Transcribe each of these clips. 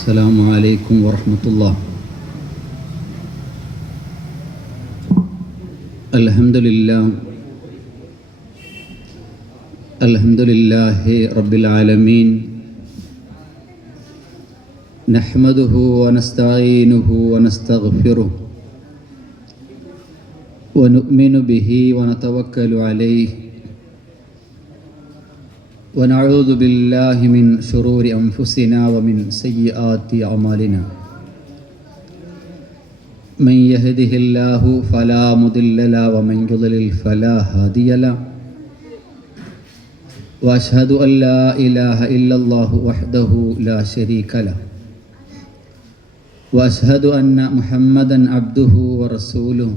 السلام عليكم ورحمة الله. الحمد لله رب العالمين، نحمده ونستعينه ونستغفره ونؤمن به ونتوكل عليه ونعوذ بالله من شرور أنفسنا ومن سيئات أعمالنا. من يهده الله فلا مضل له ومن يضلل فلا هادي له، وأشهد أن لا إله إلا الله وحده لا شريك له، وأشهد أن محمدا عبده ورسوله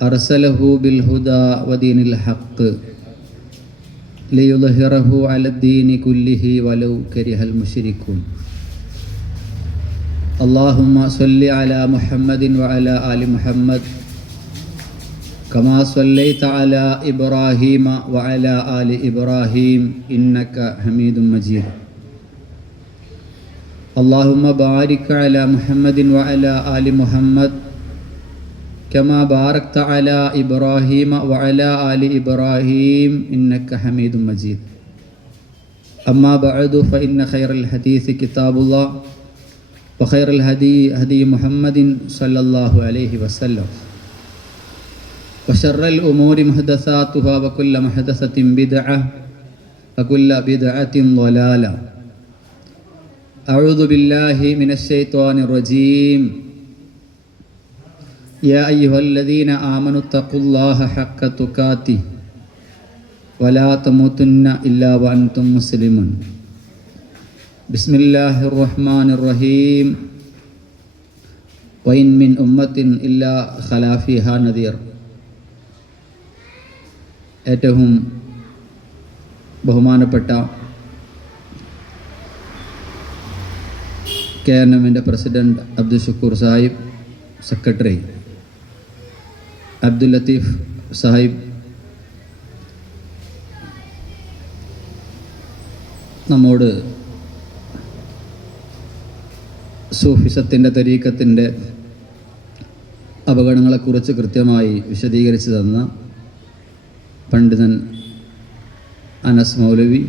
أرسله بالهدى ودين الحق ليظهره على الدين كله ولو كره المشركون. اللهم صل على محمد وعلى آل محمد كما صليت على إبراهيم وعلى آل إبراهيم إنك حميد مجيد. اللهم بارك على محمد وعلى آل محمد كما باركت على إبراهيم وعلى آل إبراهيم إنك حميد مجيد. أما بعد، فإن خير الحديث كتاب الله، وخير الهدي هدي محمد صلى الله عليه وسلم، وشر الأمور محدثاتها وكل محدثة بدعة وكل بدعة ضلالة. أعوذ بالله من الشيطان الرجيم. يا أيها الذين آمنوا اتقوا الله حق تقاته ولا تموتن إلا وأنتم مسلمون. بسم الله الرحمن الرحيم. وإن من أمة إلا خلا فيها نذير. ഏറ്റവും ബഹുമാനപ്പെട്ട KNMന്റെ president Abdul Shukkur Sahib, secretary Abdul Latheef Sahib, നമ്മോട് സൂഫിസത്തിൻ്റെ തരീക്കത്തിൻ്റെ അപകടങ്ങളെക്കുറിച്ച് കൃത്യമായി വിശദീകരിച്ചു തന്ന പണ്ഡിതൻ അനസ് മൗലവി,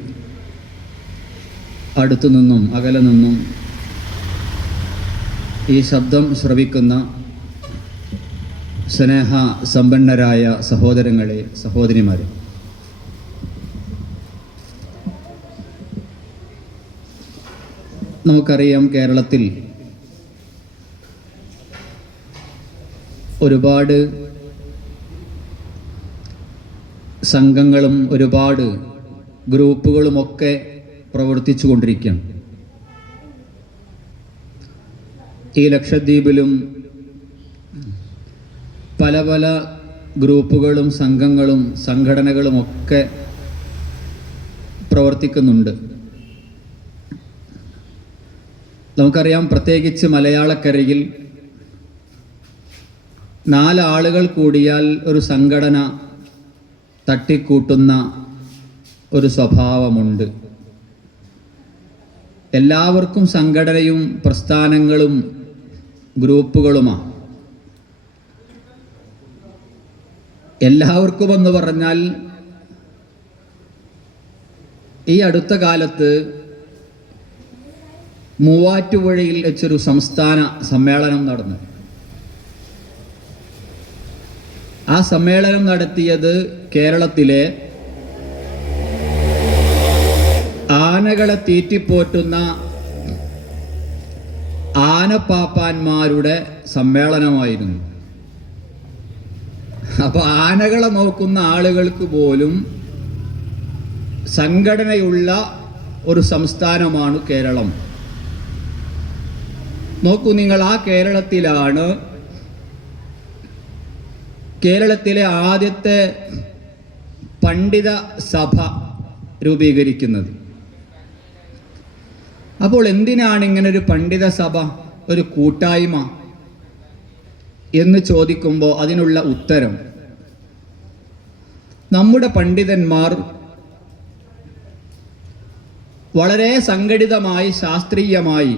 അടുത്തു നിന്നും അകലെ നിന്നും ഈ ശബ്ദം ശ്രവിക്കുന്ന സ്നേഹ സമ്പന്നരായ സഹോദരങ്ങളെ, സഹോദരിമാരെ, നമുക്കറിയാം, കേരളത്തിൽ ഒരുപാട് സംഘങ്ങളും ഒരുപാട് ഗ്രൂപ്പുകളുമൊക്കെ പ്രവർത്തിച്ചു കൊണ്ടിരിക്കുകയാണ്. ഈ ലക്ഷദ്വീപിലും പല പല ഗ്രൂപ്പുകളും സംഘങ്ങളും സംഘടനകളുമൊക്കെ പ്രവർത്തിക്കുന്നുണ്ട്. നമുക്കറിയാം, പ്രത്യേകിച്ച് മലയാളക്കരയിൽ 4 ആളുകൾ കൂടിയാൽ ഒരു സംഘടന തട്ടിക്കൂട്ടുന്ന ഒരു സ്വഭാവമുണ്ട്. എല്ലാവർക്കും സംഘടനയും പ്രസ്ഥാനങ്ങളും ഗ്രൂപ്പുകളുമാണ്. എല്ലാവർക്കും എന്ന് പറഞ്ഞാൽ, ഈ അടുത്ത കാലത്ത് മൂവാറ്റുപുഴയിൽ വെച്ചൊരു സംസ്ഥാന സമ്മേളനം നടന്നു. ആ സമ്മേളനം നടത്തിയത് കേരളത്തിലെ ആനകളെ തീറ്റിപ്പോറ്റുന്ന ആനപ്പാപ്പാന്മാരുടെ സമ്മേളനമായിരുന്നു. അപ്പോൾ ആനകളെ നോക്കുന്ന ആളുകൾക്ക് പോലും സംഘടനയുള്ള ഒരു സംസ്ഥാനമാണ് കേരളം. നോക്കൂ നിങ്ങൾ, ആ കേരളത്തിലാണ് കേരളത്തിലെ ആദ്യത്തെ പണ്ഡിത സഭ രൂപീകരിക്കുന്നത്. അപ്പോൾ എന്തിനാണ് ഇങ്ങനൊരു പണ്ഡിത സഭ, ഒരു കൂട്ടായ്മ എന്ന് ചോദിക്കുമ്പോൾ അതിനുള്ള ഉത്തരം, നമ്മുടെ പണ്ഡിതന്മാർ വളരെ സംഘടിതമായി ശാസ്ത്രീയമായി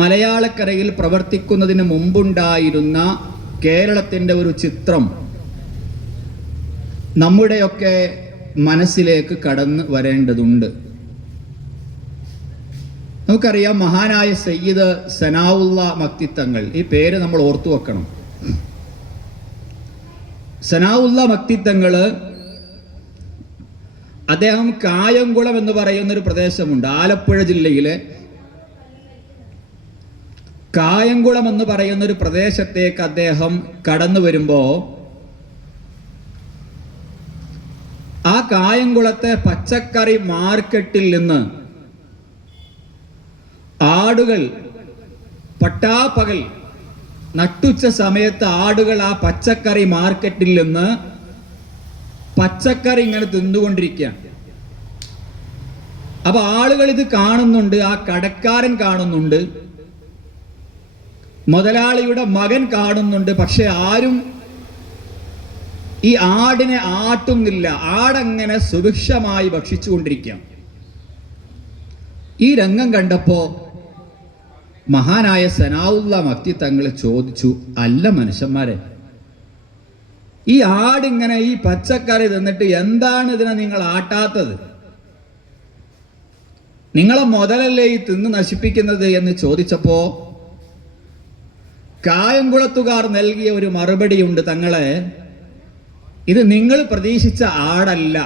മലയാളക്കരയിൽ പ്രവർത്തിക്കുന്നതിന് മുമ്പുണ്ടായിരുന്ന കേരളത്തിൻ്റെ ഒരു ചിത്രം നമ്മുടെയൊക്കെ മനസ്സിലേക്ക് കടന്നു വരേണ്ടതുണ്ട്. നമുക്കറിയാം, മഹാനായ സയ്യിദ് സനാഉള്ള മക്തിത്തങ്ങൾ, ഈ പേര് നമ്മൾ ഓർത്തു വെക്കണം. സനാഉള്ള മക്തിത്തങ്ങൾ, അദ്ദേഹം കായംകുളം എന്ന് പറയുന്നൊരു പ്രദേശമുണ്ട്, ആലപ്പുഴ ജില്ലയിലെ കായംകുളം എന്ന് പറയുന്നൊരു പ്രദേശത്തേക്ക് അദ്ദേഹം കടന്നു വരുമ്പോൾ ആ കായംകുളത്തെ പച്ചക്കറി മാർക്കറ്റിൽ നിന്ന് ആടുകൾ പട്ടാപ്പകൽ നട്ടുച്ച സമയത്ത് ആടുകൾ ആ പച്ചക്കറി മാർക്കറ്റിൽ നിന്ന് പച്ചക്കറി ഇങ്ങനെ തിന്നുകൊണ്ടിരിക്കുകയാണ്. അപ്പൊ ആളുകൾ ഇത് കാണുന്നുണ്ട്, ആ കടക്കാരൻ കാണുന്നുണ്ട്, മുതലാളിയുടെ മകൻ കാണുന്നുണ്ട്. പക്ഷെ ആരും ഈ ആടിനെ ആട്ടുന്നില്ല. ആടങ്ങനെ സുഭിക്ഷമായി ഭക്ഷിച്ചുകൊണ്ടിരിക്കുക. ഈ രംഗം കണ്ടപ്പോ മഹാനായ സനാഉള്ള മക്തി തങ്ങൾ ചോദിച്ചു, അല്ല മനുഷ്യന്മാരെ, ഈ ആടിങ്ങനെ ഈ പച്ചക്കറി തിന്നിട്ട് എന്താണ് ഇതിനെ നിങ്ങൾ ആട്ടാത്തത്? നിങ്ങളെ മുതലല്ലേ ഈ തിന്ന് നശിപ്പിക്കുന്നത് എന്ന് ചോദിച്ചപ്പോ കായംകുളത്തുകാർ നൽകിയ ഒരു മറുപടിയുണ്ട്, തങ്ങളെ, ഇത് നിങ്ങൾ പ്രതീക്ഷിച്ച ആടല്ല,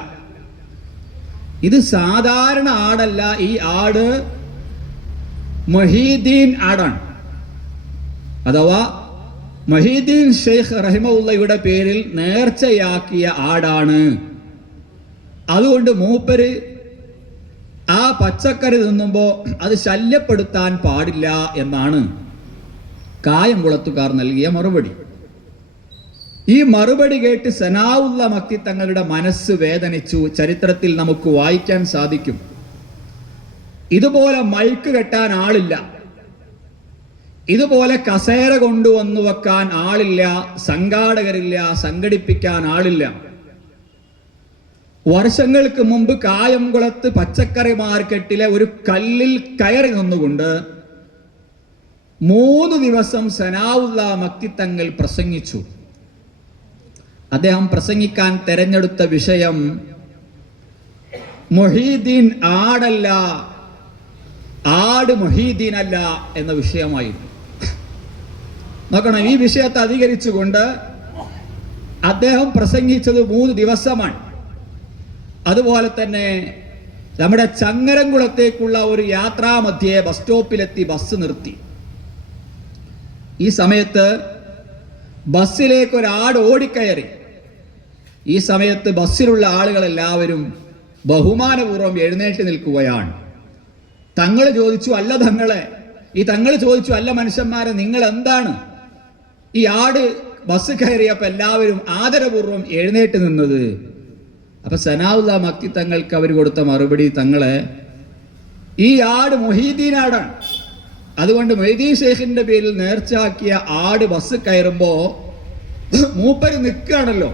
ഇത് സാധാരണ ആടല്ല, ഈ ആട് മൊഹീദ്ദീൻ ആടാണ്. അഥവാ മൊഹീദ്ദീൻ ഷെയ്ഖ് റഹിമഹുള്ളയുടെ പേരിൽ നേർച്ചയാക്കിയ ആടാണ്. അതുകൊണ്ട് മൂപ്പര് ആ പച്ചക്കറി തിന്നുമ്പോൾ അത് ശല്യപ്പെടുത്താൻ പാടില്ല എന്നാണ് കായംകുളത്തുകാർ നൽകിയ മറുപടി. ഈ മറുപടി കേട്ട് സനാഉള്ള മക്തി തങ്ങളുടെ മനസ്സ് വേദനിച്ചു. ചരിത്രത്തിൽ നമുക്ക് വായിക്കാൻ സാധിക്കും, ഇതുപോലെ മൈക്ക് കെട്ടാൻ ആളില്ല, ഇതുപോലെ കസേര കൊണ്ടുവന്നു വെക്കാൻ ആളില്ല, സംഘാടകരില്ല, സംഘടിപ്പിക്കാൻ ആളില്ല. വർഷങ്ങൾക്ക് മുമ്പ് കായംകുളത്ത് പച്ചക്കറി മാർക്കറ്റിലെ ഒരു കല്ലിൽ കയറി നിന്നുകൊണ്ട് 3 ദിവസം സനാഉള്ള മക്തി തങ്ങൾ പ്രസംഗിച്ചു. അദ്ദേഹം പ്രസംഗിക്കാൻ തെരഞ്ഞെടുത്ത വിഷയം മൊഹീദ്ദീൻ ആടല്ല, ആട് മൊഹീദ്ദീൻ അല്ല എന്ന വിഷയമായിരുന്നു. നോക്കണം, ഈ വിഷയത്തെ അധികരിച്ചുകൊണ്ട് അദ്ദേഹം പ്രസംഗിച്ചത് 3 ദിവസമാണ്. അതുപോലെ തന്നെ നമ്മുടെ ചങ്ങരംകുളത്തേക്കുള്ള ഒരു യാത്രാമധ്യേ ബസ് സ്റ്റോപ്പിലെത്തി ബസ് നിർത്തി. ഈ സമയത്ത് ബസ്സിലേക്ക് ഒരു ആട് ഓടിക്കയറി. ഈ സമയത്ത് ബസ്സിലുള്ള ആളുകളെല്ലാവരും ബഹുമാനപൂർവ്വം എഴുന്നേറ്റ് നിൽക്കുകയാണ്. തങ്ങൾ ചോദിച്ചു, അല്ല തങ്ങളെ, ഈ തങ്ങൾ ചോദിച്ചു, അല്ല മനുഷ്യന്മാരെ, നിങ്ങൾ എന്താണ് ഈ ആട് ബസ് കയറിയപ്പോൾ എല്ലാവരും ആദരപൂർവ്വം എഴുന്നേറ്റ് നിന്നത്? അപ്പൊ സനാഉള്ള മക്തി തങ്ങൾക്ക് അവർ കൊടുത്ത മറുപടി, തങ്ങളെ, ഈ ആട് മൊഹീദ്ദീൻ ആടാണ്, അതുകൊണ്ട് മൊഹീദ്ദീൻ ഷെയ്ഖിന്റെ പേരിൽ നേർച്ചാക്കിയ ആട് ബസ് കയറുമ്പോ മൂപ്പര് നിൽക്കുകയാണല്ലോ,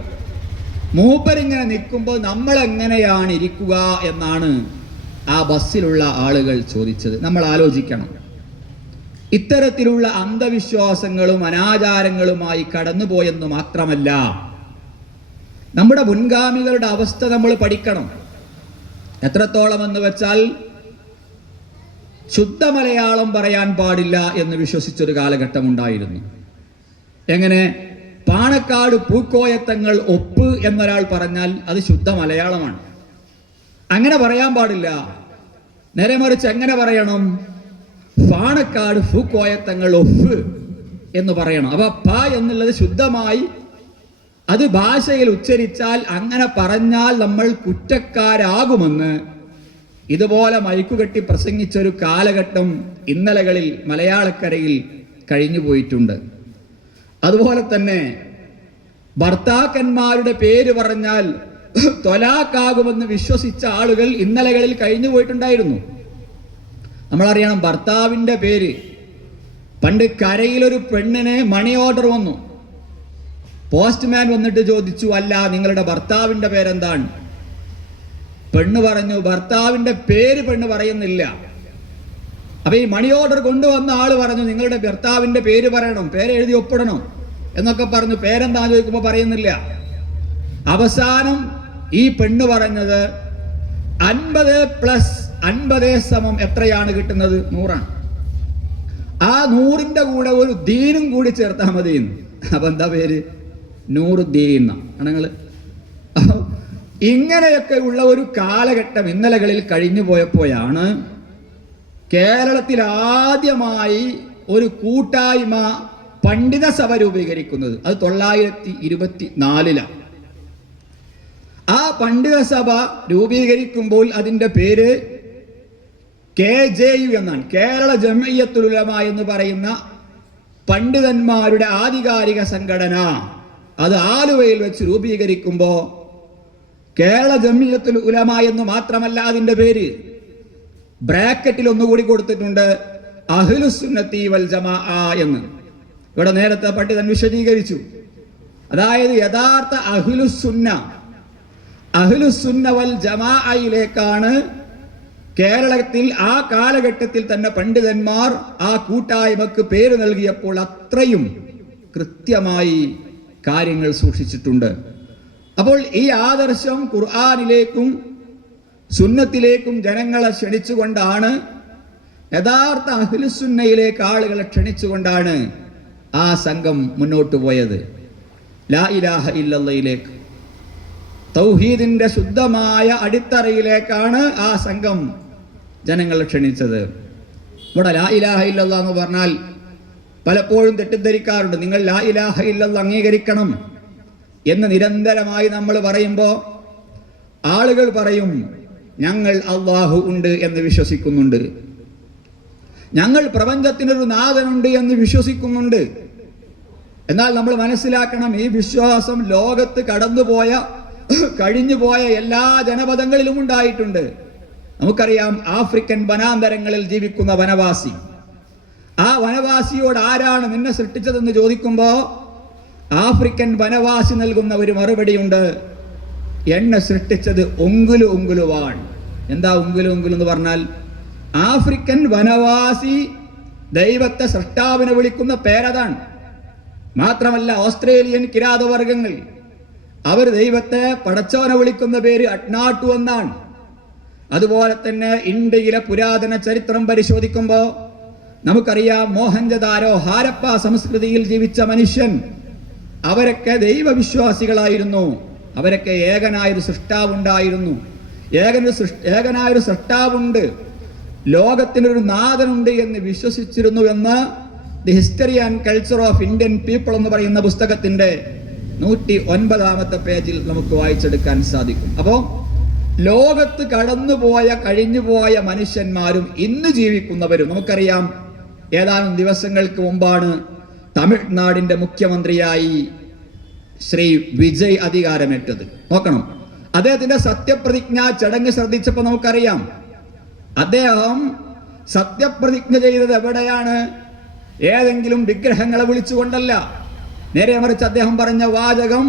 മൂപ്പരിങ്ങനെ നിൽക്കുമ്പോൾ നമ്മൾ എങ്ങനെയാണ് ഇരിക്കുക എന്നാണ് ആ ബസ്സിലുള്ള ആളുകൾ ചോദിച്ചത്. നമ്മൾ ആലോചിക്കണം. ഇത്തരത്തിലുള്ള അന്ധവിശ്വാസങ്ങളും അനാചാരങ്ങളുമായി കടന്നുപോയെന്ന് മാത്രമല്ല, നമ്മുടെ മുൻഗാമികളുടെ അവസ്ഥ നമ്മൾ പഠിക്കണം. എത്രത്തോളം എന്ന് വെച്ചാൽ, ശുദ്ധ മലയാളം പറയാൻ പാടില്ല എന്ന് വിശ്വസിച്ചൊരു കാലഘട്ടം ഉണ്ടായിരുന്നു. എങ്ങനെ? പാണക്കാട് പൂക്കോയത്തങ്ങൾ ഒപ്പ് എന്നൊരാൾ പറഞ്ഞാൽ അത് ശുദ്ധ മലയാളമാണ്, അങ്ങനെ പറയാൻ പാടില്ല. നേരെ മറിച്ച് എങ്ങനെ പറയണം? പാണക്കാട് പൂക്കോയത്തങ്ങൾ ഒപ്പ് എന്ന് പറയണം. അപ്പൊ പ എന്നുള്ളത് ശുദ്ധമായി അത് ഭാഷയിൽ ഉച്ചരിച്ചാൽ, അങ്ങനെ പറഞ്ഞാൽ നമ്മൾ കുറ്റക്കാരാകുമെന്ന് ഇതുപോലെ മൈക്കുകെട്ടി പ്രസംഗിച്ചൊരു കാലഘട്ടം ഇന്നലകളിൽ മലയാളക്കരയിൽ കഴിഞ്ഞു പോയിട്ടുണ്ട്. അതുപോലെ തന്നെ ഭർത്താക്കന്മാരുടെ പേര് പറഞ്ഞാൽ ത്വലാഖാകുമെന്ന് വിശ്വസിച്ച ആളുകൾ ഇന്നലകളിൽ കഴിഞ്ഞു പോയിട്ടുണ്ടായിരുന്നു. നമ്മളറിയണം, ഭർത്താവിൻ്റെ പേര്, പണ്ട് കരയിലൊരു പെണ്ണിന് മണി ഓർഡർ വന്നു. പോസ്റ്റ്മാൻ വന്നിട്ട് ചോദിച്ചു, അല്ല നിങ്ങളുടെ ഭർത്താവിൻ്റെ പേരെന്താണ്? പെണ്ണ് പറഞ്ഞു, ഭർത്താവിന്റെ പേര് പെണ്ണ് പറയുന്നില്ല. അപ്പൊ ഈ മണി ഓർഡർ കൊണ്ടുവന്ന ആള് പറഞ്ഞു, നിങ്ങളുടെ ഭർത്താവിന്റെ പേര് പറയണം, പേര് എഴുതി ഒപ്പിടണം എന്നൊക്കെ പറഞ്ഞു. പേരെന്താ ചോദിക്കുമ്പോൾ പറയുന്നില്ല. അവസാനം ഈ പെണ്ണ് പറഞ്ഞത് 50 + 50 എത്രയാണ് കിട്ടുന്നത്? 100ആണ്. ആ 100ന്റെ കൂടെ ഒരു ദീനും കൂടി ചേർത്താൽ മതി. അപ്പൊ എന്താ പേര്? 100 ദീൻ. ആണുങ്ങള് ഇങ്ങനെയൊക്കെ ഉള്ള ഒരു കാലഘട്ടം ഇന്നലകളിൽ കഴിഞ്ഞു പോയപ്പോഴാണ് കേരളത്തിൽ ആദ്യമായി ഒരു കൂട്ടായ്മ പണ്ഡിത സഭ രൂപീകരിക്കുന്നത്. അത് 924 ആ പണ്ഡിത സഭ രൂപീകരിക്കുമ്പോൾ അതിൻ്റെ പേര് KJU എന്നാണ്. കേരള ജംഇയ്യത്തുൽ ഉലമ എന്ന് പറയുന്ന പണ്ഡിതന്മാരുടെ ആധികാരിക സംഘടന. അത് ആലുവയിൽ വെച്ച് രൂപീകരിക്കുമ്പോൾ കേരള ജംഇയ്യത്തുൽ ഉലമ എന്ന് മാത്രമല്ല അതിൻ്റെ പേര്, ബ്രാക്കറ്റിൽ ഒന്നുകൂടി കൊടുത്തിട്ടുണ്ട്, അഹ്ലുസുന്നത്തി വൽ ജമാഅ എന്ന്. ഇവിടെ നേരത്തെ പണ്ഡിതൻ വിശദീകരിച്ചു. അതായത് യഥാർത്ഥ അഹ്ലുസുന്ന വൽ ജമാഅയിലേക്കാണ് കേരളത്തിൽ ആ കാലഘട്ടത്തിൽ തന്നെ പണ്ഡിതന്മാർ ആ കൂട്ടായ്മക്ക് പേര് നൽകിയപ്പോൾ അത്രയും കൃത്യമായി കാര്യങ്ങൾ സൂക്ഷിച്ചിട്ടുണ്ട്. അപ്പോൾ ഈ ആദർശം ഖുർആനിലേക്കും സുന്നത്തിലേക്കും ജനങ്ങളെ ക്ഷണിച്ചുകൊണ്ടാണ്, യഥാർത്ഥ അഹ്ലുസുന്നയിലേക്ക് ആളുകളെ ക്ഷണിച്ചുകൊണ്ടാണ് ആ സംഘം മുന്നോട്ട് പോയത്. ലാ ഇലാഹ ഇല്ലല്ലാഹിലേക്ക്, തൗഹീദിന്റെ ശുദ്ധമായ അടിത്തറയിലേക്കാണ് ആ സംഘം ജനങ്ങളെ ക്ഷണിച്ചത്. ഇവിടെ ലാ ഇലാഹ ഇല്ലല്ലാഹ് എന്ന് പറഞ്ഞാൽ പലപ്പോഴും തെറ്റിദ്ധരിക്കാറുണ്ട്. നിങ്ങൾ ലാ ഇലാഹ ഇല്ലല്ലാഹ് അംഗീകരിക്കണം എന്ന് നിരന്തരമായി നമ്മൾ പറയുമ്പോൾ ആളുകൾ പറയും, ഞങ്ങൾ അല്ലാഹു ഉണ്ട് എന്ന് വിശ്വസിക്കുന്നുണ്ട്, ഞങ്ങൾ പ്രപഞ്ചത്തിനൊരു നാഥനുണ്ട് എന്ന് വിശ്വസിക്കുന്നുണ്ട്. എന്നാൽ നമ്മൾ മനസ്സിലാക്കണം, ഈ വിശ്വാസം ലോകത്ത് കഴിഞ്ഞുപോയ എല്ലാ ജനപദങ്ങളിലും ഉണ്ടായിട്ടുണ്ട്. നമുക്കറിയാം, ആഫ്രിക്കൻ വനാന്തരങ്ങളിൽ ജീവിക്കുന്ന വനവാസി, ആ വനവാസിയോട് ആരാണ് നിന്നെ സൃഷ്ടിച്ചതെന്ന് ചോദിക്കുമ്പോൾ ആഫ്രിക്കൻ വനവാസി നൽകുന്ന ഒരു മറുപടിയുണ്ട്, എന്നെ സൃഷ്ടിച്ചത് ഒങ്കുലുവാൻ. എന്താ ഒങ്കുലു എന്ന് പറഞ്ഞാൽ? ആഫ്രിക്കൻ വനവാസി ദൈവത്തെ സൃഷ്ടാവിനെ വിളിക്കുന്ന പേരതാണ്. മാത്രമല്ല ഓസ്ട്രേലിയൻ കിരാതവർഗങ്ങൾ അവർ ദൈവത്തെ പടച്ചവനെ വിളിക്കുന്ന പേര് അട്നാട്ടു എന്നാണ്. അതുപോലെ തന്നെ ഇന്ത്യയിലെ പുരാതന ചരിത്രം പരിശോധിക്കുമ്പോൾ നമുക്കറിയാം, മോഹൻജദാരോ ഹാരപ്പ സംസ്കൃതിയിൽ ജീവിച്ച മനുഷ്യൻ, അവരൊക്കെ ദൈവവിശ്വാസികളായിരുന്നു. അവരൊക്കെ ഏകനായൊരു സൃഷ്ടാവുണ്ടായിരുന്നു. ഏകനായൊരു സൃഷ്ടാവുണ്ട്, ലോകത്തിനൊരു നാഥനുണ്ട് എന്ന് വിശ്വസിച്ചിരുന്നു എന്ന് the history and culture of Indian people എന്ന് പറയുന്ന പുസ്തകത്തിന്റെ 109 പേജിൽ നമുക്ക് വായിച്ചെടുക്കാൻ സാധിക്കും. അപ്പോൾ ലോകത്ത് കഴിഞ്ഞുപോയ മനുഷ്യന്മാരും ഇന്ന് ജീവിക്കുന്നവരും, നമുക്കറിയാം, ഏതാനും ദിവസങ്ങൾക്ക് മുമ്പാണ് തമിഴ്നാടിന്റെ മുഖ്യമന്ത്രിയായി ശ്രീ വിജയ് അധികാരമേറ്റത്. നോക്കണം, അദ്ദേഹത്തിന്റെ സത്യപ്രതിജ്ഞാ ചടങ്ങ് ശ്രദ്ധിച്ചപ്പോൾ നമുക്കറിയാം, അദ്ദേഹം സത്യപ്രതിജ്ഞ ചെയ്തത് എവിടെയാണ്? ഏതെങ്കിലും വിഗ്രഹങ്ങളെ വിളിച്ചുകൊണ്ടല്ല. നേരെ മറിച്ച് അദ്ദേഹം പറഞ്ഞ വാചകം,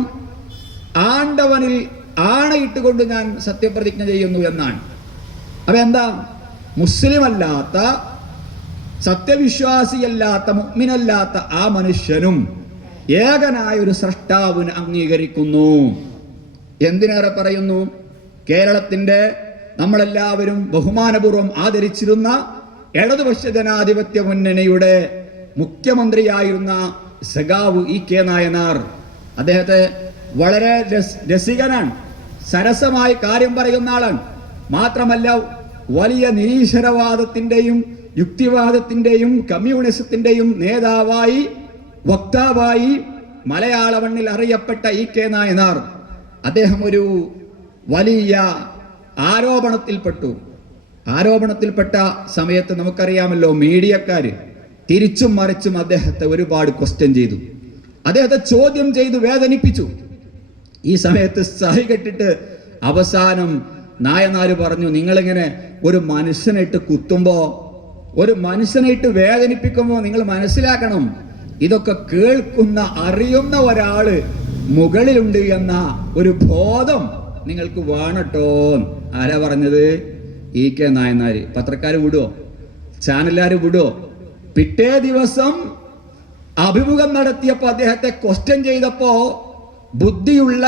ആണ്ടവനിൽ ആണയിട്ടുകൊണ്ട് ഞാൻ സത്യപ്രതിജ്ഞ ചെയ്യുന്നു എന്നാണ്. അപ്പൊ എന്താ? മുസ്ലിം അല്ലാത്ത, സത്യവിശ്വാസിയല്ലാത്ത, മുഅ്മിനല്ലാത്ത ആ മനുഷ്യനും ഏകനായ ഒരു സൃഷ്ടാവിനെ അംഗീകരിക്കുന്നു. എന്തിനേറെ പറയുന്നു, കേരളത്തിന്റെ നമ്മളെല്ലാവരും ബഹുമാനപൂർവ്വം ആദരിച്ചിരുന്ന ഇടതുപക്ഷ ജനാധിപത്യ മുന്നണിയുടെ മുഖ്യമന്ത്രിയായിരുന്ന സഖാവ് E.K. നായനാർ, അദ്ദേഹത്തെ വളരെ രസികനാണ്, സരസമായി കാര്യം പറയുന്ന ആളാണ്. മാത്രമല്ല വലിയ നിരീശ്വരവാദത്തിന്റെയും യുക്തിവാദത്തിന്റെയും കമ്മ്യൂണിസത്തിന്റെയും നേതാവായി, വക്താവായി മലയാള മണ്ണിൽ അറിയപ്പെട്ട E.K. നായനാർ, അദ്ദേഹം ഒരു വലിയ ആരോപണത്തിൽപ്പെട്ട സമയത്ത് നമുക്കറിയാമല്ലോ, മീഡിയക്കാര് തിരിച്ചും മറിച്ചും അദ്ദേഹത്തെ ഒരുപാട് ക്വസ്റ്റ്യൻ ചെയ്തു, അദ്ദേഹത്തെ ചോദ്യം ചെയ്തു വേദനിപ്പിച്ചു. ഈ സമയത്ത് സഹികെട്ടിട്ട് അവസാനം നായനാര് പറഞ്ഞു, നിങ്ങളിങ്ങനെ ഒരു മനുഷ്യനായിട്ട് കുത്തുമ്പോ, ഒരു മനുഷ്യനായിട്ട് വേദനിപ്പിക്കുമ്പോൾ നിങ്ങൾ മനസ്സിലാക്കണം, ഇതൊക്കെ കേൾക്കുന്ന അറിയുന്ന ഒരാള് മുകളിലുണ്ട് എന്ന ഒരു ബോധം നിങ്ങൾക്ക് വേണട്ടോ. ആരാ പറഞ്ഞത്? EK നായനാർ. പത്രക്കാർ വിടുവോ? ചാനലുകാർ വിടുവോ? പിറ്റേ ദിവസം അഭിമുഖം നടത്തിയപ്പോൾ അദ്ദേഹത്തെ ക്വസ്റ്റ്യൻ ചെയ്തപ്പോ ബുദ്ധിയുള്ള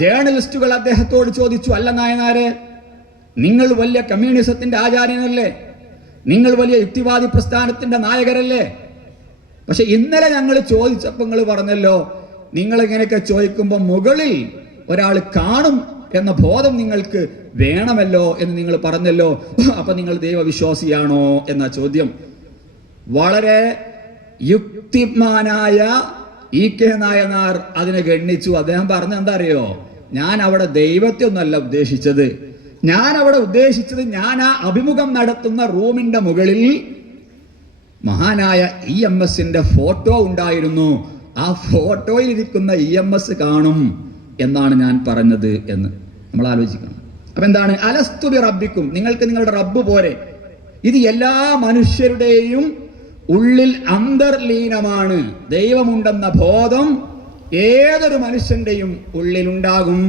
ജേർണലിസ്റ്റുകൾ അദ്ദേഹത്തോട് ചോദിച്ചു, അല്ല നായനാരെ, നിങ്ങൾ വലിയ കമ്മ്യൂണിസത്തിന്റെ ആചാര്യനല്ലേ, നിങ്ങൾ വലിയ യുക്തിവാദി പ്രസ്ഥാനത്തിന്റെ നായകരല്ലേ, പക്ഷെ ഇന്നലെ ഞങ്ങൾ ചോദിച്ചപ്പോൾ നിങ്ങൾ പറഞ്ഞല്ലോ, നിങ്ങൾ ഇങ്ങനെയൊക്കെ ചോദിക്കുമ്പോൾ മുകളിൽ ഒരാൾ കാണും എന്ന ബോധം നിങ്ങൾക്ക് വേണമല്ലോ എന്ന് നിങ്ങൾ പറഞ്ഞല്ലോ, അപ്പൊ നിങ്ങൾ ദൈവവിശ്വാസിയാണോ എന്ന ചോദ്യം. വളരെ യുക്തിമാനായ EK നായനാർ അതിനെ ഗണ്ണിച്ചു. അദ്ദേഹം പറഞ്ഞ എന്താ അറിയോ? ഞാൻ അവിടെ ദൈവത്തെ ഒന്നല്ല ഉദ്ദേശിച്ചത്, ഞാൻ അവിടെ ഉദ്ദേശിച്ചത്, ഞാൻ ആ അഭിമുഖം നടത്തുന്ന റൂമിന്റെ മുകളിൽ മഹാനായ EMSന്റെ ഫോട്ടോ ഉണ്ടായിരുന്നു, ആ ഫോട്ടോയിൽ ഇരിക്കുന്ന EMS കാണും എന്നാണ് ഞാൻ പറഞ്ഞത് എന്ന് നമ്മൾ ആലോചിക്കണം. അപ്പൊ എന്താണ്? അലസ്തു ബി റബ്ബിക്കും, നിങ്ങൾക്ക് നിങ്ങളുടെ റബ്ബ് പോരെ. ഇത് എല്ലാ മനുഷ്യരുടെയും ഉള്ളിൽ അന്തർലീനമാണ്. ദൈവമുണ്ടെന്ന ബോധം ഏതൊരു മനുഷ്യന്റെയും ഉള്ളിലുണ്ടാകും.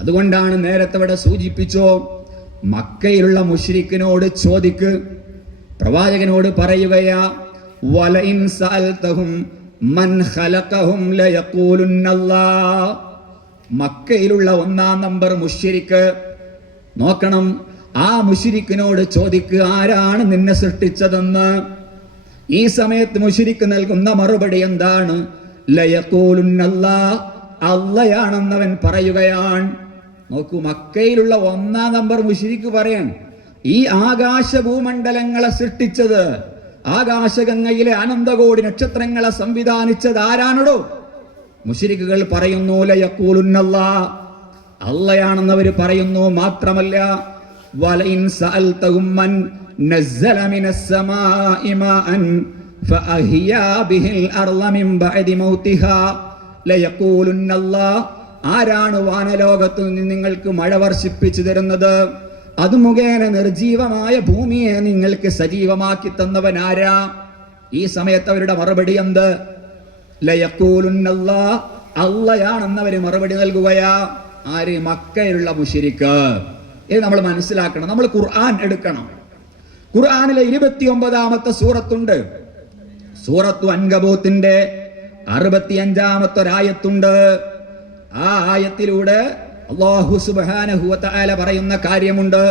അതുകൊണ്ടാണ് നേരത്തെ ഇവിടെ സൂചിപ്പിച്ചോ, മക്കയിലുള്ള മുശ്രിക്കിനോട് ചോദിക്ക്, പ്രവാചകനോട് പറയുകയാ, വലഇൻ സഅൽതഹും മൻ ഖലഖഹും ലയഖൂലുന്നല്ലാഹ്. മക്കയിലുള്ള 1-ാം നമ്പർ മുശ്രിക്ക് നോക്കണം, ആ മുശ്രിക്കിനോട് ചോദിക്ക്, ആരാണ് നിന്നെ സൃഷ്ടിച്ചതെന്ന്. ഈ സമയത്ത് മുശ്രിക്ക് നൽകുന്ന മറുപടി എന്താണ്? ലയഖൂലുന്നല്ലാഹ്, അല്ലാഹയാണെന്നവൻ പറയുകയാണ്. നോക്കൂ, മക്കയിലുള്ള 1-ാം നമ്പർ മുശ്രിക്ക് പറയാൻ, ഈ ആകാശ ഭൂമണ്ഡലങ്ങളെ സൃഷ്ടിച്ചത്, ആകാശഗംഗയിലെ അനന്തകോടി നക്ഷത്രങ്ങളെ സംവിധാനിച്ചത് ആരാണോ? മുശ്രിക്കുകൾ പറയുന്നു ലയഖൂലുന്നല്ലാഹ്, അല്ലാഹയാണെന്നവർ പറയുന്നു. മാത്രമല്ല, വലഇൻ സഅൽതഹും മൻ നസ്സല മിനസ് സമാഇ മാഅൻ ഫഅഹ്യാ ബിഹിൽ അർള മിൻ ബഅദി മൗതിഹാ ലയഖൂലുന്നല്ലാഹ്. ആരാണ് വാനലോകത്തു നിന്ന് നിങ്ങൾക്ക് മഴ വർഷിപ്പിച്ചു തരുന്നത്? അത് മുഖേന നിർജീവമായ ഭൂമിയെ നിങ്ങൾക്ക് സജീവമാക്കി തന്നവൻ ആരാ? ഈ സമയത്ത് അവരുടെ മറുപടി എന്ത്? ലയഖൂലുന്നല്ലാഹ്, അല്ലാഹയാണെന്നവർ മറുപടി നൽകുകയാ. ആര്? മക്കയിലുള്ള മുശ്രിക്ക്. ഇത് നമ്മൾ മനസ്സിലാക്കണം. നമ്മൾ ഖുർആൻ എടുക്കണം. ഖുർആനിലെ 29-ാമത്തെ സൂറത്തുണ്ട്, സൂറത്തു അൻകബൂത്തിന്റെ 65-ാമത്തെ ഒരായത്തുണ്ട്. ആ ആയത്തിലൂടെ അല്ലാഹു സുബ്ഹാനഹു വ തആല പറയുന്ന കാര്യമുണ്ട്.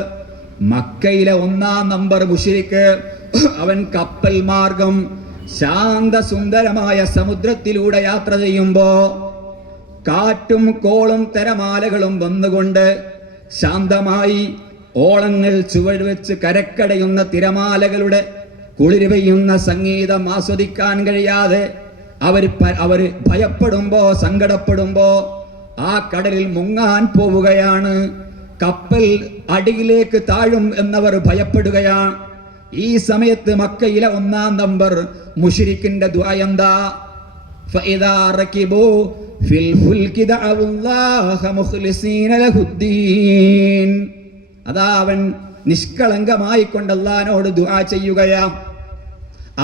മക്കയിലെ 1-ാം നമ്പർ മുശ്രിക്ക്, അവൻ കപ്പൽ മാർഗം ശാന്തസുന്ദരമായ സമുദ്രത്തിലൂടെ യാത്ര ചെയ്യുമ്പോ കാറ്റും കോളും തിരമാലകളും വന്നുകൊണ്ട് ശാന്തമായി ഓളങ്ങൾ ചുവടുവെച്ച് കരക്കടയുന്ന തിരമാലകളുടെ കുളിര് പെയ്യുന്ന സംഗീതം ആസ്വദിക്കാൻ കഴിയാതെ അവര് ഭയപ്പെടുമ്പോ, സങ്കടപ്പെടുമ്പോ ആ കടലിൽ മുങ്ങാൻ പോവുകയാണ്. കപ്പൽ അടിയിലേക്ക് താഴും എന്നവർ ഭയപ്പെടുകയാണ്. ഈ സമയത്ത് മക്കയിലെ 1-ാം നമ്പർ മുശ്രിക്കിന്റെ ദുആ എന്താ? ഫഇദാ റകിബു ഫിൽ ഫുൽകി ദഅവുല്ലാഹ മുഖ്ലിസീന ലഹുദ്ദീൻ. അതാ അവൻ നിഷ്കളങ്കമായിക്കൊണ്ട് അല്ലാഹുവിനോട് ദുആ ചെയ്യുകയാ.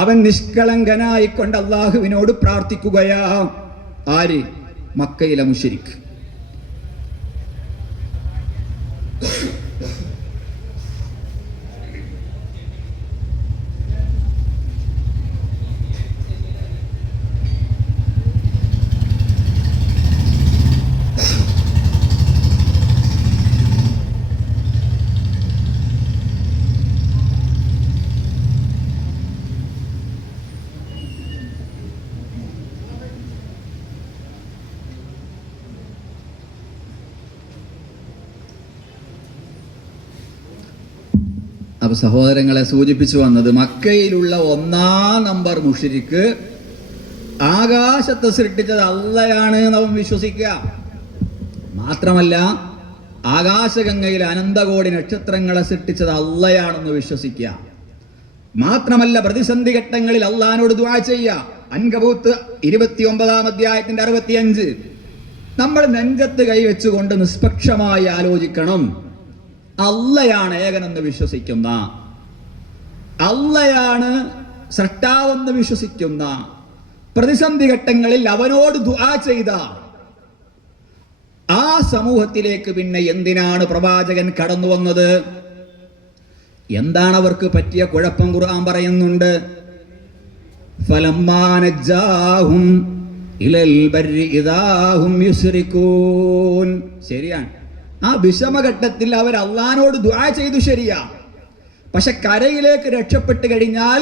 അവൻ നിഷ്കളങ്കനായിക്കൊണ്ട് അല്ലാഹുവിനോട് പ്രാർത്ഥിക്കുകയാ. ആര്? മക്കയിലെ മുശ്രിക്ക്. അപ്പൊ സഹോദരങ്ങളെ സൂചിപ്പിച്ചു വന്നത്, മക്കയിലുള്ള 1-ാം നമ്പർ മുശ്രിക്ക് ആകാശത്തെ സൃഷ്ടിച്ചത് അല്ലാഹയാണ് എന്ന് അവൻ വിശ്വസിക്കുക. മാത്രമല്ല, ആകാശഗംഗയിലെ അനന്തകോടി നക്ഷത്രങ്ങളെ സൃഷ്ടിച്ചത് അല്ലാഹയാണെന്ന് വിശ്വസിക്കുക. മാത്രമല്ല, പ്രതിസന്ധി ഘട്ടങ്ങളിൽ അല്ലാഹുവിനോട് ദുആ ചെയ്യുക. അൻകബൂത്ത് 29-ാം അധ്യായത്തിന്റെ 65. നമ്മൾ നെഞ്ചത്ത് കൈവച്ചുകൊണ്ട് നിഷ്പക്ഷമായി ആലോചിക്കണം. അല്ലാഹയാണ് ഏകനെന്ന് വിശ്വസിക്കുന്ന, അല്ലാഹയാണ് സൃഷ്ടാവെന്ന് വിശ്വസിക്കുന്ന, പ്രതിസന്ധി ഘട്ടങ്ങളിൽ അവനോട് ദുആ ചെയ്ത, ആ സമൂഹത്തിലേക്ക് പിന്നെ എന്തിനാണ് പ്രവാചകൻ കടന്നു വന്നത്? എന്താണ് അവർക്ക് പറ്റിയ കുഴപ്പം? ഖുർആൻ പറയുന്നുണ്ട്, ഫലമ്മാ നജ്ജാഹും ഇലൽ ബർരി ഇദാഹും യുശ്രികൂൻ. ശരിയാണ്, ആ വിഷമഘട്ടത്തിൽ അവർ അള്ളാഹുവോട് ദുആ ചെയ്തു, ശരിയാ. പക്ഷെ കരയിലേക്ക് രക്ഷപ്പെട്ട് കഴിഞ്ഞാൽ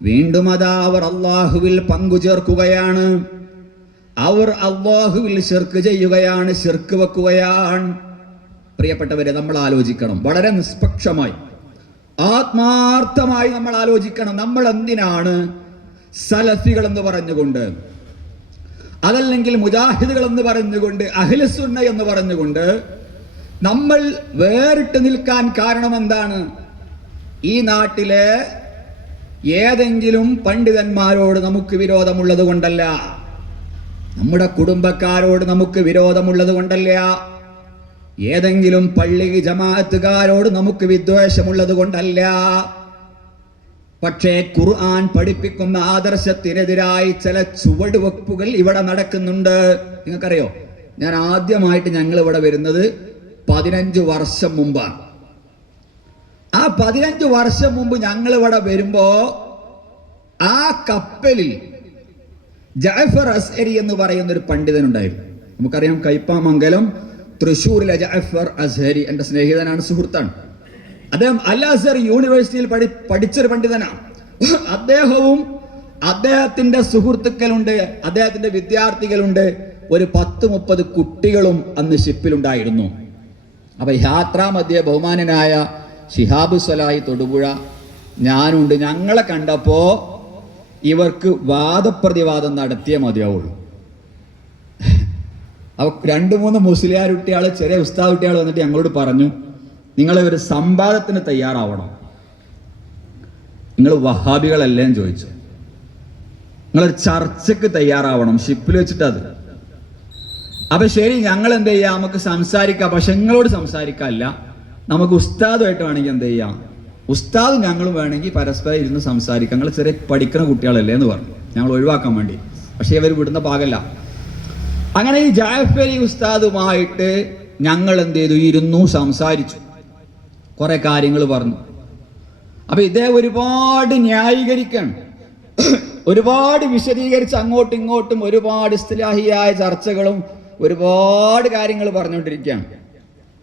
വീണ്ടും അതാ അവർ അള്ളാഹുവിൽ പങ്കു ചേർക്കുകയാണ്, അവർ അള്ളാഹുവിൽ ശിർക്ക് ചെയ്യുകയാണ്, ശിർക്ക് വെക്കുകയാണ്. പ്രിയപ്പെട്ടവരെ, നമ്മൾ ആലോചിക്കണം, വളരെ നിഷ്പക്ഷമായി ആത്മാർത്ഥമായി നമ്മൾ ആലോചിക്കണം. നമ്മൾ എന്തിനാണ് സലഫികൾ എന്ന് പറഞ്ഞുകൊണ്ട്, അതല്ലെങ്കിൽ മുജാഹിദുകൾ എന്ന് പറഞ്ഞുകൊണ്ട്, അഹ്ലുസുന്ന എന്ന് പറഞ്ഞുകൊണ്ട് നമ്മൾ വേറിട്ട് നിൽക്കാൻ കാരണം എന്താണ്? ഈ നാട്ടിലെ ഏതെങ്കിലും പണ്ഡിതന്മാരോട് നമുക്ക് വിരോധമുള്ളത് കൊണ്ടല്ല, നമ്മുടെ കുടുംബക്കാരോട് നമുക്ക് വിരോധമുള്ളത് കൊണ്ടല്ല, ഏതെങ്കിലും പള്ളി ജമാഅത്തുകാരോട് നമുക്ക് വിദ്വേഷമുള്ളത് കൊണ്ടല്ല. പക്ഷേ ഖുർആൻ പഠിപ്പിക്കുന്ന ആദർശത്തിനെതിരായി ചില ചുവടുവെപ്പുകൾ ഇവിടെ നടക്കുന്നുണ്ട്. നിങ്ങൾക്കറിയോ, ഞാൻ ആദ്യമായിട്ട് ഞങ്ങൾ ഇവിടെ വരുന്നത് 15 വർഷം മുമ്പാണ്. ആ 15 വർഷം മുമ്പ് ഞങ്ങൾ ഇവിടെ വരുമ്പോ ആ കപ്പലിൽ ജഅഫർ അസ്ഹരി എന്ന് പറയുന്ന ഒരു പണ്ഡിതനുണ്ടായിരുന്നു. നമുക്കറിയാം, കൈപ്പാമംഗലം തൃശ്ശൂരിലെ ജഅഫർ അസ്ഹരി എൻ്റെ സ്നേഹിതനാണ്, സുഹൃത്താണ്. അദ്ദേഹം അൽ അസ്ഹർ യൂണിവേഴ്സിറ്റിയിൽ പഠിച്ചൊരു പണ്ഡിതനാണ്. അദ്ദേഹവും അദ്ദേഹത്തിന്റെ സുഹൃത്തുക്കളുണ്ട്, അദ്ദേഹത്തിന്റെ വിദ്യാർത്ഥികളുണ്ട്, ഒരു 10-30 കുട്ടികളും അന്ന് ഷിപ്പിലുണ്ടായിരുന്നു. അപ്പൊ യാത്രാമധ്യേ ബഹുമാനനായ ശിഹാബ് സ്വലാഹി തൊടുപുഴ ഞാനുണ്ട്. ഞങ്ങളെ കണ്ടപ്പോ ഇവർക്ക് വാദപ്രതിവാദം നടത്തിയേ മതിയാവുള്ളൂ. അപ്പൊ 2-3 മുസ്ലിയാർ കുട്ടികൾ, ചെറിയ ഉസ്താദ് കുട്ടികൾ വന്നിട്ട് ഞങ്ങളോട് പറഞ്ഞു, നിങ്ങൾ ഒരു സംവാദത്തിന് തയ്യാറാവണം, നിങ്ങൾ വഹാബികളല്ലേ എന്ന് ചോദിച്ചു, നിങ്ങളൊരു ചർച്ചയ്ക്ക് തയ്യാറാവണം ഷിപ്പിൽ വെച്ചിട്ട്. അത് അപ്പൊ ശരി, ഞങ്ങൾ എന്ത് ചെയ്യാം, നമുക്ക് സംസാരിക്കാം, പക്ഷെ നിങ്ങളോട് സംസാരിക്കാമല്ല, നമുക്ക് ഉസ്താദുമായിട്ട് വേണമെങ്കിൽ എന്ത് ചെയ്യാം, ഉസ്താദ് ഞങ്ങളും വേണമെങ്കിൽ പരസ്പരം ഇരുന്ന് സംസാരിക്കാം, നിങ്ങൾ ചെറിയ പഠിക്കുന്ന കുട്ടികളല്ലേ എന്ന് പറഞ്ഞു, ഞങ്ങൾ ഒഴിവാക്കാൻ വേണ്ടി. പക്ഷെ ഇവർ വിടുന്ന പാകല്ല. അങ്ങനെ ഈ ജാഫരി ഉസ്താദുമായിട്ട് ഞങ്ങൾ എന്ത് ചെയ്തു, ഇരുന്നു, സംസാരിച്ചു, കുറെ കാര്യങ്ങൾ പറഞ്ഞു. അപ്പൊ ഇദ്ദേഹം ഒരുപാട് ന്യായീകരിക്കണം, ഒരുപാട് വിശദീകരിച്ച് അങ്ങോട്ടും ഇങ്ങോട്ടും ഒരുപാട് ഇസ്തിലാഹിയായ ചർച്ചകളും ഒരുപാട് കാര്യങ്ങൾ പറഞ്ഞുകൊണ്ടിരിക്കുകയാണ്.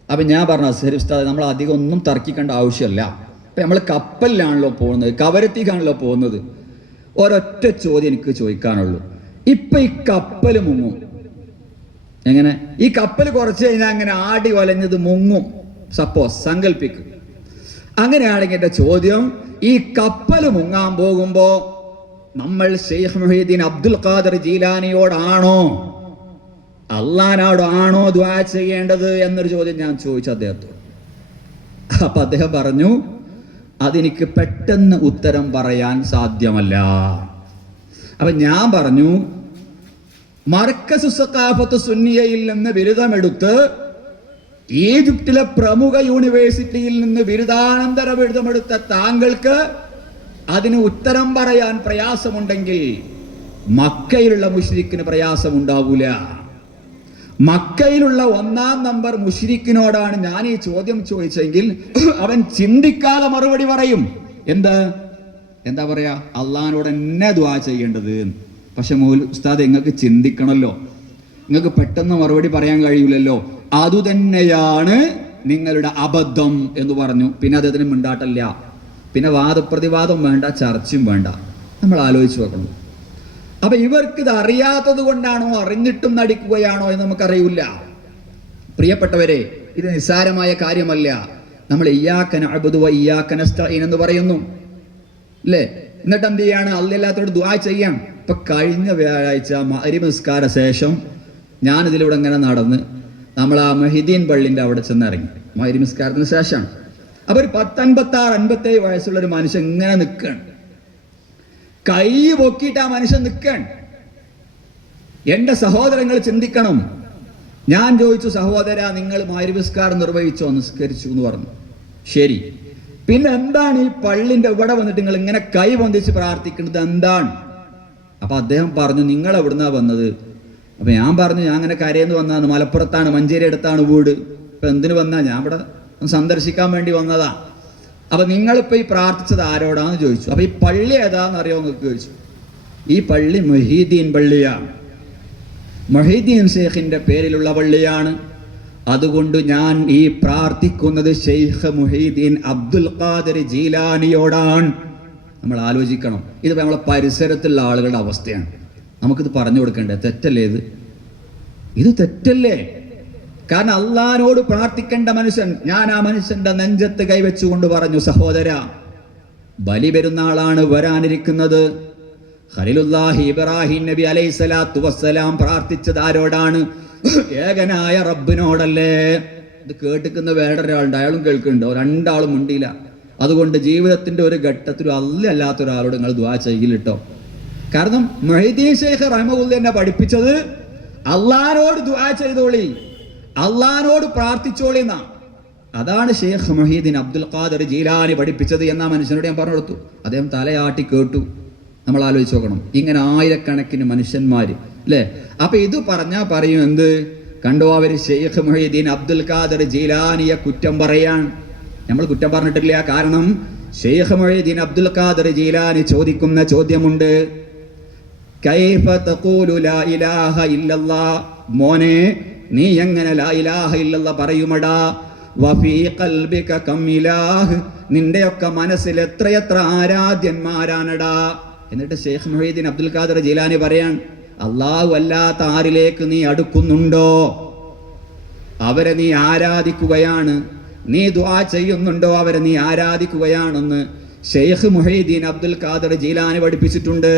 അപ്പൊ ഞാൻ പറഞ്ഞു, അസ്ഹരി ഉസ്താദ്, നമ്മൾ അധികം ഒന്നും തർക്കിക്കേണ്ട ആവശ്യമല്ല. അപ്പൊ നമ്മൾ കപ്പലിലാണല്ലോ പോകുന്നത്, കവരത്തിക്കാണല്ലോ പോകുന്നത്. ഒരൊറ്റ ചോദ്യം എനിക്ക് ചോദിക്കാനുള്ളൂ, ഇപ്പൊ ഈ കപ്പൽ മുങ്ങും എങ്ങനെ? ഈ കപ്പൽ കുറച്ച് കഴിഞ്ഞാൽ അങ്ങനെ ആടി വലഞ്ഞത് മുങ്ങും, സപ്പോസ് സങ്കല്പിക്കും. അങ്ങനെയാണെങ്കിൽ എന്റെ ചോദ്യം, ഈ കപ്പൽ മുങ്ങാൻ പോകുമ്പോ നമ്മൾ ശൈഖ് മുഹീദ്ദീൻ അബ്ദുൽ ഖാദിർ ജീലാനിയോടാണോ അള്ളാനോടാണോ ദുആ ചെയ്യേണ്ടത് എന്നൊരു ചോദ്യം ഞാൻ ചോദിച്ചു അദ്ദേഹത്തോട്. അപ്പൊ അദ്ദേഹം പറഞ്ഞു, അതെനിക്ക് പെട്ടെന്ന് ഉത്തരം പറയാൻ സാധ്യമല്ല. അപ്പൊ ഞാൻ പറഞ്ഞു, മർക്കസു സഖാഫത്ത് സുന്നിയയിൽ നിന്ന് ബിരുദമെടുത്ത് ഈജിപ്തിലെ പ്രമുഖ യൂണിവേഴ്സിറ്റിയിൽ നിന്ന് ബിരുദാനന്തര ബിരുദമെടുത്ത താങ്കൾക്ക് അതിന് ഉത്തരം പറയാൻ പ്രയാസമുണ്ടെങ്കിൽ മക്കയിലുള്ള മുശ്രിക്കിന് പ്രയാസമുണ്ടാവൂല. മക്കയിലുള്ള 1-ാം നമ്പർ മുശ്രിക്കിനോടാണ് ഞാൻ ഈ ചോദ്യം ചോദിച്ചെങ്കിൽ അവൻ ചിന്തിക്കാതെ മറുപടി പറയും. എന്താ പറയാ, അള്ളാഹിനോട് എന്നെ ദുആ ചെയ്യേണ്ടത്. പക്ഷെ ഉസ്താദ്, നിങ്ങൾക്ക് ചിന്തിക്കണമല്ലോ, നിങ്ങൾക്ക് പെട്ടെന്ന് മറുപടി പറയാൻ കഴിയില്ലല്ലോ, അതുതന്നെയാണ് നിങ്ങളുടെ അബദ്ധം എന്ന് പറഞ്ഞു. പിന്നെ അദ്ദേഹത്തിന് മിണ്ടാട്ടല്ല, പിന്നെ വാദപ്രതിവാദം വേണ്ട, ചർച്ചയും വേണ്ട. നമ്മൾ ആലോചിച്ച് നോക്കണം. അപ്പൊ ഇവർക്ക് ഇത് അറിയാത്തത് കൊണ്ടാണോ അറിഞ്ഞിട്ടും നടിക്കുകയാണോ എന്ന് നമുക്കറിയില്ല. പ്രിയപ്പെട്ടവരെ, ഇത് നിസ്സാരമായ കാര്യമല്ല. നമ്മൾ ഇയ്യാക നഅ്ബുദു വ ഇയ്യാക നസ്തഈൻ എന്ന് പറയുന്നു, അല്ലേ? എന്നിട്ട് എന്ത് ചെയ്യാണ്, അല്ലാഹുവോട് ദുആ ചെയ്യാം. ഇപ്പൊ കഴിഞ്ഞ വ്യാഴാഴ്ച മഗ്‌രിബ് നിസ്കാര ശേഷം ഞാനിതിലൂടെ ഇങ്ങനെ നടന്ന് നമ്മൾ ആ മൊഹീദ്ദീൻ പള്ളിന്റെ അവിടെ ചെന്ന് ഇറങ്ങി. മഗ്‌രിബ് നിസ്കാരത്തിന് ശേഷമാണ്. അപ്പൊ ഒരു 56-57 വയസ്സുള്ള ഒരു മനുഷ്യൻ ഇങ്ങനെ നിൽക്കുകയാണ്, കൈ പൊക്കിയിട്ട് ആ മനുഷ്യൻ നിൽക്കുകയാണ്. എന്റെ സഹോദരങ്ങൾ ചിന്തിക്കണം. ഞാൻ ചോദിച്ചു, സഹോദര, നിങ്ങൾ മഗ്‌രിബ് നിസ്കാരം നിർവഹിച്ചോ? നിസ്കരിച്ചു എന്ന് പറഞ്ഞു. ശരി, പിന്നെ എന്താണ് ഈ പള്ളിന്റെ ഇവിടെ വന്നിട്ട് നിങ്ങൾ ഇങ്ങനെ കൈ പൊന്തിച്ച് പ്രാർത്ഥിക്കുന്നത് എന്താണ്? അപ്പൊ അദ്ദേഹം പറഞ്ഞു, നിങ്ങൾ എവിടുന്നാ വന്നത്? അപ്പം ഞാൻ പറഞ്ഞു, ഞാൻ അങ്ങനെ കരയെന്ന് വന്നതാണ്, മലപ്പുറത്താണ്, മഞ്ചേരി അടുത്താണ് വീട്. ഇപ്പം എന്തിനു വന്നാ? ഞാൻ ഇവിടെ സന്ദർശിക്കാൻ വേണ്ടി വന്നതാ. അപ്പം നിങ്ങളിപ്പോൾ ഈ പ്രാർത്ഥിച്ചത് ആരോടാന്ന് ചോദിച്ചു. അപ്പം ഈ പള്ളി ഏതാന്ന് അറിയാമോ നിങ്ങൾക്ക് ചോദിച്ചു. ഈ പള്ളി മൊഹീദ്ദീൻ പള്ളിയാണ്, മൊഹീദ്ദീൻ ഷെയ്ഖിൻ്റെ പേരിലുള്ള പള്ളിയാണ്. അതുകൊണ്ട് ഞാൻ ഈ പ്രാർത്ഥിക്കുന്നത് ഷെയ്ഖ് മുഹീദ്ദീൻ അബ്ദുൽ ഖാദിർ ജീലാനിയോടാണ്. നമ്മൾ ആലോചിക്കണം, ഇത് നമ്മളെ പരിസരത്തുള്ള ആളുകളുടെ അവസ്ഥയാണ്. നമുക്കിത് പറഞ്ഞു കൊടുക്കണ്ടേ? തെറ്റല്ലേ ഇത് തെറ്റല്ലേ? കാരണം അള്ളാഹിനോട് പ്രാർത്ഥിക്കേണ്ട മനുഷ്യൻ, ഞാൻ ആ മനുഷ്യന്റെ നെഞ്ചത്ത് കൈവച്ചുകൊണ്ട് പറഞ്ഞു, സഹോദര, ബലി പെരുന്നാളാണ് വരാനിരിക്കുന്നത്. ഖലീലുല്ലാഹി ഇബ്രാഹിം നബി അലൈഹി സ്വലാത്തു വസ്സലാം പ്രാർത്ഥിച്ചത് ആരോടാണ്? ഏകനായ റബ്ബിനോടല്ലേ. ഇത് കേട്ടിക്കുന്ന വേറൊരാളുണ്ട്, അയാളും കേൾക്കുന്നുണ്ടോ? രണ്ടാളും മുണ്ടിയില്ല. അതുകൊണ്ട് ജീവിതത്തിന്റെ ഒരു ഘട്ടത്തിലും അല്ലാത്ത ഒരാളോട് നിങ്ങൾ ദുആ ചെയ്യില്ലട്ടോ. കാരണം മുഹീദ്ദീൻ ഷെയ്ഖ് റഹ്മത്തുള്ളാഹി എന്നെ പഠിപ്പിച്ചത് അള്ളാഹിനോട് ദുആ ചെയ്തോളി, അള്ളാഹിനോട് പ്രാർത്ഥിച്ചോളി എന്നാ. അതാണ് ഷെയ്ഖ് മുഹീദ്ദീൻ അബ്ദുൽ ഖാദിർ ജീലാനി പഠിപ്പിച്ചത് എന്നാ മനുഷ്യനോട് ഞാൻ പറഞ്ഞു കൊടുത്തു. അദ്ദേഹം തലയാട്ടി കേട്ടു. നമ്മൾ ആലോചിച്ച് നോക്കണം, ഇങ്ങനെ ആയിരക്കണക്കിന് മനുഷ്യന്മാര് അല്ലേ. അപ്പൊ ഇത് പറഞ്ഞാൽ പറയും എന്ത്? കണ്ടോ, അവര് ഷെയ്ഖ് മുഹീദ്ദീൻ അബ്ദുൽ ഖാദിർ ജീലാനിയെ കുറ്റം പറയാൻ. നമ്മൾ കുറ്റം പറഞ്ഞിട്ടില്ല. കാരണം ഷെയ്ഖ് മുഹീദ്ദീൻ അബ്ദുൽ ഖാദിർ ജീലാനി ചോദിക്കുന്ന ചോദ്യമുണ്ട്, കൈഫ തഖൂലു ലാ ഇലാഹ ഇല്ലല്ലാഹ്, മോനെ നീ എങ്ങനെ ലാ ഇലാഹ ഇല്ലല്ലാഹ് പറയുമടാ? വഫീ ഖൽബിക കം ഇലാഹ്, നിന്റെയൊക്കെ മനസ്സിൽ എത്രയെത്ര ആരാധ്യന്മാരാണടാ. എന്നിട്ട് ഷെയ്ഖ് മുഹീദ്ദീൻ അബ്ദുൽ ഖാദിർ ജീലാനി പറയാൻ, അല്ലാഹു അല്ലാത്ത ആരിലേക്ക് നീ അടുക്കുന്നുണ്ടോ? അവരെ നീ ആരാധിക്കുകയാണ്. നീ ദുആ ചെയ്യുന്നുണ്ടോ? അവരെ നീ ആരാധിക്കുകയാണെന്ന് ഷെയ്ഖ് മുഹീദ്ദീൻ അബ്ദുൽ ഖാദിർ ജീലാനി പഠിപ്പിച്ചിട്ടുണ്ട്.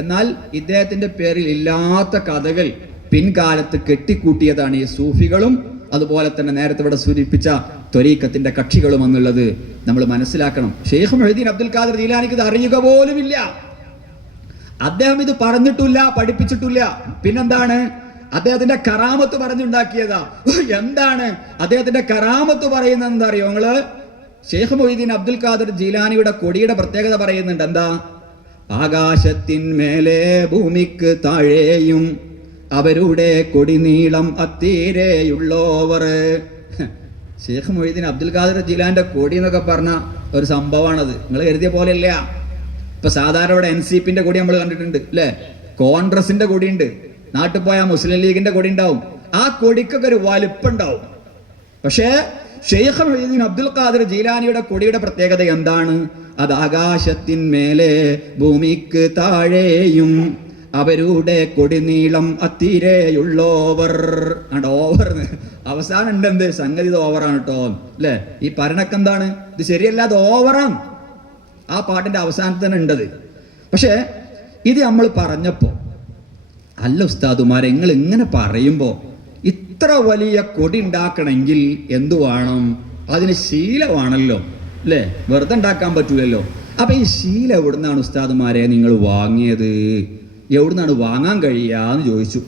എന്നാൽ ഇദ്ദേഹത്തിന്റെ പേരിൽ ഇല്ലാത്ത കഥകൾ പിൻകാലത്ത് കെട്ടിക്കൂട്ടിയതാണ് ഈ സൂഫികളും അതുപോലെ തന്നെ നേരത്തെ ഇവിടെ സൂചിപ്പിച്ച ത്വരീഖത്തിന്റെ കക്ഷികളും എന്നുള്ളത് നമ്മൾ മനസ്സിലാക്കണം. ഷെയ്ഖ് മുഹീദ്ദീൻ അബ്ദുൽ ഖാദിർ ജീലാനിക്ക് ഇത് അറിയുക പോലുമില്ല. അദ്ദേഹം ഇത് പറഞ്ഞിട്ടില്ല, പഠിപ്പിച്ചിട്ടില്ല. പിന്നെന്താണ്? അദ്ദേഹത്തിന്റെ കറാമത്ത് പറഞ്ഞുണ്ടാക്കിയതാ. എന്താണ് അദ്ദേഹത്തിന്റെ കറാമത്ത് പറയുന്നത്? എന്താ അറിയോ നിങ്ങള്? ഷെയ്ഖ് മുഹീദ്ദീൻ അബ്ദുൽ ഖാദിർ ജീലാനിയുടെ കൊടിയുടെ പ്രത്യേകത പറയുന്നുണ്ട്. എന്താ? ആകാശത്തിന്മേലെ ഭൂമിക്ക് താഴെയും അവരുടെ കൊടിനീളം അത്തീരെയുള്ളോവർ. ഷെയ്ഖ് മുഹീദ്ദീൻ അബ്ദുൽ ഖാദിർ ജീലാന്റെ കൊടി എന്നൊക്കെ പറഞ്ഞ ഒരു സംഭവമാണത്. നിങ്ങൾ കരുതിയ പോലെയല്ല. ഇപ്പൊ സാധാരണ ഇവിടെ NCPന്റെ കൊടി നമ്മൾ കണ്ടിട്ടുണ്ട് അല്ലേ, കോൺഗ്രസിന്റെ കൊടിയുണ്ട്, നാട്ടിൽ പോയാൽ മുസ്ലിം ലീഗിന്റെ കൊടി ഉണ്ടാവും. ആ കൊടിക്കൊക്കെ ഒരു വലിപ്പം ഉണ്ടാവും. പക്ഷേ ഷെയ്ഖ് മുഹീദ്ദീൻ അബ്ദുൽ ഖാദിർ ജീലാനിയുടെ കൊടിയുടെ പ്രത്യേകത എന്താണ്? അത് ആകാശത്തിന്മേലെ ഭൂമിക്ക് താഴെയും അവരുടെ കൊടിനീളം അത്തിരെയുള്ളോവർ. ഓവർ അവസാനം ഉണ്ട് എന്ത്? സംഗതി ഇത് ഓവറാണ് കേട്ടോ അല്ലേ. ഈ ഭരണക്ക് എന്താണ്? ഇത് ശരിയല്ല, അത് ഓവറാണ്. ആ പാട്ടിന്റെ അവസാനത്ത് തന്നെ ഉണ്ടത്. പക്ഷേ ഇത് നമ്മൾ പറഞ്ഞപ്പോ, അല്ല ഉസ്താദുമാരെ, നിങ്ങൾ ഇങ്ങനെ പറയുമ്പോ ഇത്ര വലിയ കൊടി ഉണ്ടാക്കണമെങ്കിൽ എന്തു വേണം? അതിന് ശീലമാണല്ലോ അല്ലേ, വെറുതെ ഉണ്ടാക്കാൻ പറ്റൂലല്ലോ. അപ്പൊ ഈ ശീലം എവിടുന്നാണ് ഉസ്താദുമാരെ നിങ്ങൾ വാങ്ങിയത്? എവിടുന്നാണ് വാങ്ങാൻ കഴിയാന്ന് ചോദിച്ചു.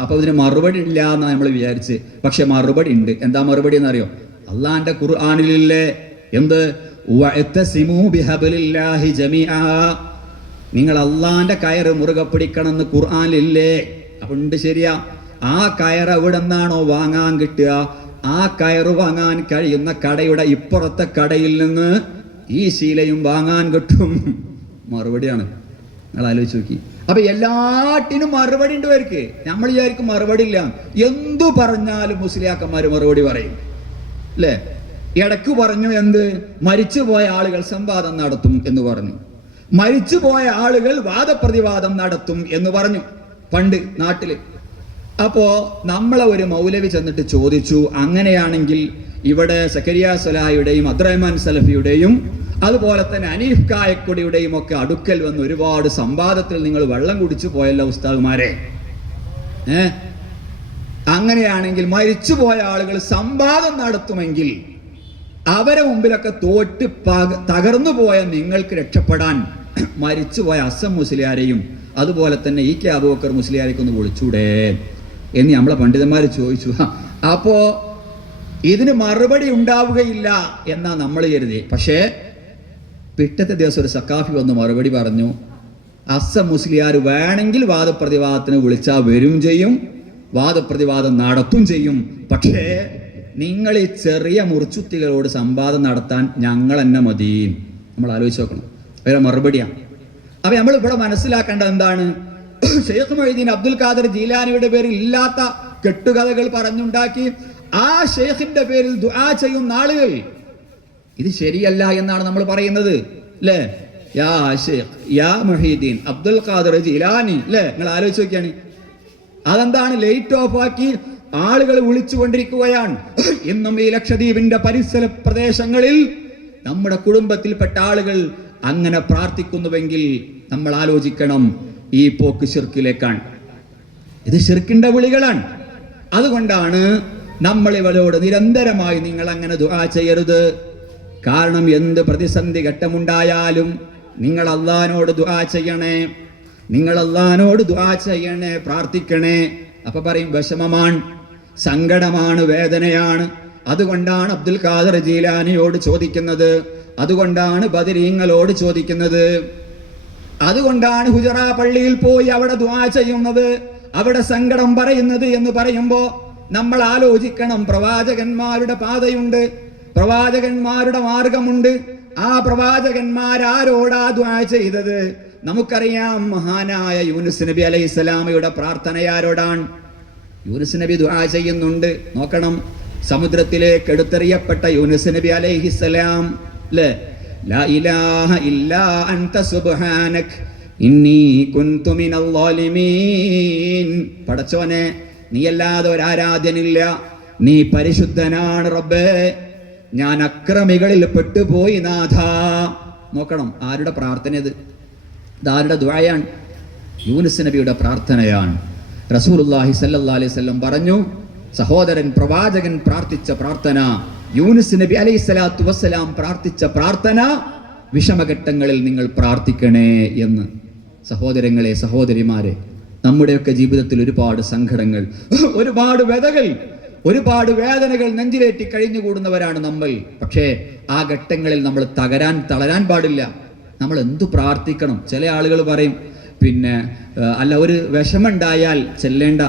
അപ്പൊ ഇതിന് മറുപടി ഇല്ല എന്നാണ് നമ്മൾ വിചാരിച്ച്. പക്ഷെ മറുപടി ഉണ്ട്. എന്താ മറുപടി എന്നറിയോ? അള്ളാന്റെ ഖുർആനിലില്ലേ എന്ത്? വഅതസിമൂ ബിഹബ്ലില്ലാഹി ജമീഅ, നിങ്ങൾ അള്ളാന്റെ കയറ് മുറുകെ പിടിക്കണമെന്ന് ഖുർആനിലില്ലേ? അപ്പൊ ഉണ്ട്, ശരിയാ. ആ കയറ് എവിടെ നിന്നാണോ വാങ്ങാൻ കിട്ടുക, ആ കയറ് വാങ്ങാൻ കഴിയുന്ന കടയുടെ ഇപ്പുറത്തെ കടയിൽ നിന്ന് ഈ ശീലയും വാങ്ങാൻ കിട്ടും. മറുപടിയാണ്. നിങ്ങൾ ആലോചിച്ച് നോക്കി. അപ്പൊ എല്ലാറ്റിനും മറുപടി ഉണ്ട് പേർക്ക്. നമ്മൾ വിചാരിക്കും മറുപടി ഇല്ല. എന്തു പറഞ്ഞാലും മുസ്ലിയാക്കന്മാര് മറുപടി പറയും അല്ലേ. ഇടയ്ക്ക് പറഞ്ഞു എന്ത്? മരിച്ചുപോയ ആളുകൾ സംവാദം നടത്തും എന്ന് പറഞ്ഞു. മരിച്ചുപോയ ആളുകൾ വാദപ്രതിവാദം നടത്തും എന്ന് പറഞ്ഞു പണ്ട് നാട്ടില്. അപ്പോ നമ്മളെ ഒരു മൗലവി ചെന്നിട്ട് ചോദിച്ചു, അങ്ങനെയാണെങ്കിൽ ഇവിടെ സക്കരിയ സലാഹിയുടെയും അബ്ദുറഹ്മാൻ സലഫിയുടെയും അതുപോലെ തന്നെ അനീഫ് കായക്കൊടിയുടെയും ഒക്കെ അടുക്കൽ വന്ന് ഒരുപാട് സംവാദത്തിൽ നിങ്ങൾ വെള്ളം കുടിച്ചു പോയല്ലോ ഉസ്താദുമാരെ. അങ്ങനെയാണെങ്കിൽ മരിച്ചുപോയ ആളുകൾ സംവാദം നടത്തുമെങ്കിൽ അവരെ മുമ്പിലൊക്കെ തോറ്റ് തകർന്നു പോയ നിങ്ങൾക്ക് രക്ഷപ്പെടാൻ മരിച്ചുപോയ അസം മുസ്ലിയാരെയും അതുപോലെ തന്നെ ഈ കെ അബൂബക്കർ മുസ്ലിയാരെയൊക്കെ ഒന്ന് വിളിച്ചൂടെ എന്ന് നമ്മളെ പണ്ഡിതന്മാർ ചോദിച്ചു. അപ്പോ ഇതിന് മറുപടി ഉണ്ടാവുകയില്ല എന്നാ നമ്മൾ കരുതി. പക്ഷേ പിറ്റത്തെ ദിവസം ഒരു സക്കാഫി വന്ന് മറുപടി പറഞ്ഞു. മുസ്ലിയാർ വേണമെങ്കിൽ വാദപ്രതിവാദത്തിന് വിളിച്ചാൽ വരും ചെയ്യും, വാദപ്രതിവാദം നടത്തും ചെയ്യും. പക്ഷേ നിങ്ങൾ ഈ ചെറിയ മുറിച്ചുത്തികളോട് സംവാദം നടത്താൻ ഞങ്ങൾ തന്നെ മതി. നമ്മൾ ആലോചിച്ച് നോക്കണം, വേറെ മറുപടിയാണ്. അപ്പൊ നമ്മൾ ഇവിടെ മനസ്സിലാക്കേണ്ടത് എന്താണ്? ഷെയ്ഖ് മൊയ്തീൻ അബ്ദുൽ ഖാദർ ജീലാനിയുടെ പേരിൽ ഇല്ലാത്ത കെട്ടുകഥകൾ പറഞ്ഞുണ്ടാക്കി ആ ഷെയ്ഖിന്റെ പേരിൽ ദുആ ചെയ്യുന്ന ആളുകൾ, ഇത് ശരിയല്ല എന്നാണ് നമ്മൾ പറയുന്നത്, അല്ലേ? യാ ഷെയ്ഖ് യാ മുഹീദ്ദീൻ അബ്ദുൽ ഖാദർ ജീലാനി, അല്ലേ? നിങ്ങൾ ആലോചിച്ച് നോക്കിയാണ്. അതെന്താണ്? ലൈറ്റ് ഓഫ് ആക്കി ആളുകൾ വിളിച്ചുകൊണ്ടിരിക്കുകയാണ്. ഇന്നും ഈ ലക്ഷദ്വീപിന്റെ പരിസര പ്രദേശങ്ങളിൽ നമ്മുടെ കുടുംബത്തിൽപ്പെട്ട ആളുകൾ അങ്ങനെ പ്രാർത്ഥിക്കുന്നുവെങ്കിൽ നമ്മൾ ആലോചിക്കണം, ഈ പോക്ക് ശിർക്കിലേക്കാണ്. ഇത് ശിർക്കിന്റെ വിളികളാണ്. അതുകൊണ്ടാണ് നമ്മൾ ഇവരോട് നിരന്തരമായി നിങ്ങൾ അങ്ങനെ ദുആ ചെയ്യരുത്. കാരണം എന്ത് പ്രതിസന്ധി ഘട്ടമുണ്ടായാലും നിങ്ങൾ അള്ളാഹിനോട് ദുആ ചെയ്യണേ, നിങ്ങൾ അള്ളാഹിനോട് ദുആ ചെയ്യണേ, പ്രാർത്ഥിക്കണേ. അപ്പൊ പറയും വിഷമമാണ്, സങ്കടമാണ്, വേദനയാണ്. അതുകൊണ്ടാണ് അബ്ദുൽ ഖാദർ ജീലാനിയോട് ചോദിക്കുന്നത്, അതുകൊണ്ടാണ് ബദരീങ്ങളോട് ചോദിക്കുന്നത്, അതുകൊണ്ടാണ് ഹുജറ പള്ളിയിൽ പോയി അവിടെ ദുആ ചെയ്യുന്നത്, അവിടെ സങ്കടം പറയുന്നത് എന്ന് പറയുമ്പോൾ നമ്മൾ ആലോചിക്കണം, പ്രവാചകന്മാരുടെ പാതയുണ്ട്, പ്രവാചകന്മാരുടെ മാർഗമുണ്ട്. ആ പ്രവാചകന്മാരാരോടാ ദുആ ചെയ്തത്? നമുക്കറിയാം, മഹാനായ യൂനുസ് നബി അലൈഹിസ്സലാമയുടെ പ്രാർത്ഥനയാരോടാണ്? യൂനുസ് നബി ദുആ ചെയ്യുന്നുണ്ട്. നോക്കണം, സമുദ്രത്തിലേക്ക് എടുത്തെറിയപ്പെട്ട യൂനുസ് നബി അലൈഹിസ്സലാം, അല്ലേ? ലാ ഇലാഹ ഇല്ലാ അൻത സുബ്ഹാനക ഇന്നി കുൻതു മിനൽ ളാലിമീൻ. പടച്ചോനെ, നീയല്ലാതെ ഒരാരാധ്യനില്ല, നീ പരിശുദ്ധനാണ് റബ്ബേ, ഞാൻ അക്രമികളിൽ പെട്ടുപോയി നാഥ. നോക്കണം, ആരുടെ പ്രാർത്ഥന ഇത്? ഇതാരുടെ ദുആയാണ്? യൂനുസ് നബിയുടെ പ്രാർത്ഥനയാണ്. റസൂലുള്ളാഹി സ്വല്ലല്ലാഹു അലൈഹി വസല്ലം പറഞ്ഞു, സഹോദരൻ പ്രവാചകൻ പ്രാർത്ഥിച്ച പ്രാർത്ഥന, യൂനുസ് നബി അലൈഹി സ്വലാത്തു വസ്സലാം പ്രാർത്ഥിച്ച പ്രാർത്ഥന, വിഷമഘട്ടങ്ങളിൽ നിങ്ങൾ പ്രാർത്ഥിക്കണേ എന്ന്. സഹോദരങ്ങളെ, സഹോദരിമാരെ, നമ്മുടെയൊക്കെ ജീവിതത്തിൽ ഒരുപാട് സങ്കടങ്ങൾ, ഒരുപാട് വ്യതകൾ, ഒരുപാട് വേദനകൾ നെഞ്ചിലേറ്റി കഴിഞ്ഞുകൂടുന്നവരാണ് നമ്മൾ. പക്ഷേ ആ ഘട്ടങ്ങളിൽ നമ്മൾ തളരാൻ പാടില്ല. നമ്മൾ എന്തു പ്രാർത്ഥിക്കണം? ചില ആളുകൾ പറയും, പിന്നെ അല്ല, ഒരു വിഷമുണ്ടായാൽ ചെല്ലേണ്ട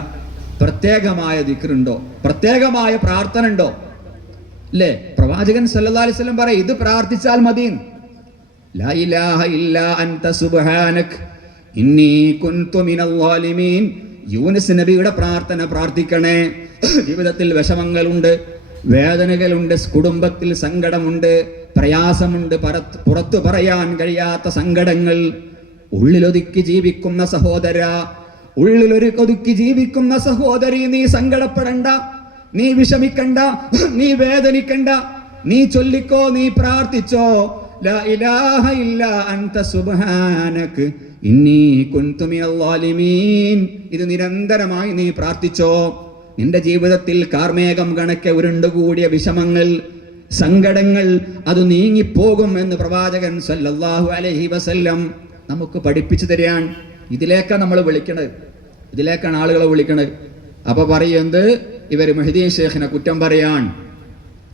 പ്രത്യേകമായ ദിക്റുണ്ടോ, പ്രത്യേകമായ പ്രാർത്ഥന ഉണ്ടോ? അല്ലേ? പ്രവാചകൻ സല്ലല്ലാഹു അലൈഹി വസല്ലം പറയും, ഇത് പ്രാർത്ഥിച്ചാൽ മതി. ലാ ഇലാഹ ഇല്ലാ അൻത സുബ്ഹാനക ഇന്നി കുൻതു മിനൽ ളാലിമീൻ. യൂനുസ് നബിയുടെ പ്രാർത്ഥന പ്രാർത്ഥിക്കണേ. ജീവിതത്തിൽ വിഷമങ്ങളുണ്ട്, വേദനകളുണ്ട്, കുടുംബത്തിൽ സങ്കടമുണ്ട്, പ്രയാസമുണ്ട്, പുറത്തു പറയാൻ കഴിയാത്ത സങ്കടങ്ങൾ. ഉള്ളിലൊതുക്കി ജീവിക്കുന്ന സഹോദര, ഉള്ളിലൊതുക്കി ജീവിക്കുന്ന സഹോദരി, നീ സങ്കടപ്പെടണ്ട, നീ വിഷമിക്കണ്ട, നീ വേദനിക്കണ്ട. നീ ചൊല്ലിക്കോ, നീ പ്രാർത്ഥിച്ചോ, ലാ ഇലാഹ ഇല്ലാ അൻത സുബ്ഹാനക ഇന്നി കുൻതു മിനൽ ളാലിമീൻ. ഇത് നിരന്തരമായി നീ പ്രാർത്ഥിച്ചോ. നിന്റെ ജീവിതത്തിൽ കാർമേഘം കണക്കെ ഉരുണ്ടുകൂടിയ വിഷമങ്ങൾ, സങ്കടങ്ങൾ, അത് നീങ്ങിപ്പോകും എന്ന് പ്രവാചകൻ സല്ലല്ലാഹു അലൈഹി വസല്ലം നമുക്ക് പഠിപ്പിച്ചു തരികയാണ്. ഇതിലേക്കാണ് നമ്മൾ വിളിക്കണത്, ഇതിലേക്കാണ് ആളുകളെ വിളിക്കണത്. അപ്പൊ പറയുന്നത് ഇവര് മുഹ്യിദ്ദീൻ ഷേഖിനെ കുറ്റം പറയാൻ.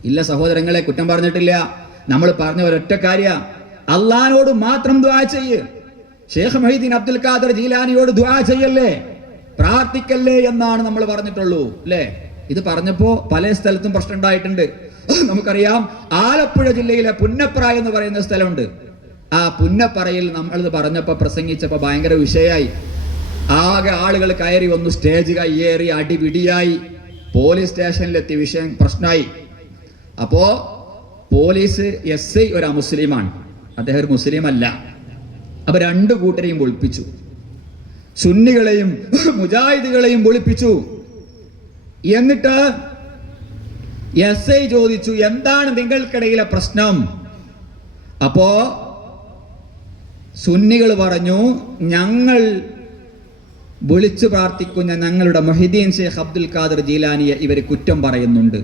ഇല്ല സഹോദരങ്ങളെ, കുറ്റം പറഞ്ഞിട്ടില്ല. നമ്മൾ പറഞ്ഞ ഒരൊറ്റ കാര്യ, അള്ളാഹിനോട് മാത്രം ദുആ ചെയ്യ്. ഷേഖ് മുഹ്യിദ്ദീൻ അബ്ദുൽ ഖാദർ ജീലാനിയോട് ദുആ ചെയ്യല്ലേ, പ്രാർത്ഥിക്കല്ലേ എന്നാണ് നമ്മൾ പറഞ്ഞിട്ടുള്ളൂ, അല്ലേ? ഇത് പറഞ്ഞപ്പോ പല സ്ഥലത്തും പ്രശ്നം ഉണ്ടായിട്ടുണ്ട്. നമുക്കറിയാം, ആലപ്പുഴ ജില്ലയിലെ പുന്നപ്ര എന്ന് പറയുന്ന സ്ഥലമുണ്ട്. ആ പുന്നപ്പറയിൽ നമ്മളിത് പറഞ്ഞപ്പോ, പ്രസംഗിച്ചപ്പോ ഭയങ്കര വിഷയമായി. ആകെ ആളുകൾ കയറി വന്നു, സ്റ്റേജ് കയ്യേറി, അടിപിടിയായി, പോലീസ് സ്റ്റേഷനിലെത്തി, വിഷയം പ്രശ്നമായി. അപ്പോ പോലീസ് SI ഒരു അമുസ്ലിമാണ്, അദ്ദേഹം ഒരു മുസ്ലിം അല്ല. അപ്പൊ രണ്ടു കൂട്ടരെയും ഒളിപ്പിച്ചു, സുന്നികളെയും മുജാഹിദുകളെയും ഒളിപ്പിച്ചു. എന്നിട്ട് SI ചോദിച്ചു, എന്താണ് നിങ്ങൾക്കിടയിലെ പ്രശ്നം? അപ്പോ സുന്നികൾ പറഞ്ഞു, ഞങ്ങൾ വിളിച്ചു പ്രാർത്ഥിക്കുന്ന ഞങ്ങളുടെ മുഹ്യിദ്ദീൻ ഷെയ്ഖ് അബ്ദുൽ ഖാദർ ജീലാനിയെ ഇവർ കുറ്റം പറയുന്നുണ്ട്.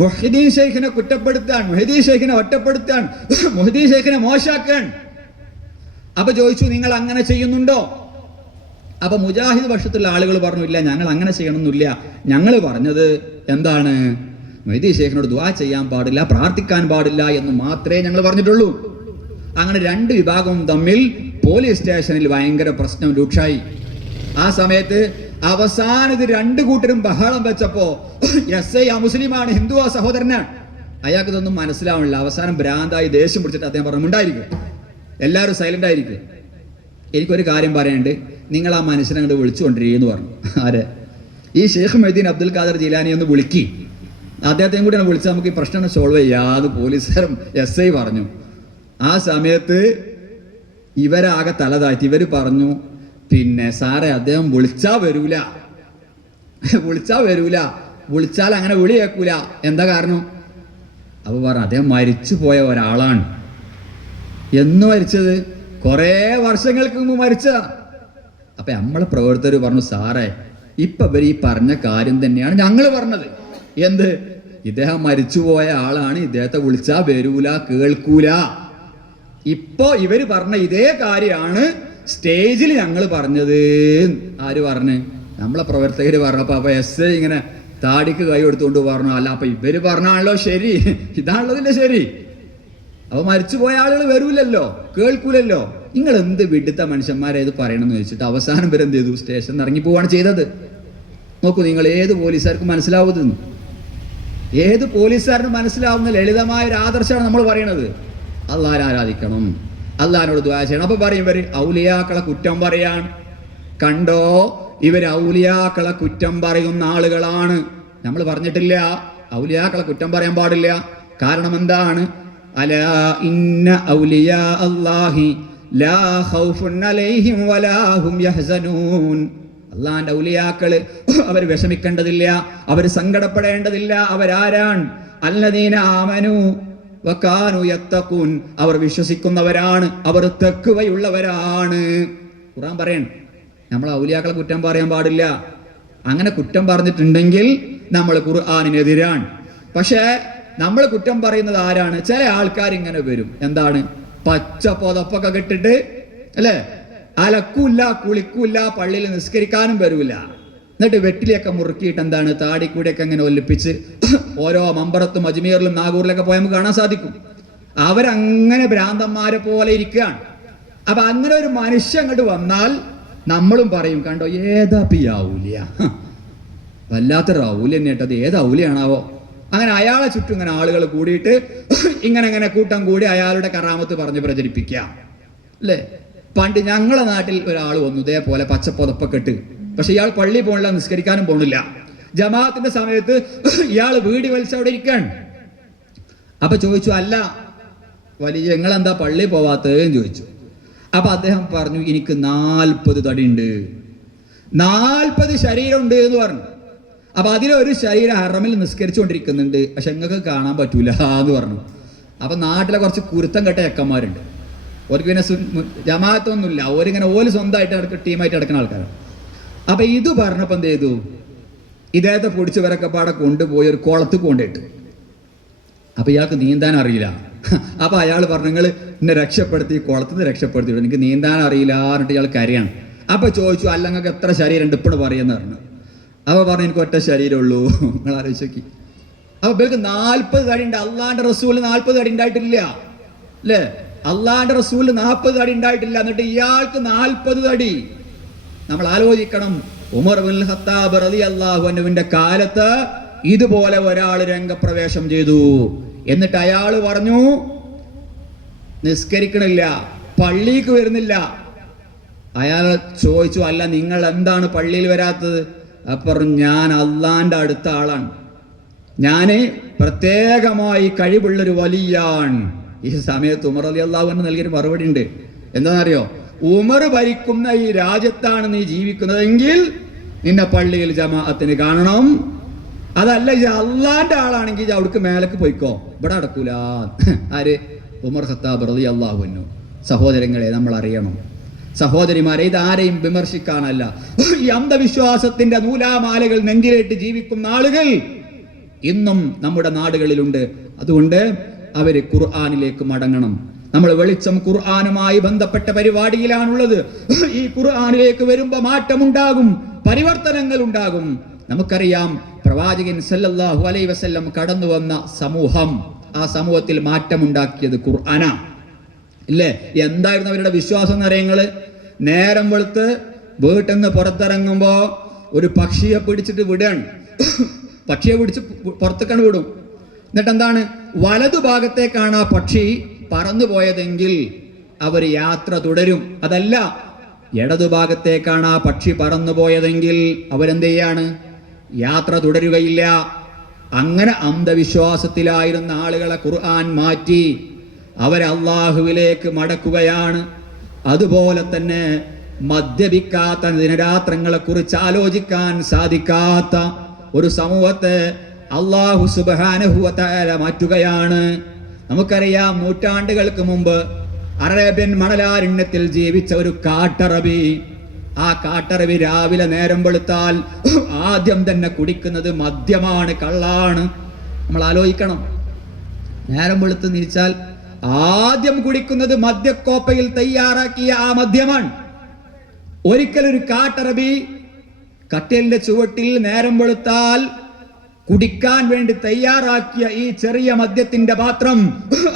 മുഹ്യിദ്ദീൻ ഷെയ്ഖിനെ കുറ്റപ്പെടുത്താൻ, മുഹ്യിദ്ദീൻ ഷെയ്ഖിനെ ഒറ്റപ്പെടുത്താൻ, മുഹ്യിദ്ദീൻ ഷെയ്ഖിനെ മോശാക്കാൻ. അപ്പൊ ചോദിച്ചു, നിങ്ങൾ അങ്ങനെ ചെയ്യുന്നുണ്ടോ? അപ്പൊ മുജാഹിദ് പക്ഷത്തുള്ള ആളുകൾ പറഞ്ഞു, ഇല്ല, ഞങ്ങൾ അങ്ങനെ ചെയ്യണമെന്നില്ല. ഞങ്ങൾ പറഞ്ഞത് എന്താണ്? മുഹ്യിദ്ദീൻ ഷെയ്ഖിനോട് ദുആ ചെയ്യാൻ പാടില്ല, പ്രാർത്ഥിക്കാൻ പാടില്ല എന്ന് മാത്രമേ ഞങ്ങൾ പറഞ്ഞിട്ടുള്ളൂ. അങ്ങനെ രണ്ട് വിഭാഗവും തമ്മിൽ പോലീസ് സ്റ്റേഷനിൽ ഭയങ്കര പ്രശ്നം രൂക്ഷായി. ആ സമയത്ത് അവസാനം ഇത് രണ്ടു കൂട്ടരും ബഹളം വെച്ചപ്പോ എസ് ഐ മുസ്ലിമാണ്, ഹിന്ദുവാ സഹോദരനാണ്, അയാൾക്ക് ഇതൊന്നും മനസ്സിലാവണില്ല. അവസാനം ഭ്രാന്തായി ദേഷ്യം പിടിച്ചിട്ട് അദ്ദേഹം പറഞ്ഞു, ഉണ്ടായിരിക്കും, എല്ലാവരും സൈലന്റ് ആയിരിക്കും, എനിക്കൊരു കാര്യം പറയാനുണ്ട്, നിങ്ങൾ ആ മനുഷ്യനെ അങ്ങോട്ട് വിളിച്ചുകൊണ്ടിരിക്കുന്നു പറഞ്ഞു. ആരെ? ഈ ഷെയ്ഖ് മൊയ്തീൻ അബ്ദുൽ ഖാദർ ജീലാനി ഒന്ന് വിളിക്കി, അദ്ദേഹത്തെയും കൂടി വിളിച്ച് നമുക്ക് ഈ പ്രശ്നം സോൾവ് ചെയ്യാതെ പോലീസുകാരും എസ് ഐ പറഞ്ഞു. ആ സമയത്ത് ഇവരാകെ തല താഴ്ത്തി. ഇവർ പറഞ്ഞു, പിന്നെ സാറേ അദ്ദേഹം വിളിച്ചാ വരൂല, വിളിച്ചാൽ അങ്ങനെ വിളി കേൾക്കൂല. എന്താ കാരണം? അപ്പൊ പറഞ്ഞു, അദ്ദേഹം മരിച്ചു പോയ ഒരാളാണ്. എന്ന് മരിച്ചത്? കുറേ വർഷങ്ങൾക്ക് മുമ്പ് മരിച്ചതാ. അപ്പൊ നമ്മളെ പ്രവർത്തകർ പറഞ്ഞു, സാറേ ഇപ്പൊ ഇവർ ഈ പറഞ്ഞ കാര്യം തന്നെയാണ് ഞങ്ങൾ പറഞ്ഞത്. എന്ത്? ഇദ്ദേഹം മരിച്ചുപോയ ആളാണ്, ഇദ്ദേഹത്തെ വിളിച്ചാ വരൂല, കേൾക്കൂല. ഇപ്പൊ ഇവര് പറഞ്ഞ ഇതേ കാര്യമാണ് സ്റ്റേജിൽ ഞങ്ങൾ പറഞ്ഞത്. ആര് പറഞ്ഞ്? നമ്മളെ പ്രവർത്തകര് പറഞ്ഞപ്പോ അപ്പൊ എസ് ഇങ്ങനെ താടിക്ക് കൈ എടുത്തുകൊണ്ട് പറഞ്ഞു, അല്ല അപ്പൊ ഇവര് പറഞ്ഞാണല്ലോ ശരി, ഇതാണല്ലോ ശരി. അപ്പൊ മരിച്ചുപോയ ആളുകൾ വരൂലല്ലോ, കേൾക്കൂലല്ലോ. നിങ്ങൾ എന്ത് വിടുത്ത മനുഷ്യന്മാരെ ഇത് പറയണമെന്ന് ചോദിച്ചിട്ട് അവസാനം വരെ എന്ത് ചെയ്തു? സ്റ്റേഷനിൽ ഇറങ്ങി പോവാണ് ചെയ്തത്. നോക്കൂ നിങ്ങൾ, ഏത് പോലീസുകാർക്ക് മനസ്സിലാവുന്നു? ഏത് പോലീസുകാരന് മനസ്സിലാവുന്ന ലളിതമായ ഒരു ആദർശമാണ് നമ്മൾ പറയണത്. അള്ളാഹനെ ആരാധിക്കണം, അള്ളാഹിനോട് ദുആ ചെയ്യണം. അപ്പൊ പറയും ഇവര് ഔലിയാക്കളെ കുറ്റം പറയാൻ. കണ്ടോ, ഇവര് ഔലിയാക്കളെ കുറ്റം പറയുന്ന ആളുകളാണ്. നമ്മൾ പറഞ്ഞിട്ടില്ല ഔലിയാക്കളെ കുറ്റം പറയാൻ പാടില്ല. കാരണം എന്താണ്? അലാ ഇന്ന ഔലിയാ അല്ലാഹി ലാ ഖൗഫുൻ അലൈഹിം വലാ ഹും യഹ്സനൂൻ. അള്ളാന്റെ ഔലിയാക്കള് അവർ വിഷമിക്കേണ്ടതില്ല, അവർ സങ്കടപ്പെടേണ്ടതില്ല. അവരാരാണ്? അല്ലദീന ആമനു വകാനു യത്തഖൂൻ. അവർ വിശ്വസിക്കുന്നവരാണ്, അവർ തഖ്വയുള്ളവരാണ്. ഖുർആൻ പറയണം നമ്മൾ ഔലിയാക്കളെ കുറ്റം പറയാൻ പാടില്ല. അങ്ങനെ കുറ്റം പറഞ്ഞിട്ടുണ്ടെങ്കിൽ നമ്മൾ ഖുർആനിനെതിരാണ്. പക്ഷേ നമ്മൾ കുറ്റം പറയുന്നത് ആരാണ്? ചില ആൾക്കാർ ഇങ്ങനെ വരും, എന്താണ്? പച്ച പുതപ്പൊക്കെ കെട്ടിട്ട്, അല്ലേ, അലക്കൂല്ല, കുളിക്കൂല്ല, പള്ളിയിൽ നിസ്കരിക്കാനും വരൂല. എന്നിട്ട് വെട്ടിലേക്ക് മുറുക്കിയിട്ട് എന്താണ്, താടിക്കൂടെയൊക്കെ അങ്ങനെ ഒലിപ്പിച്ച് ഓരോ മമ്പറത്തും അജ്മീറിലും നാഗൂറിലൊക്കെ പോയാൽ നമുക്ക് കാണാൻ സാധിക്കും. അവരങ്ങനെ ഭ്രാന്തന്മാരെ പോലെ ഇരിക്കുകയാണ്. അപ്പൊ അങ്ങനെ ഒരു മനുഷ്യൻ അങ്ങോട്ട് വന്നാൽ നമ്മളും പറയും, കണ്ടോ ഏതാ ഔലിയ, വല്ലാത്തൊരു ഔലിയ തന്നെ കേട്ടത്, ഏത് ഔലിയാണാവോ. അങ്ങനെ അയാളെ ചുറ്റും ഇങ്ങനെ ആളുകൾ കൂടിയിട്ട് ഇങ്ങനെ കൂട്ടം കൂടി അയാളുടെ കറാമത്ത് പറഞ്ഞ് പ്രചരിപ്പിക്കുക, അല്ലേ? പണ്ട് ഞങ്ങളെ നാട്ടിൽ ഒരാൾ വന്നു ഇതേപോലെ പച്ചപ്പുതപ്പൊക്കെ ഇട്ട്. പക്ഷെ ഇയാൾ പള്ളി പോണില്ല, നിസ്കരിക്കാനും പോണില്ല. ജമാഅത്തിന്റെ സമയത്ത് ഇയാൾ വീടി വലിച്ച് അവിടെ ഇരിക്കാൻ. അപ്പൊ ചോദിച്ചു, അല്ല വലിയ നിങ്ങളെന്താ പള്ളി പോവാത്തതെന്ന് ചോദിച്ചു. അപ്പൊ അദ്ദേഹം പറഞ്ഞു, എനിക്ക് 40 തടിയുണ്ട്, 40 ശരീരമുണ്ട് എന്ന് പറഞ്ഞു. അപ്പൊ അതിലൊരു ശരീരം ഹറമിൽ നിസ്കരിച്ചുകൊണ്ടിരിക്കുന്നുണ്ട്, പക്ഷെ നിങ്ങൾക്ക് കാണാൻ പറ്റൂല എന്ന് പറഞ്ഞു. അപ്പൊ നാട്ടിലെ കുറച്ച് കുരുത്തം കെട്ട ചെക്കന്മാരുണ്ട്, ഓർക്ക് പിന്നെ ജമാഅത്തൊന്നുമില്ല, ഓരിങ്ങനെ ഓല് സ്വന്തമായിട്ട് ടീമായിട്ട് നടക്കുന്ന ആൾക്കാരാണ്. അപ്പൊ ഇത് പറഞ്ഞപ്പോ എന്ത് ചെയ്തു? ഇദ്ദേഹത്തെ പൊടിച്ചവരൊക്കെ പാടെ കൊണ്ടുപോയി ഒരു കുളത്ത് കൊണ്ടിട്ട്. അപ്പൊ ഇയാൾക്ക് നീന്താൻ അറിയില്ല. അപ്പൊ അയാൾ പറഞ്ഞു, നിങ്ങൾ എന്നെ രക്ഷപ്പെടുത്തി, കുളത്തുനിന്ന് രക്ഷപ്പെടുത്തി, എനിക്ക് നീന്താൻ അറിയില്ല എന്നിട്ട് ഇയാൾ കരയാണ്. അപ്പൊ ചോദിച്ചു, അല്ല നിങ്ങൾക്ക് എത്ര ശരീരം ഉണ്ട് ഇപ്പോഴും പറയുന്ന പറഞ്ഞു. അപ്പൊ പറഞ്ഞു, എനിക്ക് ഒറ്റ ശരീരമുള്ളൂ. നിങ്ങൾ ആലോചിച്ച് നോക്കി. അപ്പൊ ഇവർക്ക് 40 തടി ഉണ്ട്. അള്ളാന്റെ റസൂല് 40 തടി ഉണ്ടായിട്ടില്ല, അല്ലേ? അള്ളാന്റെ റസൂല് 40 തടി ഉണ്ടായിട്ടില്ല, എന്നിട്ട് ഇയാൾക്ക് 40 തടി. നമ്മൾ ആലോചിക്കണം, ഉമർ ഇബ്നുൽ ഖത്താബ് റളിയല്ലാഹു അൻഹുവിന്റെ കാലത്ത് ഇതുപോലെ ഒരാൾ രംഗപ്രവേശം ചെയ്തു. എന്നിട്ട് അയാൾ പറഞ്ഞു, നിസ്കരിക്കണില്ല, പള്ളിക്ക് വരുന്നില്ല. അയാൾ ചോദിച്ചു, അല്ല നിങ്ങൾ എന്താണ് പള്ളിയിൽ വരാത്തത്? അപ്പം ഞാൻ അള്ളാന്റെ അടുത്ത ആളാണ്, ഞാന് പ്രത്യേകമായി കഴിവുള്ളൊരു വലിയാണ്. ഈ സമയത്ത് ഉമർ റളിയല്ലാഹു അൻഹു നൽകിയൊരു മറുപടി ഉണ്ട്. എന്താണെന്നറിയോ? ഉമർ ഭരിക്കുന്ന ഈ രാജ്യത്താണ് നീ ജീവിക്കുന്നതെങ്കിൽ നിന്നെ പള്ളിയിൽ ജമാഅത്തിന് കാണണം. അതല്ല ഇത് അള്ളാന്റെ ആളാണെങ്കിൽ അവിടേക്ക് മേലേക്ക് പോയിക്കോ, ഇവിടെ നടക്കൂല. ആര്? ഉമർ ഖത്താബ് റളിയല്ലാഹു അൻഹു. സഹോദരങ്ങളെ, നമ്മൾ അറിയണം, സഹോദരിമാരെ, ഇത് ആരെയും വിമർശിക്കാനല്ല. ഈ അന്ധവിശ്വാസത്തിന്റെ നൂലാമാലകൾ നെഞ്ചിലേറ്റ് ജീവിക്കുന്ന ആളുകൾ ഇന്നും നമ്മുടെ നാടുകളിലുണ്ട്. അതുകൊണ്ട് അവര് ഖുർആനിലേക്ക് മടങ്ങണം. നമ്മൾ വെളിച്ചം ഖുർആനുമായി ബന്ധപ്പെട്ട പരിപാടിയിലാണുള്ളത്. ഈ ഖുർആനിലേക്ക് വരുമ്പോ മാറ്റമുണ്ടാകും, പരിവർത്തനങ്ങൾ ഉണ്ടാകും. നമുക്കറിയാം, പ്രവാചകൻ സല്ലല്ലാഹു അലൈഹി വസല്ലം കടന്നു വന്ന സമൂഹം, ആ സമൂഹത്തിൽ മാറ്റമുണ്ടാക്കിയത് ഖുർആനാണ്, ഇല്ലേ? എന്തായിരുന്നു അവരുടെ വിശ്വാസം എന്നറിയങ്ങള്? നേരം വെളുത്ത് വീട്ടിൽ നിന്ന് പുറത്തിറങ്ങുമ്പോ ഒരു പക്ഷിയെ പിടിച്ചിട്ട് വിടുകയാണ്. പക്ഷിയെ പിടിച്ച് പുറത്തേക്കാണ് വിടും. എന്നിട്ട് എന്താണ്, വലതുഭാഗത്തേക്കാണ് ആ പക്ഷി പറന്നു പോയതെങ്കിൽ അവർ യാത്ര തുടരും. അതല്ല, ഇടതുഭാഗത്തേക്കാണ് ആ പക്ഷി പറന്നു പോയതെങ്കിൽ അവരെന്ത് ചെയ്യാണ്? യാത്ര തുടരുകയില്ല. അങ്ങനെ അന്ധവിശ്വാസത്തിലായിരുന്ന ആളുകളെ ഖുർആൻ മാറ്റി അവരെ അള്ളാഹുവിലേക്ക് മടക്കുകയാണ്. അതുപോലെ തന്നെ മദ്യപിക്കാത്ത ദിനരാത്രങ്ങളെ കുറിച്ച് ആലോചിക്കാൻ സാധിക്കാത്ത ഒരു സമൂഹത്തെ അള്ളാഹു സുബ്ഹാനഹു വ തആല മാറ്റുകയാണ്. നമുക്കറിയാം, നൂറ്റാണ്ടുകൾക്ക് മുമ്പ് അറേബ്യൻ മണലാരണ്യത്തിൽ ജീവിച്ച ഒരു കാട്ടറബി. ആ കാട്ടറബി രാവിലെ നേരം വെളുത്താൽ ആദ്യം തന്നെ കുടിക്കുന്നത് മദ്യമാണ്, കള്ളാണ്. നമ്മൾ ആലോചിക്കണം, നേരം വെളുത്ത് നീച്ചാൽ ആദ്യം കുടിക്കുന്നത് മദ്യക്കോപ്പയിൽ തയ്യാറാക്കിയ ആ മദ്യമാണ്. ഒരിക്കലൊരു കാട്ടറബി കട്ടിലിന്റെ ചുവട്ടിൽ നേരം വെളുത്താൽ കുടിക്കാൻ വേണ്ടി തയ്യാറാക്കിയ ഈ ചെറിയ മദ്യത്തിന്റെ പാത്രം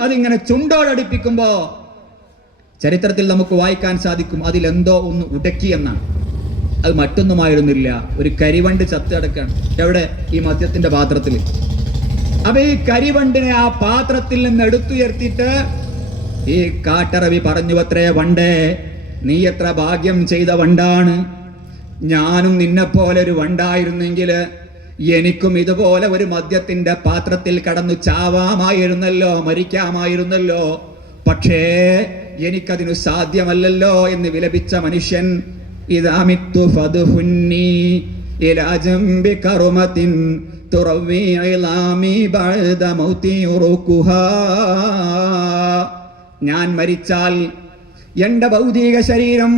അതിങ്ങനെ ചുണ്ടോടടുപ്പിക്കുമ്പോ ചരിത്രത്തിൽ നമുക്ക് വായിക്കാൻ സാധിക്കും, അതിലെന്തോ ഒന്ന് ഉടക്കി എന്നാണ്. അത് മറ്റൊന്നുമായിരുന്നില്ല, ഒരു കരിവണ്ട് ചത്ത് കിടക്കാണ്. എവിടെ? ഈ മദ്യത്തിന്റെ പാത്രത്തിൽ. അപ്പൊ ഈ കരിവണ്ടിനെ ആ പാത്രത്തിൽ നിന്ന് എടുത്തുയർത്തിയിട്ട് ഈ കാട്ടറബി പറഞ്ഞു, അത്രേ വണ്ടേ, നീ എത്ര ഭാഗ്യം ചെയ്ത വണ്ടാണ്. ഞാനും നിന്നെ പോലെ ഒരു വണ്ടായിരുന്നെങ്കിൽ എനിക്കും ഇതുപോലെ ഒരു മദ്യത്തിന്റെ പാത്രത്തിൽ കടന്നു ചാവാമായിരുന്നല്ലോ, മരിക്കാമായിരുന്നല്ലോ. പക്ഷേ എനിക്കതിനു സാധ്യമല്ലല്ലോ എന്ന് വിലപിച്ച മനുഷ്യൻ, ഇദാമിത്തു ഫദ്ഹുന്നി ഇലാ ജംബി കറുമത്തിൻ തുറവി ഇളാമി ബഅദ മൗതി ഉറുഖുഹാ. ഞാൻ മരിച്ചാൽ എന്റെ ഭൗതിക ശരീരം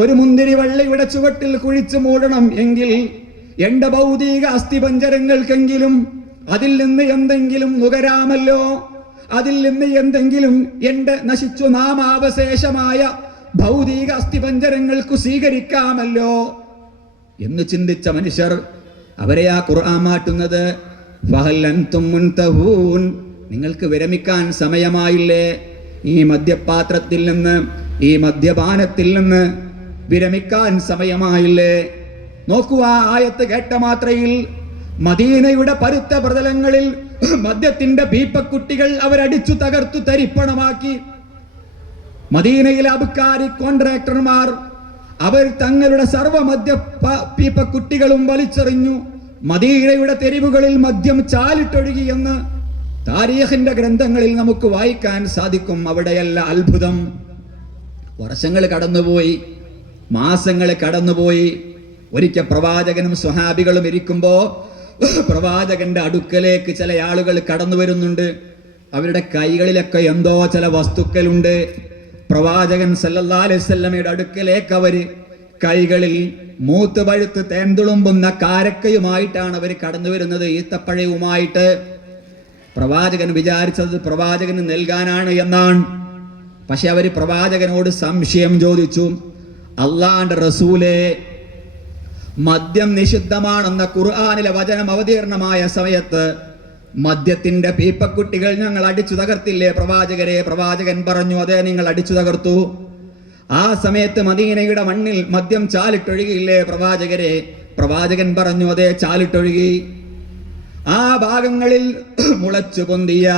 ഒരു മുന്തിരി വള്ളിയുടെ ചുവട്ടിൽ കുഴിച്ചു മൂടണം എങ്കിൽ എന്റെ ഭൗതിക അസ്ഥിപഞ്ജരങ്ങൾക്കെങ്കിലും അതിൽ നിന്ന് എന്തെങ്കിലും നുകരാമല്ലോ, അതിൽ നിന്ന് എന്തെങ്കിലും എന്റെ നശിച്ചു നാമാവശേഷമായ ഭൗതിക അസ്ഥിപഞ്ജരങ്ങൾക്ക് സ്വീകരിക്കാമല്ലോ എന്ന് ചിന്തിച്ച മനുഷ്യർ, അവരെ ആ ഖുർആൻ മാറ്റുന്നത് ഫഹൽ അൻതും മുൻതഹൂൻ, നിങ്ങൾക്ക് വിരമിക്കാൻ സമയമായില്ലേ? ഈ മദ്യപാത്രത്തിൽ നിന്ന്, ഈ മദ്യപാനത്തിൽ നിന്ന് വിരമിക്കാൻ സമയമായില്ലേ? നോക്കൂ, ആ ആയത്ത് കേട്ട മാത്രയിൽ മദീനയുടെ പരുത്ത പ്രതലങ്ങളിൽ മദ്യത്തിന്റെ പീപ്പക്കുട്ടികൾ അവരടിച്ചു തകർത്തു തരിപ്പണമാക്കി. മദീനയിലെ അബ്കാരി കോൺട്രാക്ടർമാർ അവർ തങ്ങളുടെ സർവ്വ മദ്യ പീപ്പക്കുട്ടികളും വലിച്ചെറിഞ്ഞു. മദീനയുടെ തെരുവുകളിൽ മദ്യം ചാലിട്ടൊഴുകി എന്ന് താരീഖിന്റെ ഗ്രന്ഥങ്ങളിൽ നമുക്ക് വായിക്കാൻ സാധിക്കും. അവിടെയല്ല അത്ഭുതം. വർഷങ്ങൾ കടന്നുപോയി, മാസങ്ങൾ കടന്നുപോയി. ഒരിക്കൽ പ്രവാചകനും സ്വഹാബികളും ഇരിക്കുമ്പോ പ്രവാചകന്റെ അടുക്കലേക്ക് ചില ആളുകൾ കടന്നു വരുന്നുണ്ട്. അവരുടെ കൈകളിലൊക്കെ എന്തോ ചില വസ്തുക്കളുണ്ട്. പ്രവാചകൻ സല്ലല്ലാഹു അലൈഹി വസല്ലമയുടെ അടുക്കലേക്ക് അവര് കൈകളിൽ മൂത്ത് പഴുത്ത് തേൻതുളുമ്പുന്ന കാരക്കയുമായിട്ടാണ് അവർ കടന്നു വരുന്നത്, ഈത്തപ്പഴവുമായിട്ട്. പ്രവാചകൻ വിചാരിച്ചത് പ്രവാചകന് നൽകാനാണ് എന്നാണ്. പക്ഷെ അവര് പ്രവാചകനോട് സംശയം ചോദിച്ചു. അള്ളാന്റെ റസൂലേ, മദ്യം നിഷിദ്ധമാണെന്ന ഖുർആനിലെ വചനം അവതീർണമായ സമയത്ത് മദ്യത്തിന്റെ പീപ്പക്കുട്ടികൾ ഞങ്ങൾ അടിച്ചു തകർത്തില്ലേ പ്രവാചകരെ? പ്രവാചകൻ പറഞ്ഞു, അതെ, നിങ്ങൾ അടിച്ചു തകർത്തു. ആ സമയത്ത് മദീനയുടെ മണ്ണിൽ മദ്യം ചാലിട്ടൊഴുകിയില്ലേ പ്രവാചകരെ? പ്രവാചകൻ പറഞ്ഞു, അതെ, ചാലിട്ടൊഴുകി. ആ ഭാഗങ്ങളിൽ മുളച്ചു പൊന്തിയ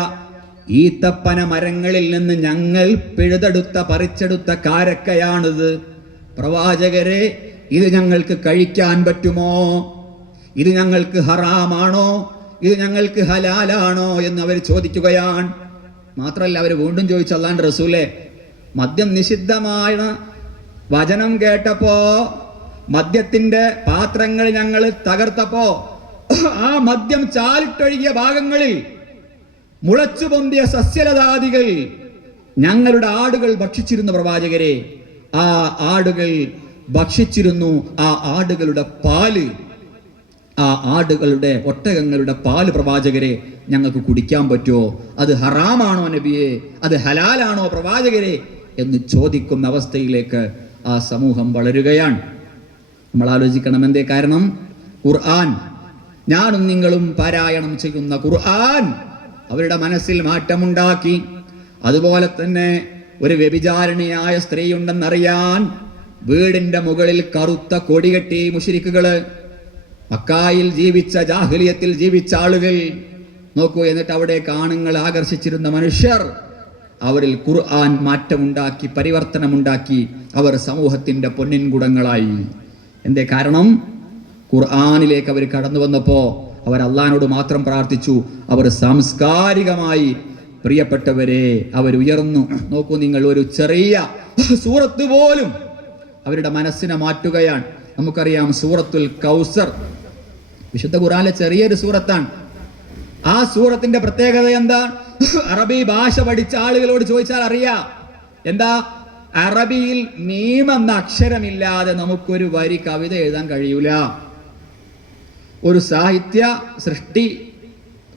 ഈത്തപ്പന മരങ്ങളിൽ നിന്ന് ഞങ്ങൾ പിഴുതെടുത്ത പറിച്ചെടുത്ത കാരക്കയാണിത്. പ്രവാചകരെ, ഇത് ഞങ്ങൾക്ക് കഴിക്കാൻ പറ്റുമോ? ഇത് ഞങ്ങൾക്ക് ഹറാമാണോ? ഇത് ഞങ്ങൾക്ക് ഹലാലാണോ എന്ന് അവർ ചോദിക്കുകയാണ്. മാത്രമല്ല, അവർ വീണ്ടും ചോദിച്ചു, അല്ലാണ്ട് റസൂലേ, മദ്യം നിഷിദ്ധമായ വചനം കേട്ടപ്പോ മദ്യത്തിന്റെ പാത്രങ്ങൾ ഞങ്ങൾ തകർത്തപ്പോ ആ മദ്യം ചാലിട്ടൊഴുകിയ ഭാഗങ്ങളിൽ മുളച്ചു പൊന്തിയ സസ്യലതാദികൾ ഞങ്ങളുടെ ആടുകൾ ഭക്ഷിച്ചിരുന്നു പ്രവാചകരെ. ആ ആടുകൾ ഭക്ഷിച്ചിരുന്നു. ആ ആടുകളുടെ പാല്, ആ ആടുകളുടെ ഒട്ടകങ്ങളുടെ പാല് പ്രവാചകരെ ഞങ്ങൾക്ക് കുടിക്കാൻ പറ്റുമോ? അത് ഹറാമാണോ നബിയെ? അത് ഹലാലാണോ പ്രവാചകരെ എന്ന് ചോദിക്കുന്ന അവസ്ഥയിലേക്ക് ആ സമൂഹം വളരുകയാണ്. നമ്മൾ ആലോചിക്കണം, എന്തേ കാരണം? ഖുർആൻ, ഞാനും നിങ്ങളും പാരായണം ചെയ്യുന്ന ഖുർആൻ അവരുടെ മനസ്സിൽ മാറ്റമുണ്ടാക്കി. അതുപോലെ തന്നെ ഒരു വ്യഭിചാരിണിയായ സ്ത്രീയുണ്ടെന്നറിയാൻ വീടിന്റെ മുകളിൽ കറുത്ത കൊടികെട്ടി മുശ്രിക്കുകള്, മക്കായിൽ ജീവിച്ച, ജാഹിലിയത്തിൽ ജീവിച്ച ആളുകൾ നോക്കൂ. എന്നിട്ട് അവിടെ ആണുങ്ങൾ ആകർഷിച്ചിരുന്ന മനുഷ്യർ, അവരിൽ ഖുർആൻ മാറ്റമുണ്ടാക്കി, പരിവർത്തനമുണ്ടാക്കി. അവർ സമൂഹത്തിന്റെ പൊന്നിൻകുടങ്ങളായി. എന്തേ കാരണം? ഖുർആനിലേക്ക് അവർ കടന്നു വന്നപ്പോ അവർ അള്ളാഹിനോട് മാത്രം പ്രാർത്ഥിച്ചു. അവർ സാംസ്കാരികമായി, പ്രിയപ്പെട്ടവരെ, അവരുയർന്നു. നോക്കൂ നിങ്ങൾ, ഒരു ചെറിയ സൂറത്ത് പോലും അവരുടെ മനസ്സിനെ മാറ്റുകയാണ്. നമുക്കറിയാം സൂറത്തുൽ കൗസർ വിശുദ്ധ ഖുർആനിലെ ചെറിയൊരു സൂറത്താണ്. ആ സൂറത്തിന്റെ പ്രത്യേകത എന്താ? അറബി ഭാഷ പഠിച്ച ആളുകളോട് ചോദിച്ചാൽ അറിയാം. എന്താ? അറബിയിൽ മീം എന്ന അക്ഷരമില്ലാതെ നമുക്കൊരു വരി കവിത എഴുതാൻ കഴിയൂല. ഒരു സാഹിത്യ സൃഷ്ടി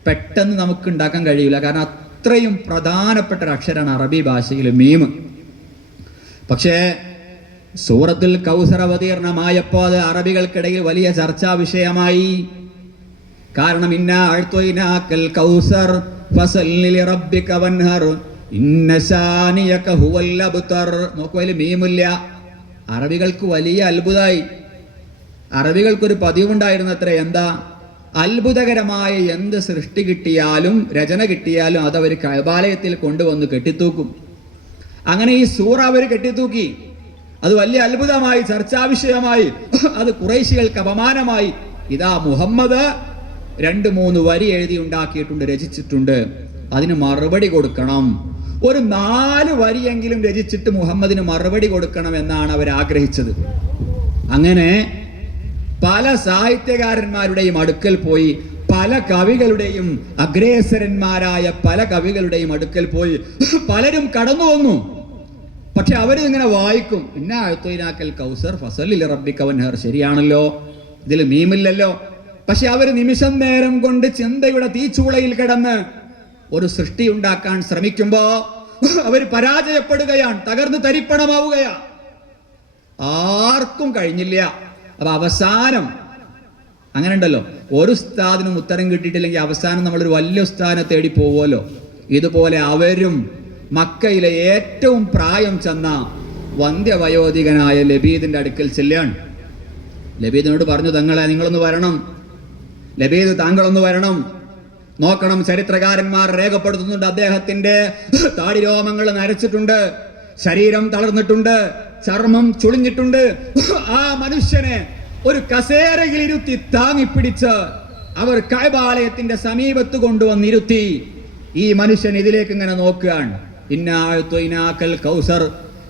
പെട്ടെന്ന് നമുക്ക് ഉണ്ടാക്കാൻ കഴിയില്ല. കാരണം അത്രയും പ്രധാനപ്പെട്ട ഒരു അക്ഷരമാണ് അറബി ഭാഷയിൽ മീം. പക്ഷേ സൂറത്തുൽ കൗസർ അവതീർണമായപ്പോൾ അത് അറബികൾക്കിടയിൽ വലിയ ചർച്ചാ വിഷയമായി. കാരണം ഇന്നാ അഅ്തൈനാക്കൽ കൗസർ ഫസല്ലി ലിറബ്ബിക വൻഹർ ഇന്ന ശാനിയക ഹുവൽ അബ്തർ. നോക്കൂ, അതിൽ മീമില്ല. അറബികൾക്ക് വലിയ അത്ഭുതമായി. അറബികൾക്കൊരു പതിവുണ്ടായിരുന്നത്ര. എന്താ? അത്ഭുതകരമായ എന്ത് സൃഷ്ടി കിട്ടിയാലും, രചന കിട്ടിയാലും അതവർ കഅബാലയത്തിൽ കൊണ്ടുവന്ന് കെട്ടിത്തൂക്കും. അങ്ങനെ ഈ സൂറ അവർ കെട്ടിത്തൂക്കി. അത് വലിയ അത്ഭുതമായി, ചർച്ചാ വിഷയമായി. അത് ഖുറൈശികൾക്ക് അപമാനമായി. ഇതാ മുഹമ്മദ് 2-3 വരി എഴുതി ഉണ്ടാക്കിയിട്ടുണ്ട്, രചിച്ചിട്ടുണ്ട്. അതിന് മറുപടി കൊടുക്കണം. ഒരു 4 വരിയെങ്കിലും രചിച്ചിട്ട് മുഹമ്മദിന് മറുപടി കൊടുക്കണം എന്നാണ് അവർ ആഗ്രഹിച്ചത്. അങ്ങനെ പല സാഹിത്യകാരന്മാരുടെയും അടുക്കൽ പോയി, പല കവികളുടെയും, അഗ്രേസരന്മാരായ പല കവികളുടെയും അടുക്കൽ പോയി പലരും കടന്നു വന്നു. പക്ഷെ അവരിങ്ങനെ വായിക്കും, ഇന്നാ അഅ്തൈനാക്കൽ കൗസർ ഫസല്ലി ലിറബ്ബിക വൻഹർ. ശരിയാണല്ലോ, ഇതിൽ മീമില്ലല്ലോ. പക്ഷെ അവർ നിമിഷം നേരം കൊണ്ട് ചിന്തയുടെ തീച്ചൂളയിൽ കിടന്ന് ഒരു സൃഷ്ടി ഉണ്ടാക്കാൻ ശ്രമിക്കുമ്പോ അവർ പരാജയപ്പെടുകയാണ്, തകർന്ന് തരിപ്പണമാവുകയാണ്. ആർക്കും കഴിഞ്ഞില്ല. അപ്പൊ അവസാനം അങ്ങനെ ഉണ്ടല്ലോ, ഒരു ഉസ്താദിനും ഉത്തരം കിട്ടിയിട്ടില്ലെങ്കിൽ അവസാനം നമ്മളൊരു വലിയ ഉസ്താദിനെ തേടി പോവുമല്ലോ. ഇതുപോലെ അവരും മക്കയിലെ ഏറ്റവും പ്രായം ചെന്ന വന്ധ്യവയോധികനായ ലബീദിന്റെ അടുക്കൽ ചെല്ലുകയാണ്. ലബീദിനോട് പറഞ്ഞു, തങ്ങളെ നിങ്ങളൊന്ന് വരണം. ലബീദ്, താങ്കളൊന്ന് വരണം. നോക്കണം, ചരിത്രകാരന്മാർ രേഖപ്പെടുത്തുന്നുണ്ട്, അദ്ദേഹത്തിന്റെ താടിരോമങ്ങൾ നരച്ചിട്ടുണ്ട്, ശരീരം തളർന്നിട്ടുണ്ട്, ചർമ്മം ചുളിഞ്ഞിട്ടുണ്ട്. ആ മനുഷ്യനെ ഒരു കസേരയിൽ ഇരുത്തി താങ്ങിപ്പിടിച്ച് അവർ കഅബാലയത്തിന്റെ സമീപത്ത് കൊണ്ടുവന്നിരുത്തി. ഈ മനുഷ്യൻ ഇതിലേക്ക് ഇങ്ങനെ നോക്കുകയാണ്. ഇന്നാ അഅ്തൈനാക്കൽ കൗസർ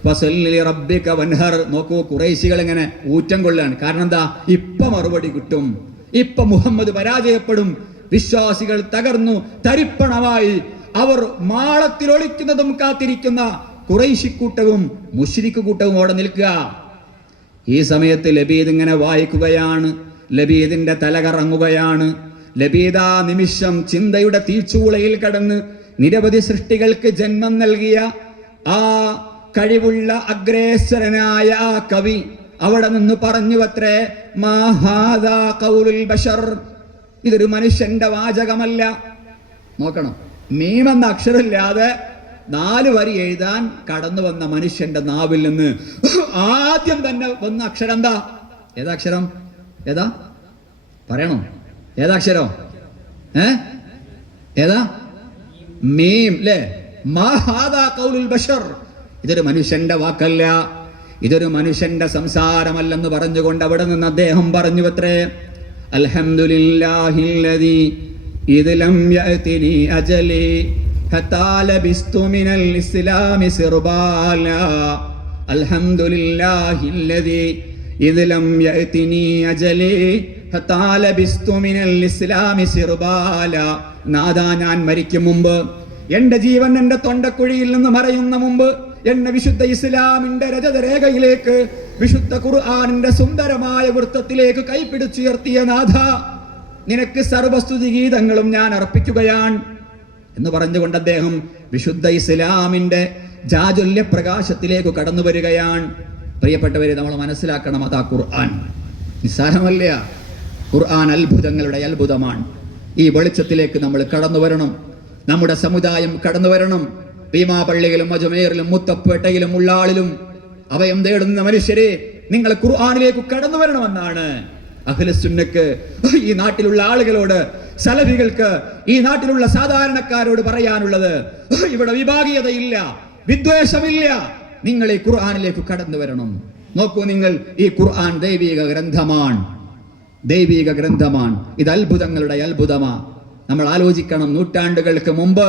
ഫസല്ലി ലിറബ്ബിക വൻഹർ. നോക്കൂ, ഖുറൈശികൾ ഇങ്ങനെ ഊറ്റം കൊള്ളുകയാണ്. കാരണം എന്താ? ഇപ്പൊ മറുപടി കിട്ടും, ഇപ്പൊ മുഹമ്മദ് പരാജയപ്പെടും. വിശ്വാസികൾ തകർന്നു തരിപ്പണമായി. അവർ മാളത്തിൽ ഒളിക്കുന്നതും കാത്തിരിക്കുന്ന ഖുറൈശി കൂട്ടവും മുശ്രിക്ക് കൂട്ടവും അവിടെ നിൽക്കുക. ഈ സമയത്ത് ലബീദ് ഇങ്ങനെ വായിക്കുകയാണ്. ലബീദിന്റെ തലകറങ്ങുകയാണ്. ലബീദ് ആ നിമിഷം ചിന്തയുടെ തീച്ചൂളയിൽ കടന്ന് നിരവധി സൃഷ്ടികൾക്ക് ജന്മം നൽകിയ ആ കഴിവുള്ള അഗ്രേസരനായ ആ കവി അവിടെ നിന്ന് പറഞ്ഞു അത്രേ, മാ ഹാദാ ഖൗലുൽ ബശർ. ഇതൊരു മനുഷ്യന്റെ വാചകമല്ല. നോക്കണം, മീം എന്ന അക്ഷരമില്ലാതെ 4 വരി എഴുതാൻ കടന്നു വന്ന മനുഷ്യന്റെ നാവിൽ നിന്ന് ആദ്യം തന്നെ വന്ന അക്ഷരം എന്താ? ഏതാക്ഷരം? ഏതാ പറയണം? ഏതാക്ഷരം? ഏതാ? മീം അല്ലേ? മാ ഹാദാ ഖൗലുൽ ബശർ. ഇതൊരു മനുഷ്യന്റെ വാക്കല്ല, ഇതൊരു മനുഷ്യന്റെ സംസാരമല്ലെന്ന് പറഞ്ഞുകൊണ്ട് അവിടെ നിന്ന് അദ്ദേഹം പറഞ്ഞു അത്രേ, അൽഹംദുലില്ലാഹില്ലദീ ഇദ് ലം യഅതിനി അജലി ഹത്താ ലബിസ്തു മിനൽ ഇസ്ലാമി സിർബാല. അൽഹംദുലില്ലാഹില്ലദീ ഇദ് ലം യഅതിനി അജലി ഹത്താ ലബിസ്തു മിനൽ ഇസ്ലാമി സിർബാല. നാദാ, ഞാൻ മരിക്കും മുമ്പ്, എന്റെ ജീവൻ എന്റെ തൊണ്ടക്കുഴിയിൽ നിന്ന് മറയുന്ന മുമ്പ് എന്നെ വിശുദ്ധ ഇസ്ലാമിന്റെ രജതരേഖയിലേക്ക്, വിശുദ്ധ ഖുർആനിന്റെ സുന്ദരമായ വൃത്തത്തിലേക്ക് കൈപിടിച്ചുയർത്തിയ നാഥ, നിനക്ക് സർവസ്തുതി ഗീതങ്ങളും ഞാൻ അർപ്പിക്കുകയാണ് എന്ന് പറഞ്ഞുകൊണ്ട് അദ്ദേഹം വിശുദ്ധ ഇസ്ലാമിന്റെ ജാജുല്യ പ്രകാശത്തിലേക്ക് കടന്നു വരികയാണ്. പ്രിയപ്പെട്ടവരെ, നമ്മൾ മനസ്സിലാക്കണം, അതാ ഖുർആൻ നിസ്സാരമല്ല. ഖുർആൻ അത്ഭുതങ്ങളുടെ അത്ഭുതമാണ്. ഈ വെളിച്ചത്തിലേക്ക് നമ്മൾ കടന്നു വരണം. നമ്മുടെ സമുദായം കടന്നു വരണം. ഭീമാപള്ളിയിലും അജ്മീറിലും മുത്തപ്പേട്ടയിലും ഉള്ളാളിലും അഭയം തേടുന്ന മനുഷ്യരെ, നിങ്ങൾ ഖുർആനിലേക്ക് കടന്നു വരണമെന്നാണ് അഹ്ലുസുന്നക്ക് ഈ നാട്ടിലുള്ള ആളുകളോട്, സലഫികൾക്ക്, ഈ നാട്ടിലുള്ള സാധാരണക്കാരോട് പറയാനുള്ളത്. ഇവിടെ വിഭാഗീയതയില്ല, വിദ്വേഷമില്ല. നിങ്ങൾ ഈ ഖുർആനിലേക്ക് കടന്നു വരണം. നോക്കൂ നിങ്ങൾ, ഈ ഖുർആൻ ദൈവിക ഗ്രന്ഥമാണ്, ദൈവിക ഗ്രന്ഥമാണ്. ഇത് അത്ഭുതങ്ങളുടെ അത്ഭുതമാണ്. നമ്മൾ ആലോചിക്കണം, നൂറ്റാണ്ടുകൾക്ക് മുമ്പ്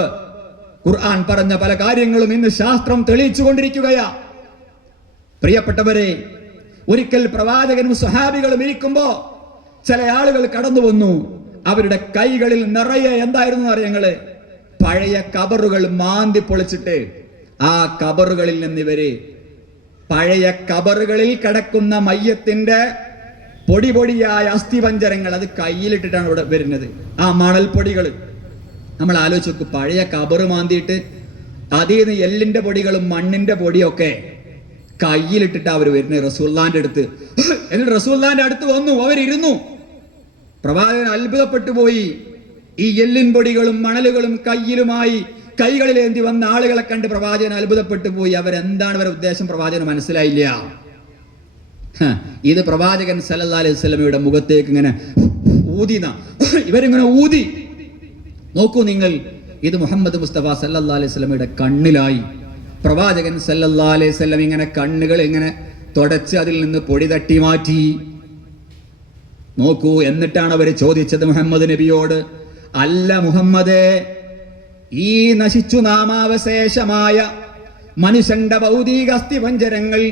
ഖുർആൻ പറഞ്ഞ പല കാര്യങ്ങളും ഇന്ന് ശാസ്ത്രം തെളിയിച്ചു കൊണ്ടിരിക്കുകയാ. പ്രിയപ്പെട്ടവരെ, ഒരിക്കൽ പ്രവാചകനും സ്വഹാബികളും ഇരിക്കുമ്പോ ചില ആളുകൾ കടന്നു വന്നു. അവരുടെ കൈകളിൽ നിറയെ എന്തായിരുന്നു അറിയങ്ങള്? പഴയ കബറുകൾ മാന്തി പൊളിച്ചിട്ട് ആ കബറുകളിൽ നിന്ന് ഇവര് പഴയ കബറുകളിൽ കിടക്കുന്ന മയ്യത്തിന്റെ പൊടി പൊടിയായ അസ്ഥിപഞ്ജരങ്ങൾ അത് കയ്യിലിട്ടിട്ടാണ് ഇവിടെ വരുന്നത്. ആ മണൽപ്പൊടികൾ നമ്മൾ ആലോചിച്ച് നോക്കും. പഴയ കബറ് മാന്തിയിട്ട് അതിൽ നിന്ന് എല്ലിന്റെ പൊടികളും മണ്ണിന്റെ പൊടിയൊക്കെ കയ്യിലിട്ടിട്ട് അവർ വരുന്നത് റസൂലുള്ളാന്റെ അടുത്ത്. എന്നിട്ട് റസൂലുള്ളാന്റെ അടുത്ത് വന്നു, അവരിരുന്നു. പ്രവാചകൻ അത്ഭുതപ്പെട്ടു പോയി. ഈ എല്ലിൻ പൊടികളും മണലുകളും കയ്യിലുമായി കൈകളിലേന്തി വന്ന ആളുകളെ കണ്ട് പ്രവാചകൻ അത്ഭുതപ്പെട്ടു പോയി. അവരെന്താണ് അവരുടെ ഉദ്ദേശം പ്രവാചകന് മനസ്സിലായില്ല. ഇത് പ്രവാചകൻ സല്ലല്ലാഹു അലൈഹി വസല്ലമയുടെ മുഖത്തേക്ക് ഇങ്ങനെ ഊതിന, ഇവരിങ്ങനെ ഊതി. നോക്കൂ നിങ്ങൾ, ഇത് മുഹമ്മദ് മുസ്തഫ സല്ലല്ലാഹു അലൈഹി വസല്ലമയുടെ കണ്ണിലായി. പ്രവാചകൻ സല്ലല്ലാഹു അലൈഹി വസല്ലം ഇങ്ങനെ കണ്ണുകൾ ഇങ്ങനെ തുടച്ച് അതിൽ നിന്ന് പൊടി തട്ടി മാറ്റി. നോക്കൂ, എന്നിട്ടാണ് അവർ ചോദിച്ചത് മുഹമ്മദ് നബിയോട്, അല്ല മുഹമ്മദേ, ഈ നശിച്ചു നാമാവശേഷമായ മനുഷ്യന്റെ ഭൗതിക അസ്ഥിപഞ്ജരങ്ങൾ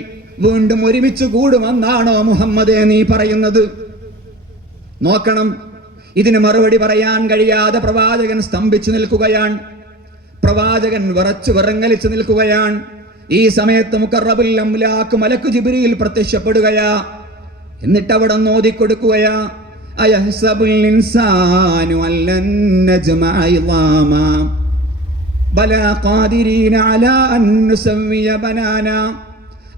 വീണ്ടും ഒരുമിച്ച് കൂടുമെന്നാണോ മുഹമ്മദേ നീ പറയുന്നത്? നോക്കണം, ഇതിന് മറുപടി പറയാൻ കഴിയാതെ പ്രവാചകൻ സ്തംഭിച്ചു നിൽക്കുകയാണ്. പ്രവാചകൻ വിറങ്ങലിച്ചു നിൽക്കുകയാണ്. ഈ സമയത്ത് മുഖറബുൽ അംലാക്ക് മലക്കു ജിബ്രീൽ പ്രത്യക്ഷപ്പെടുകയാ. എന്നിട്ട് അവിടെ ഓതിക്കൊടുക്കുകയാ, അയഹ്സബുൽ ഇൻസാനു അല്ലൻ നജ്മഅ ഇളാമ ബലാ ഖാദിരീന അലാ അൻ നുസവ്വിയ ബനാനാ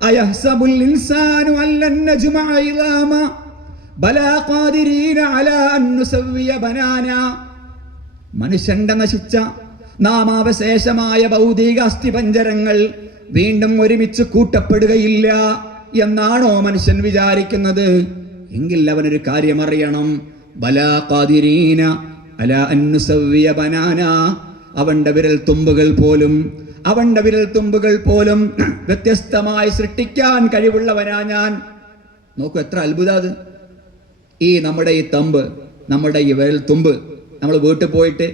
അയഹ്സബുൽ ഇൻസാനു അല്ലൻ നജ്മഅ ഇളാമ ബലാ ഖാദിരീന അലാ അൻ നുസവ്വിയ ബനാനാ. മനുഷ്യന്റെ നശിച്ച നാമാവശേഷമായ ഭൗതിക അസ്ഥിപഞ്ജരങ്ങൾ വീണ്ടും ഒരുമിച്ച് കൂട്ടപ്പെടുകയില്ല എന്നാണോ മനുഷ്യൻ വിചാരിക്കുന്നത്? എങ്കിൽ അവനൊരു കാര്യം അറിയണം, ബലാ ഖാദിരീന അലാ അൻ നുസവ്വിയ ബനാനാ. അവന്റെ വിരൽ തുമ്പുകൾ പോലും വ്യത്യസ്തമായി സൃഷ്ടിക്കാൻ കഴിവുള്ളവനാ ഞാൻ. നോക്കൂ, എത്ര അത്ഭുതം അത്. ഈ നമ്മുടെ ഈ തമ്പ്, നമ്മുടെ ഈ വിരൽ തുമ്പ്, നമ്മൾ വീട്ടിൽ പോയിട്ട്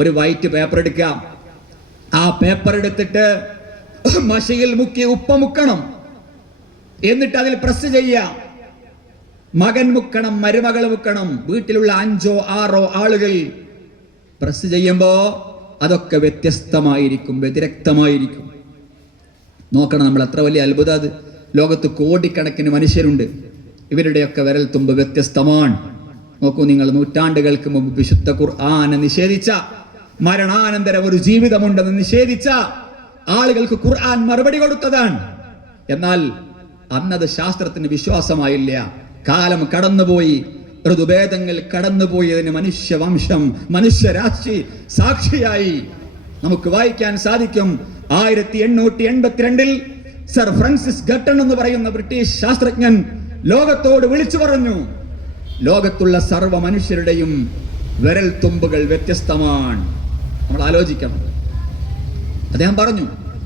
ഒരു വൈറ്റ് പേപ്പർ എടുക്കാം. ആ പേപ്പർ എടുത്തിട്ട് മഷിയിൽ മുക്കി ഉപ്പ മുക്കണം. എന്നിട്ട് അതിൽ പ്രസ് ചെയ്യാം. മകൻ മുക്കണം, മരുമകൾ മുക്കണം, വീട്ടിലുള്ള 5 or 6 ആളുകൾ പ്രസ് ചെയ്യുമ്പോ അതൊക്കെ വ്യത്യസ്തമായിരിക്കും, വ്യതിരക്തമായിരിക്കും. നോക്കണം, നമ്മൾ എത്ര വലിയ അത്ഭുതം അത്. ലോകത്ത് കോടിക്കണക്കിന് മനുഷ്യരുണ്ട്, ഇവരുടെയൊക്കെ വിരൽ തുമ്പ് വ്യത്യസ്തമാണ്. നോക്കൂ നിങ്ങൾ, നൂറ്റാണ്ടുകൾക്ക് മുമ്പ് വിശുദ്ധ ഖുർആനെ നിഷേധിച്ച, മരണാനന്തരം ഒരു ജീവിതമുണ്ടെന്ന് നിഷേധിച്ച ആളുകൾക്ക് ഖുർആൻ മറുപടി കൊടുത്തതാണ്. എന്നാൽ അന്നത് ശാസ്ത്രത്തിന് വിശ്വാസമായില്ല. കാലം കടന്നുപോയി, ഋതുഭേദങ്ങൾ കടന്നുപോയതിന് മനുഷ്യവംശം, മനുഷ്യരാശി സാക്ഷിയായി. നമുക്ക് വായിക്കാൻ സാധിക്കും, 1882 സർ ഫ്രാൻസിസ് ഗട്ടൺ എന്ന് പറയുന്ന ബ്രിട്ടീഷ് ശാസ്ത്രജ്ഞൻ ലോകത്തോട് വിളിച്ചു പറഞ്ഞു, ലോകത്തുള്ള സർവ്വ മനുഷ്യരുടെയും വിരൽ തുമ്പുകൾ വ്യത്യസ്തമാണ്. നമ്മൾ ആലോചിക്കണം. അദ്ദേഹം പറഞ്ഞു,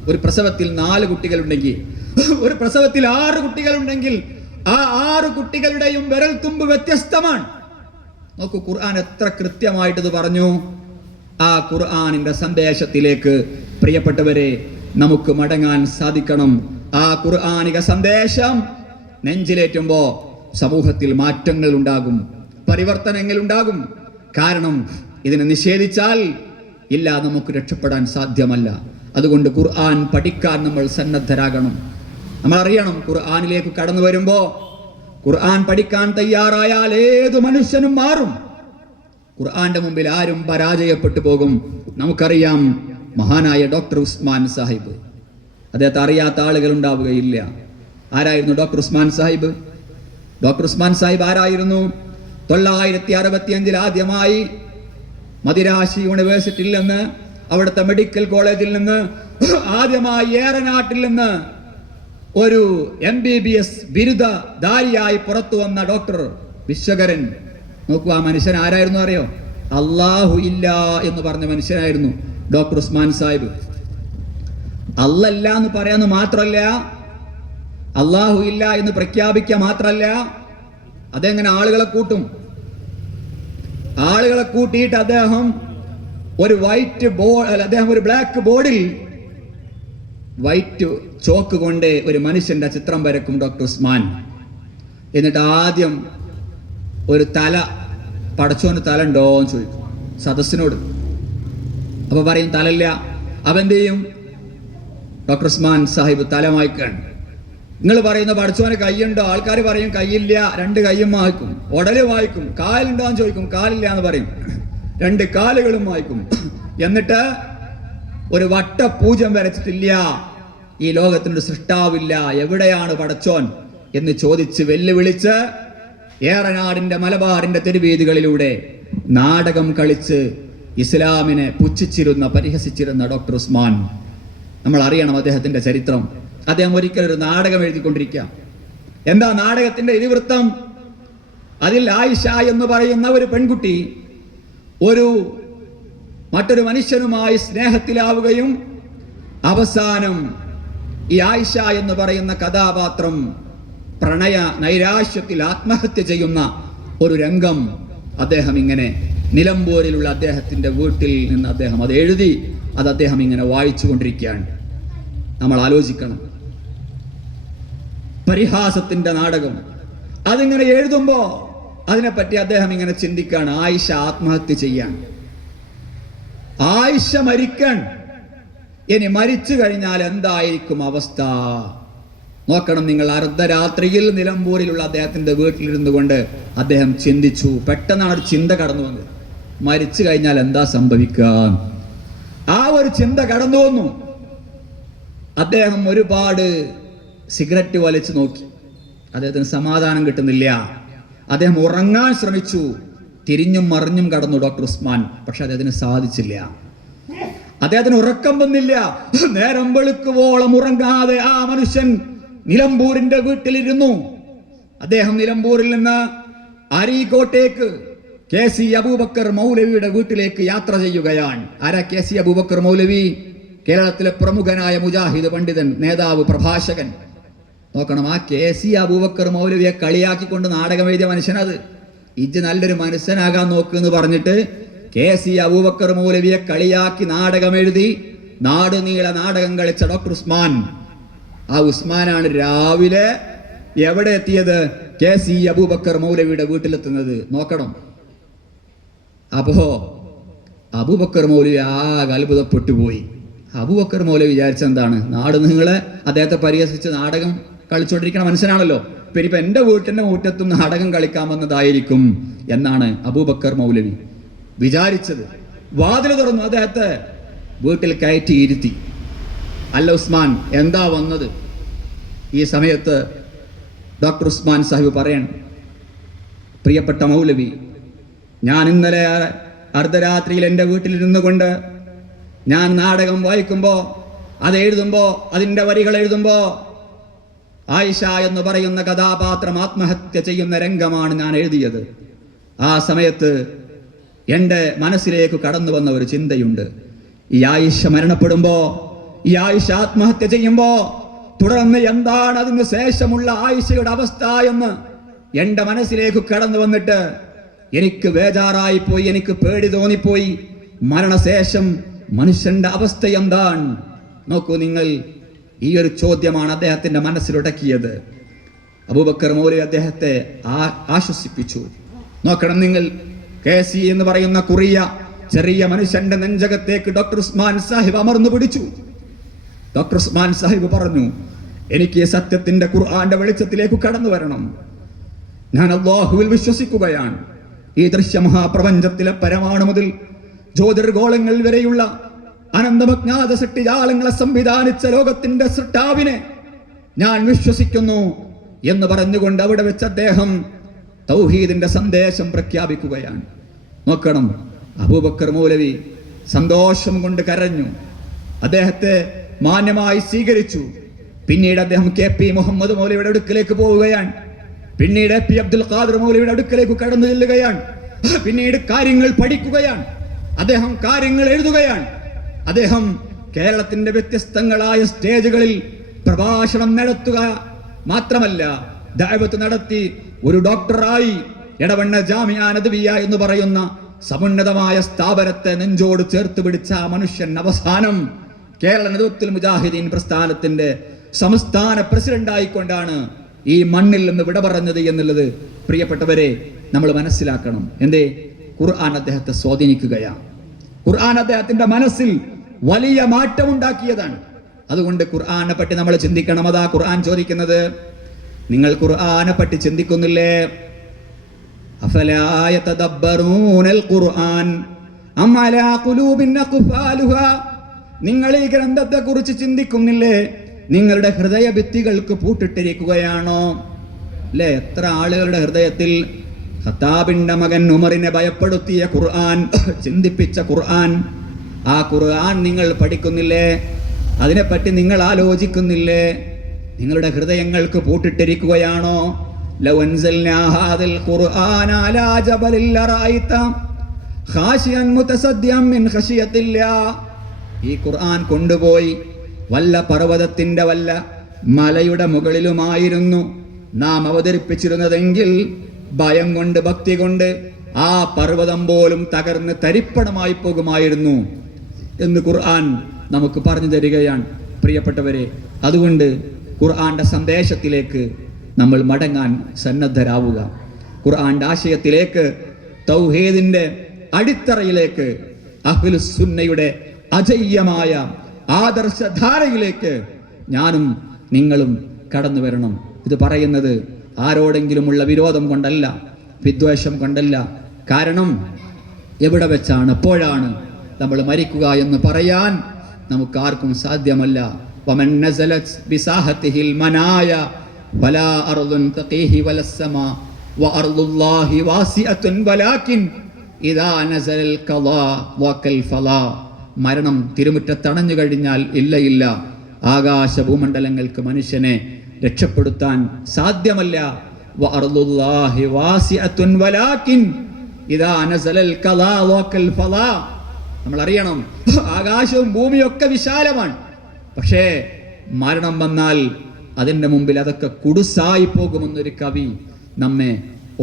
ഒരു പ്രസവത്തിൽ 4 കുട്ടികളുണ്ടെങ്കിൽ, ഒരു പ്രസവത്തിൽ 6 കുട്ടികളുണ്ടെങ്കിൽ ആ 6 കുട്ടികളുടെയും വിരൽ തുമ്പ് വ്യത്യസ്തമാണ്. നോക്കൂ, ഖുർആൻ എത്ര കൃത്യമായിട്ട് ഇത് പറഞ്ഞു. ആ ഖുർആനിന്റെ സന്ദേശത്തിലേക്ക് പ്രിയപ്പെട്ടവരെ നമുക്ക് മടങ്ങാൻ സാധിക്കണം. ആ ഖുർആനിക സന്ദേശം നെഞ്ചിലേറ്റുമ്പോ സമൂഹത്തിൽ മാറ്റങ്ങൾ ഉണ്ടാകും, പരിവർത്തനങ്ങൾ ഉണ്ടാകും. കാരണം ഇതിനെ നിഷേധിച്ചാൽ ഇല്ല, നമുക്ക് രക്ഷപ്പെടാൻ സാധ്യമല്ല. അതുകൊണ്ട് ഖുർആൻ പഠിക്കാൻ നമ്മൾ സന്നദ്ധരാകണം. നമ്മൾ അറിയണം, ഖുർആനിലേക്ക് കടന്നു വരുമ്പോ, ഖുർആൻ പഠിക്കാൻ തയ്യാറായാൽ ഏതു മനുഷ്യനും മാറും. ഖുർആന്റെ മുമ്പിൽ ആരും പരാജയപ്പെട്ടു പോകും. നമുക്കറിയാം, മഹാനായ ഡോക്ടർ ഉസ്മാൻ സാഹിബ്, അദ്ദേഹത്തെ അറിയാത്ത ആളുകൾ ഉണ്ടാവുകയില്ല. ആരായിരുന്നു ഡോക്ടർ ഉസ്മാൻ സാഹിബ്? ഡോക്ടർ ഉസ്മാൻ സാഹിബ് ആരായിരുന്നു? 965 ആദ്യമായി മദിരാശി യൂണിവേഴ്സിറ്റിയിൽ നിന്ന് അവിടുത്തെ മെഡിക്കൽ കോളേജിൽ നിന്ന് ആദ്യമായി ഏറനാട്ടിൽ നിന്ന് ഒരു MBBS ബിരുദധാരിയായി പുറത്തു വന്ന ഡോക്ടർ വിശ്വകരൻ. നോക്കൂ, ആ മനുഷ്യൻ ആരായിരുന്നു അറിയോ? അല്ലാഹു ഇല്ല എന്ന് പറഞ്ഞ മനുഷ്യനായിരുന്നു ഡോക്ടർ ഉസ്മാൻ സാഹിബ്. അല്ലല്ല എന്ന് പറയാന്ന് മാത്രമല്ല, അല്ലാഹു ഇല്ല എന്ന് പ്രഖ്യാപിക്കുക മാത്രമല്ല, അതെങ്ങനെ ആളുകളെ കൂട്ടും. ആളുകളെ കൂട്ടിയിട്ട് അദ്ദേഹം ഒരു അദ്ദേഹം ഒരു ബ്ലാക്ക് ബോർഡിൽ വൈറ്റ് ചോക്ക് കൊണ്ട് ഒരു മനുഷ്യന്റെ ചിത്രം വരക്കും ഡോക്ടർ ഉസ്മാൻ. എന്നിട്ട് ആദ്യം ഒരു തല, പടച്ചോന് തല ഉണ്ടോ എന്ന് ചോദിക്കും സദസ്സിനോട്. അപ്പൊ പറയും തലല്ല. അപ്പൊ എന്ത് ചെയ്യും? ഡോക്ടർ ഉസ്മാൻ സാഹിബ് തല വായിക്കാണ്. നിങ്ങൾ പറയുന്ന പടച്ചോന് കൈയുണ്ടോ? ആൾക്കാർ പറയും കൈയില്ല, 2 കൈയും വായിക്കും. ഉടല് വായിക്കും. കാലുണ്ടോ എന്ന് ചോദിക്കും, കാലില്ല എന്ന് പറയും. 2 കാലുകളും വായിക്കും. എന്നിട്ട് ഒരു വട്ടപൂജം വരച്ചിട്ടില്ല, ഈ ലോകത്തിനൊരു സൃഷ്ടാവില്ല, എവിടെയാണ് പടച്ചോൻ എന്ന് ചോദിച്ച് വെല്ലുവിളിച്ച് ഏറനാടിന്റെ മലബാറിന്റെ തെരുവീതികളിലൂടെ നാടകം കളിച്ച് ഇസ്ലാമിനെ പുച്ഛിച്ചിരുന്ന, പരിഹസിച്ചിരുന്ന ഡോക്ടർ ഉസ്മാൻ. നമ്മൾ അറിയണം അദ്ദേഹത്തിന്റെ ചരിത്രം. അദ്ദേഹം ഒരിക്കലൊരു നാടകം എഴുതിക്കൊണ്ടിരിക്കുക. എന്താ നാടകത്തിന്റെ ഇതിവൃത്തം? അതിൽ ആയിഷ എന്ന് പറയുന്ന ഒരു പെൺകുട്ടി മറ്റൊരു മനുഷ്യനുമായി സ്നേഹത്തിലാവുകയും അവസാനം ഈ ആയിഷ എന്ന് പറയുന്ന കഥാപാത്രം പ്രണയ നൈരാശ്യത്തിൽ ആത്മഹത്യ ചെയ്യുന്ന ഒരു രംഗം അദ്ദേഹം ഇങ്ങനെ നിലമ്പൂരിലുള്ള അദ്ദേഹത്തിന്റെ വീട്ടിൽ നിന്ന് അദ്ദേഹം അത് എഴുതി, അത് അദ്ദേഹം ഇങ്ങനെ വായിച്ചു കൊണ്ടിരിക്കുകയാണ്. നമ്മൾ ആലോചിക്കണം, പരിഹാസത്തിന്റെ നാടകം. അതിങ്ങനെ എഴുതുമ്പോ അതിനെപ്പറ്റി അദ്ദേഹം ഇങ്ങനെ ചിന്തിക്കാണ്. ആയിഷ ആത്മഹത്യ ചെയ്യാൻ, ആയിഷ മരിക്കാൻ. ഇനി മരിച്ചു കഴിഞ്ഞാൽ എന്തായിരിക്കും അവസ്ഥ? നോക്കണം നിങ്ങൾ. അർദ്ധരാത്രിയിൽ നിലമ്പൂരിലുള്ള അദ്ദേഹത്തിന്റെ വീട്ടിലിരുന്നു കൊണ്ട് അദ്ദേഹം ചിന്തിച്ചു. പെട്ടെന്നാണ് ഒരു ചിന്ത കടന്നു വന്നത്, മരിച്ചു കഴിഞ്ഞാൽ എന്താ സംഭവിക്കുക? ആ ഒരു ചിന്ത കടന്നു വന്നു. അദ്ദേഹം ഒരുപാട് സിഗരറ്റ് വലിച്ചു നോക്കി, അദ്ദേഹത്തിന് സമാധാനം കിട്ടുന്നില്ല. അദ്ദേഹം ഉറങ്ങാൻ ശ്രമിച്ചു, തിരിഞ്ഞും മറിഞ്ഞും കടന്നു ഡോക്ടർ ഉസ്മാൻ. പക്ഷെ അദ്ദേഹത്തിന് സാധിച്ചില്ല. അദ്ദേഹത്തിന് ഉറക്കം വന്നില്ല. നേരം വെളുക്കുവോളം ഉറങ്ങാതെ ആ മനുഷ്യൻ നിലമ്പൂരിന്റെ വീട്ടിലിരുന്നു. അദ്ദേഹം നിലമ്പൂരിൽ നിന്ന് അരീക്കോട്ടേക്ക് KC അബൂബക്കർ മൗലവിയുടെ വീട്ടിലേക്ക് യാത്ര ചെയ്യുകയാണ്. ആരാ KC അബൂബക്കർ മൗലവി? കേരളത്തിലെ പ്രമുഖനായ മുജാഹിദ് പണ്ഡിതൻ, നേതാവ്, പ്രഭാഷകൻ. നോക്കണം, ആ KC അബൂബക്കർ മൗലവിയെ കളിയാക്കിക്കൊണ്ട് നാടകം എഴുതിയ മനുഷ്യനത്. ഇജ്ജ് നല്ലൊരു മനുഷ്യനാകാൻ നോക്ക് എന്ന് പറഞ്ഞിട്ട് KC അബൂബക്കർ മൗലവിയെ കളിയാക്കി നാടകം എഴുതി നാട് നീള നാടകം കളിച്ച ഡോക്ടർ ഉസ്മാൻ. ആ ഉസ്മാനാണ് രാവിലെ എവിടെ എത്തിയത്? KC അബൂബക്കർ മൗലവിയുടെ വീട്ടിലെത്തുന്നത്. നോക്കണം. അപ്പോ അബൂബക്കർ മൗലവി ആകെ അത്ഭുതപ്പെട്ടു പോയി. അബൂബക്കർ മൗലവി വിചാരിച്ചെന്താണ്? നാട് നിങ്ങളെ അദ്ദേഹത്തെ പരിഹസിച്ച് നാടകം കളിച്ചുകൊണ്ടിരിക്കുന്ന മനുഷ്യനാണല്ലോ, പിന്നെ ഇപ്പൊ എന്റെ വീട്ടിന്റെ മുറ്റത്തും നാടകം കളിക്കാൻ വന്നതായിരിക്കും എന്നാണ് അബൂബക്കർ മൗലവി വിചാരിച്ചത്. വാതിൽ തുറന്നു, അദ്ദേഹത്തെ വീട്ടിൽ കയറ്റി ഇരുത്തി. അല്ല ഉസ്മാൻ, എന്താ വന്നത്? ഈ സമയത്ത് ഡോക്ടർ ഉസ്മാൻ സാഹിബ് പറയണം, പ്രിയപ്പെട്ട മൗലവി, ഞാൻ ഇന്നലെ അർദ്ധരാത്രിയിൽ എൻ്റെ വീട്ടിലിരുന്നു കൊണ്ട് ഞാൻ നാടകം വായിക്കുമ്പോൾ, അത് എഴുതുമ്പോൾ, അതിൻ്റെ വരികൾ എഴുതുമ്പോൾ ആയിഷ എന്ന് പറയുന്ന കഥാപാത്രം ആത്മഹത്യ ചെയ്യുന്ന രംഗമാണ് ഞാൻ എഴുതിയത്. ആ സമയത്ത് എൻ്റെ മനസ്സിലേക്ക് കടന്നു വന്ന ഒരു ചിന്തയുണ്ട്. ഈ ആയിഷ മരണപ്പെടുമ്പോ, ഈ ആയിഷ ആത്മഹത്യ ചെയ്യുമ്പോ തുടർന്ന് എന്താണ് അതിന് ശേഷമുള്ള ആയിഷയുടെ അവസ്ഥ എന്ന് എൻ്റെ മനസ്സിലേക്ക് കടന്നു വന്നിട്ട് എനിക്ക് ബേജാറായി പോയി, എനിക്ക് പേടി തോന്നിപ്പോയി. മരണശേഷം മനുഷ്യന്റെ അവസ്ഥ എന്താണ്? നോക്കൂ നിങ്ങൾ, ഈ ഒരു ചോദ്യമാണ് അദ്ദേഹത്തിന്റെ മനസ്സിലുടക്കിയത്. അബൂബക്കർ മൗലവി അദ്ദേഹത്തെ ആശ്വസിപ്പിച്ചു. നോക്കണം നിങ്ങൾ, KC എന്ന് പറയുന്ന കുറിയ ചെറിയ മനുഷ്യന്റെ നെഞ്ചകത്തേക്ക് ഡോക്ടർ ഉസ്മാൻ സാഹിബ് അമർന്നു പിടിച്ചു. ഡോക്ടർ ഉസ്മാൻ സാഹിബ് പറഞ്ഞു, എനിക്ക് സത്യത്തിന്റെ ഖുർആന്റെ വെളിച്ചത്തിലേക്ക് കടന്നു വരണം. ഞാൻ അല്ലാഹുവിൽ വിശ്വസിക്കുകയാണ്. ഈ ദൃശ്യമഹാപ്രപഞ്ചത്തിലെ പരമാണു മുതൽ ജ്യോതിർഗോളങ്ങൾ വരെയുള്ള അനന്തമജ്ഞാത സൃഷ്ടിജാലങ്ങളെ സംവിധാനിച്ച ലോകത്തിന്റെ സൃഷ്ടാവിനെ ഞാൻ വിശ്വസിക്കുന്നു എന്ന് പറഞ്ഞുകൊണ്ട് അവിടെ വെച്ച് അദ്ദേഹം തൗഹീദിന്റെ സന്ദേശം പ്രഖ്യാപിക്കുകയാണ്. നോക്കണം, അബൂബക്കർ മൗലവി സന്തോഷം കൊണ്ട് കരഞ്ഞു. അദ്ദേഹത്തെ മാന്യമായി സ്വീകരിച്ചു. പിന്നീട് അദ്ദേഹം KP മുഹമ്മദ് മൗലവിയുടെ അടുക്കലേക്ക് പോവുകയാണ്. പിന്നീട് AP അബ്ദുൽ ഖാദർ മൗലവിയുടെ അടുക്കലേക്ക് കടന്നു ചെല്ലുകയാണ്. പിന്നീട് കാര്യങ്ങൾ പഠിക്കുകയാണ്. അദ്ദേഹം കാര്യങ്ങൾ എഴുതുകയാണ്. അദ്ദേഹം കേരളത്തിന്റെ വ്യത്യസ്തങ്ങളായ സ്റ്റേജുകളിൽ പ്രഭാഷണം നടത്തുക മാത്രമല്ല, ദഅവത്ത് നടത്തി ഒരു ഡോക്ടറായി എടവണ്ണ ജാമിഅ നദവിയ എന്ന് പറയുന്ന സമുന്നതമായ സ്ഥാപനത്തെ നെഞ്ചോട് ചേർത്ത് പിടിച്ച ആ മനുഷ്യൻ അവസാനം കേരള നേതൃത്വത്തിൽ മുജാഹിദീൻ പ്രസ്ഥാനത്തിന്റെ സംസ്ഥാന പ്രസിഡന്റായിക്കൊണ്ടാണ് ഈ മണ്ണിൽ നിന്ന് വിട പറഞ്ഞത് എന്നുള്ളത് പ്രിയപ്പെട്ടവരെ നമ്മൾ മനസ്സിലാക്കണം. എന്തേ? ഖുർആൻ അദ്ദേഹത്തെ സ്വാധീനിക്കുകയാണ്. ഖുർആൻ അദ്ദേഹത്തിന്റെ മനസ്സിൽ വലിയ മാറ്റമുണ്ടാക്കിയതാണ്. അതുകൊണ്ട് ഖുർആനെ പറ്റി നമ്മൾ ചിന്തിക്കണം. അതാ ഖുർആൻ ചോദിക്കുന്നത്, നിങ്ങൾ ഖുർആനെ പറ്റി ചിന്തിക്കുന്നില്ലേ? അഫലാ യതദബ്ബറൂനൽ ഖുർആൻ അം അലാ ഖുലൂബിൻ അഖ്ഫാലുഹാ, നിങ്ങൾ ഈ ഗ്രന്ഥത്തെ കുറിച്ച് ചിന്തിക്കുന്നില്ലേ? നിങ്ങളുടെ ഹൃദയ ഭിത്തികൾക്ക് പൂട്ടിട്ടിരിക്കുകയാണോ? അല്ലേ? എത്ര ആളുകളുടെ ഹൃദയത്തിൽ ഖത്താബിന്റെ മകൻ ഉമറിനെ ഭയപ്പെടുത്തിയ ഖുർആൻ, ചിന്തിപ്പിച്ച ഖുർആൻ, ആ ഖുർആൻ നിങ്ങൾ പഠിക്കുന്നില്ലേ? അതിനെപ്പറ്റി നിങ്ങൾ ആലോചിക്കുന്നില്ലേ? നിങ്ങളുടെ ഹൃദയങ്ങൾക്ക് പൂട്ടിട്ടിരിക്കുകയാണോ? ലൗ അൻസൽനാ ഹാദൽ ഖുർആന അലാ ജബലിൻ ലറഅയ്ത ഖാശിയൻ മുതസദ്ദിയൻ മിൻ ഖശിയത്തില്ലാഹ്, ഈ ഖുർആൻ കൊണ്ടുപോയി വല്ല പർവ്വതത്തിന്റെ വല്ല മലയുടെ മുകളിലുമായിരുന്നു നാം അവതരിപ്പിച്ചിരുന്നതെങ്കിൽ ഭയം കൊണ്ട്, ഭക്തി കൊണ്ട് ആ പർവ്വതം പോലും തകർന്ന് തരിപ്പണമായി പോകുമായിരുന്നു എന്ന് ഖുർആൻ നമുക്ക് പറഞ്ഞു തരികയാണ് പ്രിയപ്പെട്ടവരെ. അതുകൊണ്ട് ഖുർആന്റെ സന്ദേശത്തിലേക്ക് നമ്മൾ മടങ്ങാൻ സന്നദ്ധരാവുക. ഖുർആന്റെ ആശയത്തിലേക്ക്, തൗഹീദിന്റെ അടിത്തറയിലേക്ക്, അഹ്ലുസ് സുന്നയുടെ അജയ്യമായ ആദർശധാരയിലേക്ക് ഞാനും നിങ്ങളും കടന്നു വരണം. ഇത് പറയുന്നത് ആരോടെങ്കിലുമുള്ള വിരോധം കൊണ്ടല്ല, വിദ്വേഷം കൊണ്ടല്ല. കാരണം എവിടെ വെച്ചാണ്, എപ്പോഴാണ് നമ്മൾ മരിക്കുക എന്ന് പറയാൻ നമുക്കാർക്കും സാധ്യമല്ല. വമൻ നസലത് ബിസാഹതിഹിൽ മനായ വലാ അർദുൻ തഖീഹി വലസ്സമാ വഅർദുല്ലാഹി വാസിഅത്തുൻ വലാകിൻ ഇദാ നസലൽ ഖളാ വകൽ ഫലാ, മരണം തിരുമുറ്റത്തണഞ്ഞു കഴിഞ്ഞാൽ ഇല്ല, ആകാശ ഭൂമണ്ഡലങ്ങൾക്ക് മനുഷ്യനെ രക്ഷപ്പെടുത്താൻ സാധ്യമല്ല. വഅർദുല്ലാഹി വാസിഅത്തുൻ വലാകിൻ ഇദാ നസലൽ ഖളാ വകൽ ഫലാ, നമ്മൾ അറിയണം ആകാശവും ഭൂമിയും ഒക്കെ വിശാലമാണ്. പക്ഷേ മരണം വന്നാൽ അതിൻ്റെ മുമ്പിൽ അതൊക്കെ കുടുസായി പോകുമെന്നൊരു കവി നമ്മെ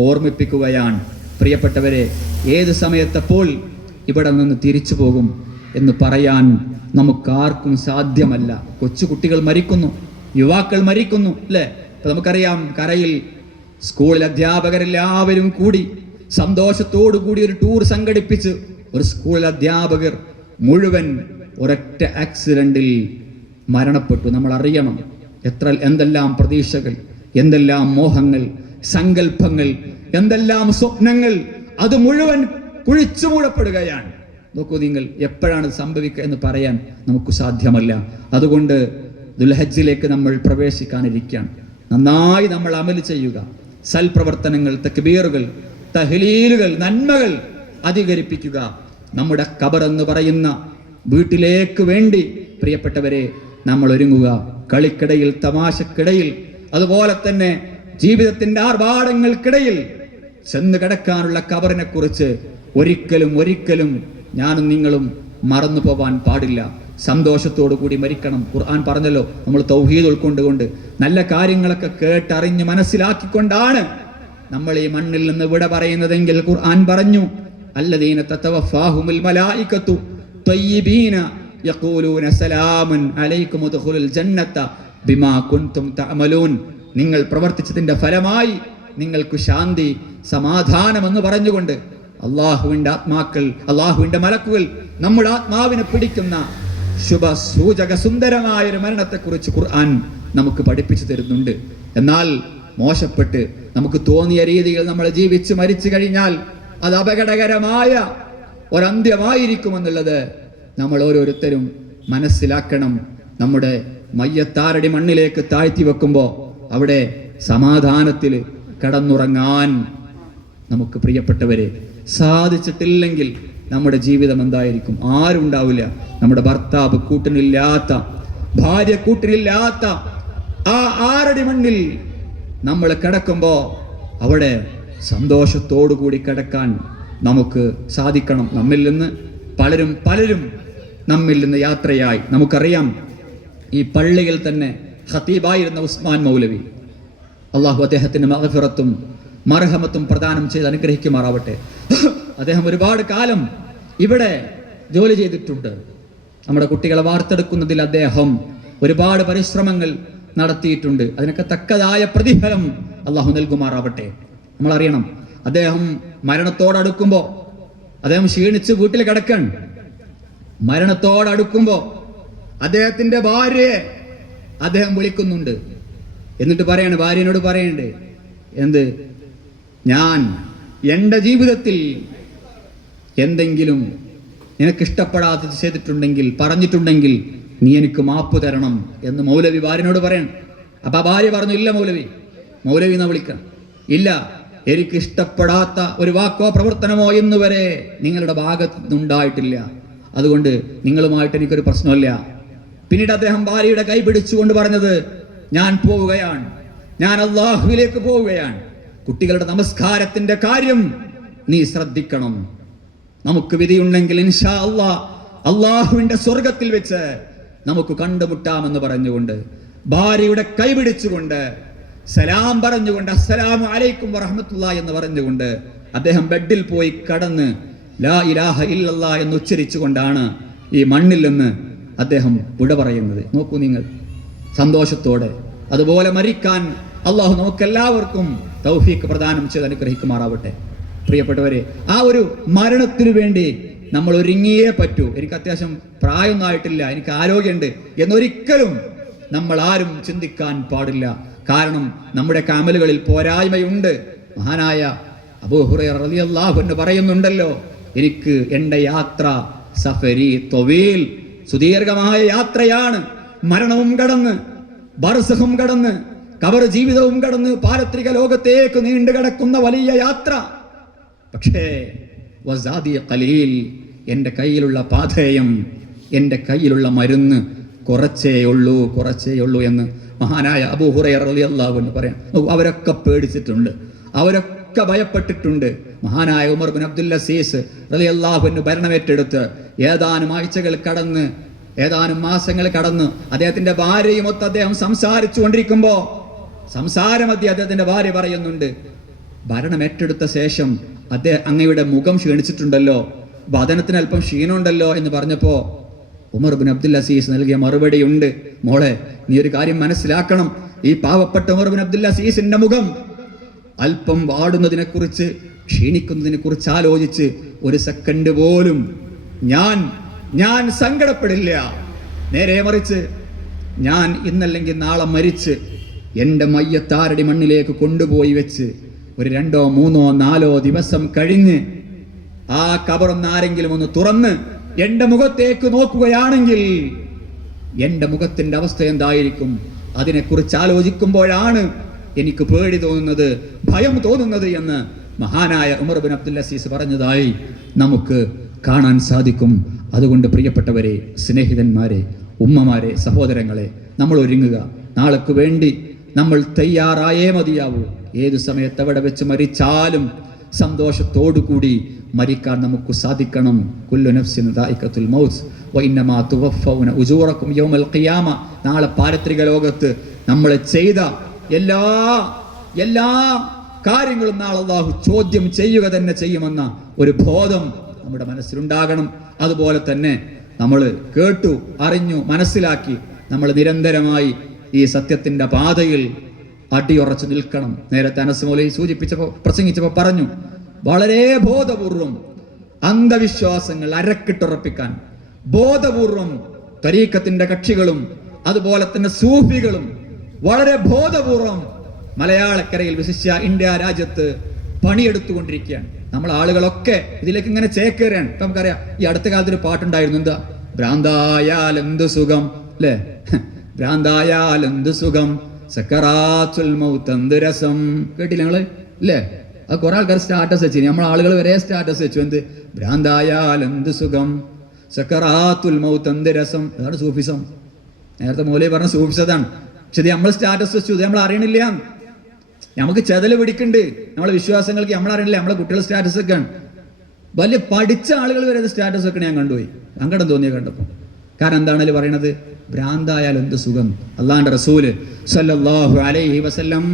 ഓർമ്മിപ്പിക്കുകയാണ്. പ്രിയപ്പെട്ടവരെ, ഏത് സമയത്തപ്പോൾ ഇവിടെ നിന്ന് തിരിച്ചു പോകും എന്ന് പറയാൻ നമുക്കാർക്കും സാധ്യമല്ല. കൊച്ചുകുട്ടികൾ മരിക്കുന്നു, യുവാക്കൾ മരിക്കുന്നു, അല്ലേ? ഇപ്പൊ നമുക്കറിയാം, കരയിൽ സ്കൂളിൽ അധ്യാപകരെല്ലാവരും കൂടി സന്തോഷത്തോടു കൂടി ഒരു ടൂർ സംഘടിപ്പിച്ച് ഒരു സ്കൂൾ അധ്യാപകർ മുഴുവൻ ഒരൊറ്റ ആക്സിഡന്റിൽ മരണപ്പെട്ടു. നമ്മൾ അറിയണം എന്തെല്ലാം പ്രതീക്ഷകൾ, എന്തെല്ലാം മോഹങ്ങൾ, സങ്കല്പങ്ങൾ, എന്തെല്ലാം സ്വപ്നങ്ങൾ, അത് മുഴുവൻ കുഴിച്ചു മൂടപ്പെടുകയാണ്. നോക്കൂ നിങ്ങൾ, എപ്പോഴാണ് സംഭവിക്കുക എന്ന് പറയാൻ നമുക്ക് സാധ്യമല്ല. അതുകൊണ്ട് ദുൽഹജ്ജിലേക്ക് നമ്മൾ പ്രവേശിക്കാനിരിക്കുകയാണ്. നന്നായി നമ്മൾ അമൽ ചെയ്യുക. സൽപ്രവർത്തനങ്ങൾ, തക്ബീറുകൾ, തഹ്ലീലുകൾ, നന്മകൾ അധികരിപ്പിക്കുക. നമ്മുടെ ഖബർ എന്ന് പറയുന്ന വീട്ടിലേക്ക് വേണ്ടി പ്രിയപ്പെട്ടവരെ നമ്മൾ ഒരുങ്ങുക. കളിക്കിടയിൽ, തമാശക്കിടയിൽ, അതുപോലെ തന്നെ ജീവിതത്തിന്റെ ആർഭാടങ്ങൾക്കിടയിൽ ചെന്ന് കിടക്കാനുള്ള ഖബറിനെ കുറിച്ച് ഒരിക്കലും ഞാനും നിങ്ങളും മറന്നു പോവാൻ പാടില്ല. സന്തോഷത്തോടു കൂടി മരിക്കണം. ഖുർആൻ പറഞ്ഞല്ലോ, നമ്മൾ തൗഹീദ് ഉൾക്കൊണ്ടുകൊണ്ട് നല്ല കാര്യങ്ങളൊക്കെ കേട്ടറിഞ്ഞ് മനസ്സിലാക്കിക്കൊണ്ടാണ് നമ്മൾ ഈ മണ്ണിൽ നിന്ന് വിട പറയുന്നതെങ്കിൽ ഖുർആൻ പറഞ്ഞു, അല്ലദീന തതവഫാഹുമുൽ മലായികത്തു ത്വയ്യിബീന യഖൂലൂന സലാമുൻ അലൈക്കും ഉദ്ഖുലുൽ ജന്നത ബിമാ കുൻതും തഅമലൂൻ, നിങ്ങൾ പ്രവർത്തിച്ചതിന്റെ ഫലമായി നിങ്ങൾക്ക് ശാന്തി, സമാധാനം എന്ന് പറഞ്ഞുകൊണ്ട് അള്ളാഹുവിന്റെ ആത്മാക്കൾ, അള്ളാഹുവിന്റെ മലക്കുകൾ നമ്മുടെ ആത്മാവിനെ പിടിക്കുന്ന ശുഭ സൂചക സുന്ദരമായ ഒരു മരണത്തെക്കുറിച്ച് ഖുർആൻ നമുക്ക് പഠിപ്പിച്ചു തരുന്നുണ്ട്. എന്നാൽ മോശപ്പെട്ട് നമുക്ക് തോന്നിയ രീതിയിൽ നമ്മൾ ജീവിച്ച് മരിച്ചു കഴിഞ്ഞാൽ അത് അപകടകരമായ ഒരന്ത്യമായിരിക്കുമെന്നുള്ളത് നമ്മൾ ഓരോരുത്തരും മനസ്സിലാക്കണം. നമ്മുടെ മയ്യത്താരടി മണ്ണിലേക്ക് താഴ്ത്തി വെക്കുമ്പോൾ അവിടെ സമാധാനത്തിൽ കിടന്നുറങ്ങാൻ നമുക്ക് പ്രിയപ്പെട്ടവരെ സാധിച്ചിട്ടില്ലെങ്കിൽ നമ്മുടെ ജീവിതം എന്തായിരിക്കും? ആരും ഉണ്ടാവില്ല. നമ്മുടെ ഭർത്താവ് കൂട്ടിനില്ലാത്ത, ഭാര്യ കൂട്ടിനില്ലാത്ത ആ 6 അടി മണ്ണിൽ നമ്മൾ കിടക്കുമ്പോൾ അവിടെ സന്തോഷത്തോടു കൂടി കിടക്കാൻ നമുക്ക് സാധിക്കണം. നമ്മിൽ നിന്ന് പലരും നമ്മിൽ നിന്ന് യാത്രയായി. നമുക്കറിയാം, ഈ പള്ളിയിൽ തന്നെ ഖതീബായിരുന്ന ഉസ്മാൻ മൗലവി, അള്ളാഹു അദ്ദേഹത്തിന് മഗ്ഫിറത്തും മർഹമത്തും പ്രദാനം ചെയ്ത് അനുഗ്രഹിക്കുമാറാവട്ടെ. അദ്ദേഹം ഒരുപാട് കാലം ഇവിടെ ജോലി ചെയ്തിട്ടുണ്ട്. നമ്മുടെ കുട്ടികളെ വാർത്തെടുക്കുന്നതിൽ അദ്ദേഹം ഒരുപാട് പരിശ്രമങ്ങൾ നടത്തിയിട്ടുണ്ട്. അതിനൊക്കെ തക്കതായ പ്രതിഫലം അള്ളാഹു നൽകുമാറാവട്ടെ. നമ്മളറിയണം, അദ്ദേഹം മരണത്തോടടുക്കുമ്പോൾ, അദ്ദേഹം ക്ഷീണിച്ച് വീട്ടിൽ കിടക്കാൻ, മരണത്തോടടുക്കുമ്പോൾ അദ്ദേഹത്തിന്റെ ഭാര്യയെ അദ്ദേഹം വിളിക്കുന്നുണ്ട്. എന്നിട്ട് പറയാണ്, ഭാര്യനോട് പറയണ്ടേ, എന്ത്, ഞാൻ എൻ്റെ ജീവിതത്തിൽ എന്തെങ്കിലും നിനക്കിഷ്ടപ്പെടാത്തത് ചെയ്തിട്ടുണ്ടെങ്കിൽ, പറഞ്ഞിട്ടുണ്ടെങ്കിൽ നീ എനിക്ക് മാപ്പ് തരണം എന്ന് മൗലവി ഭാര്യനോട് പറയണം. അപ്പൊ ആ ഭാര്യ പറഞ്ഞു, ഇല്ല മൗലവി എന്നാ വിളിക്കണം, ഇല്ല, എനിക്ക് ഇഷ്ടപ്പെടാത്ത ഒരു വാക്കോ പ്രവർത്തനമോ ഇന്നുവരെ നിങ്ങളുടെ ഭാഗത്ത് നിന്നുണ്ടായിട്ടില്ല, അതുകൊണ്ട് നിങ്ങളുമായിട്ട് എനിക്കൊരു പ്രശ്നമില്ല. പിന്നീട് അദ്ദേഹം ഭാര്യയുടെ കൈ പിടിച്ചുകൊണ്ട് പറഞ്ഞത്, ഞാൻ പോവുകയാണ്, ഞാൻ അള്ളാഹുവിലേക്ക് പോവുകയാണ്, കുട്ടികളുടെ നമസ്കാരത്തിന്റെ കാര്യം നീ ശ്രദ്ധിക്കണം, നമുക്ക് വിധിയുണ്ടെങ്കിൽ ഇൻഷാ അള്ളാഹുവിന്റെ സ്വർഗത്തിൽ വെച്ച് നമുക്ക് കണ്ടുമുട്ടാമെന്ന് പറഞ്ഞുകൊണ്ട്, ഭാര്യയുടെ കൈ പിടിച്ചുകൊണ്ട്, സലാം പറഞ്ഞുകൊണ്ട്, അസ്സലാമു അലൈക്കും വറഹ്മത്തുള്ളാഹി എന്ന് പറഞ്ഞുകൊണ്ട് അദ്ദേഹം ബെഡിൽ പോയി കടന്ന് ലാ ഇലാഹ ഇല്ലല്ലാഹ് എന്ന് ഉച്ചരിച്ചുകൊണ്ടാണ് ഈ മണ്ണിൽ നിന്ന് അദ്ദേഹം വിട പറയുന്നത്. നോക്കൂ നിങ്ങൾ, സന്തോഷത്തോടെ. അതുപോലെ മരിക്കാൻ അള്ളാഹു നമുക്കെല്ലാവർക്കും തൗഫീഖ് പ്രദാനം ചെയ്ത് അനുഗ്രഹിക്കുമാറാവട്ടെ. പ്രിയപ്പെട്ടവരെ, ആ ഒരു മരണത്തിനു വേണ്ടി നമ്മൾ ഒരുങ്ങിയേ പറ്റൂ. എനിക്ക് അത്യാവശ്യം പ്രായമൊന്നും ആയിട്ടില്ല, എനിക്ക് ആരോഗ്യമുണ്ട് എന്നൊരിക്കലും നമ്മൾ ആരും ചിന്തിക്കാൻ പാടില്ല. കാരണം നമ്മുടെ അമലുകളിൽ പോരായ്മയുണ്ട്. മഹാനായ അബൂ ഹുറൈറ റളിയല്ലാഹു അൻഹു പറയുന്നുണ്ടല്ലോ, എനിക്ക് എൻ്റെ യാത്ര സഫരി ത്വവീൽ, സുദീർഘമായ യാത്രയാണ്. മരണവും കടന്ന്, ബർസഖും കടന്ന്, ഖബർ ജീവിതവും കടന്ന്, പാരത്രിക ലോകത്തേക്ക് നീണ്ടു കിടക്കുന്ന വലിയ യാത്ര. പക്ഷേ വസാദി ഖലീൽ, എൻ്റെ കയ്യിലുള്ള പാഥേയം, എൻ്റെ കയ്യിലുള്ള മരുന്ന് കുറച്ചേ ഉള്ളൂ എന്ന് മഹാനായ അബൂ ഹുറൈറ റളിയല്ലാഹു അൻഹു പറയാം. അവരൊക്കെ പേടിച്ചിട്ടുണ്ട്, അവരൊക്കെ ഭയപ്പെട്ടിട്ടുണ്ട്. മഹാനായ ഉമർ ബിൻ അബ്ദുൽ അസീസ് റളിയല്ലാഹു അൻഹു ഭരണമേറ്റെടുത്ത് ഏതാനും ആഴ്ചകൾ കടന്ന്, ഏതാനും മാസങ്ങൾ കടന്ന് അദ്ദേഹത്തിന്റെ ഭാര്യയുമൊത്ത് അദ്ദേഹം സംസാരിച്ചു കൊണ്ടിരിക്കുമ്പോ അദ്ദേഹത്തിന്റെ ഭാര്യ പറയുന്നുണ്ട്, ഭരണമേറ്റെടുത്ത ശേഷം അങ്ങയുടെ മുഖം ക്ഷീണിച്ചിട്ടുണ്ടല്ലോ, വദനത്തിന് അല്പം ക്ഷീണമുണ്ടല്ലോ എന്ന് പറഞ്ഞപ്പോ ഉമർ ബിൻ അബ്ദുൽ അസീസ് നൽകിയ മറുപടിയുണ്ട്, മോളെ നീ ഒരു കാര്യം മനസ്സിലാക്കണം, ഈ പാവപ്പെട്ട ഉമർ ബിൻ അബ്ദുൽ അസീസിന്റെ മുഖം അല്പം വാടുന്നതിനെ കുറിച്ച്, ക്ഷീണിക്കുന്നതിനെ കുറിച്ച് ആലോചിച്ച് ഒരു സെക്കൻഡ് പോലും ഞാൻ സങ്കടപ്പെടില്ല. നേരെ മറിച്ച് ഞാൻ ഇന്നല്ലെങ്കിൽ നാളെ മരിച്ച് എൻ്റെ മയ്യത്താരടി മണ്ണിലേക്ക് കൊണ്ടുപോയി വെച്ച് ഒരു 2, 3, 4 ദിവസം കഴിഞ്ഞ് ആ ഖബറൊന്ന് ആരെങ്കിലും ഒന്ന് തുറന്ന് എൻ്റെ മുഖത്തേക്ക് നോക്കുകയാണെങ്കിൽ എൻ്റെ മുഖത്തിൻ്റെ അവസ്ഥ എന്തായിരിക്കും? അതിനെക്കുറിച്ച് ആലോചിക്കുമ്പോഴാണ് എനിക്ക് പേടി തോന്നുന്നത്, ഭയം തോന്നുന്നത് എന്ന് മഹാനായ ഉമർ ബിൻ അബ്ദുൽ അസീസ് പറഞ്ഞതായി നമുക്ക് കാണാൻ സാധിക്കും. അതുകൊണ്ട് പ്രിയപ്പെട്ടവരെ, സ്നേഹിതന്മാരെ, ഉമ്മമാരെ, സഹോദരങ്ങളെ, നമ്മൾ ഒരുങ്ങുക. നാളേക്ക് വേണ്ടി നമ്മൾ തയ്യാറായേ മതിയാവൂ. ഏതു സമയത്ത് എവിടെ വെച്ച് മരിച്ചാലും സന്തോഷത്തോടു കൂടി മരിക്കാൻ നമുക്ക് സാധിക്കണം. കുല്ലു നഫ്സിൻ ദായിഖത്തുൽ മൗത്ത് വഇന്നമാ തുവഫൗന ഉജൂറക്കും യൗമൽ ഖിയാമ. നാളെ പാരത്രിക ലോകത്ത് നമ്മൾ ചെയ്ത എല്ലാ കാര്യങ്ങളും നാളെ അല്ലാഹു ചോദ്യം ചെയ്യുക തന്നെ ചെയ്യുമെന്ന ഒരു ബോധം നമ്മുടെ മനസ്സിലുണ്ടാകണം. അതുപോലെ തന്നെ നമ്മൾ കേട്ടു, അറിഞ്ഞു, മനസ്സിലാക്കി നമ്മൾ നിരന്തരമായി ഈ സത്യത്തിന്റെ പാതയിൽ അടിയുറച്ചു നിൽക്കണം. നേരത്തെ അനസ് മൗലവി പ്രസംഗിച്ചപ്പോൾ പറഞ്ഞു, വളരെ ബോധപൂർവം അന്ധവിശ്വാസങ്ങൾ അരക്കിട്ടുറപ്പിക്കാൻ ബോധപൂർവം തരീഖത്തിന്റെ കക്ഷികളും അതുപോലെ തന്നെ സൂഫികളും വളരെ ബോധപൂർവം മലയാളക്കരയിൽ, വിശിഷ്യ ഇന്ത്യ രാജ്യത്ത് പണിയെടുത്തുകൊണ്ടിരിക്കുകയാണ്. നമ്മൾ ആളുകളൊക്കെ ഇതിലേക്ക് ഇങ്ങനെ ചേക്കേറാണ്. ഇപ്പൊ നമുക്കറിയാം, ഈ അടുത്ത കാലത്ത് ഒരു പാട്ടുണ്ടായിരുന്നു, എന്താ, ഭ്രാന്തായാൽ എന്ത് സുഖം, അല്ലേ, ഭ്രാന്തായാൽ എന്ത് സുഖം, സക്കറാത്തുൽ മൗത്ത് എന്ത് രസം. കേട്ടില്ല നിങ്ങള്? അല്ലേ, അത് കുറെ ആൾക്കാർ സ്റ്റാറ്റസ് വെച്ചു, നമ്മൾ ആളുകൾ വരെ സ്റ്റാറ്റസ് വെച്ചു. എന്ത് ഭ്രാന്തായാൽ എന്ത് സുഖം, സക്കറാത്തുൽ മൗത്ത് എന്ത് രസം. അതാണ് സൂഫിസം. നേരത്തെ മൂലേ പറഞ്ഞ സൂഫിസതാണ്. പക്ഷെ ഇത് നമ്മൾ സ്റ്റാറ്റസ് വെച്ചു, ഇത് നമ്മൾ അറിയണില്ല. നമുക്ക് ചെതല് പിടിക്കുന്നുണ്ട് നമ്മളെ വിശ്വാസങ്ങൾക്ക്, നമ്മൾ അറിയണില്ല. നമ്മളെ കുട്ടികൾ സ്റ്റാറ്റസ് വെക്കാണ്. വലിയ പഠിച്ച ആളുകൾ വരെ സ്റ്റാറ്റസ് വെക്കണ ഞാൻ കണ്ടുപോയി, സങ്കടം തോന്നിയ കണ്ടപ്പോൾ. കാരണം എന്താണല്ലോ പറയണത്, ഭ്രാന്തായാൽ എന്ത് സുഖം. അള്ളാന്റെ റസൂല് സല്ലല്ലാഹു അലൈഹി വസല്ലം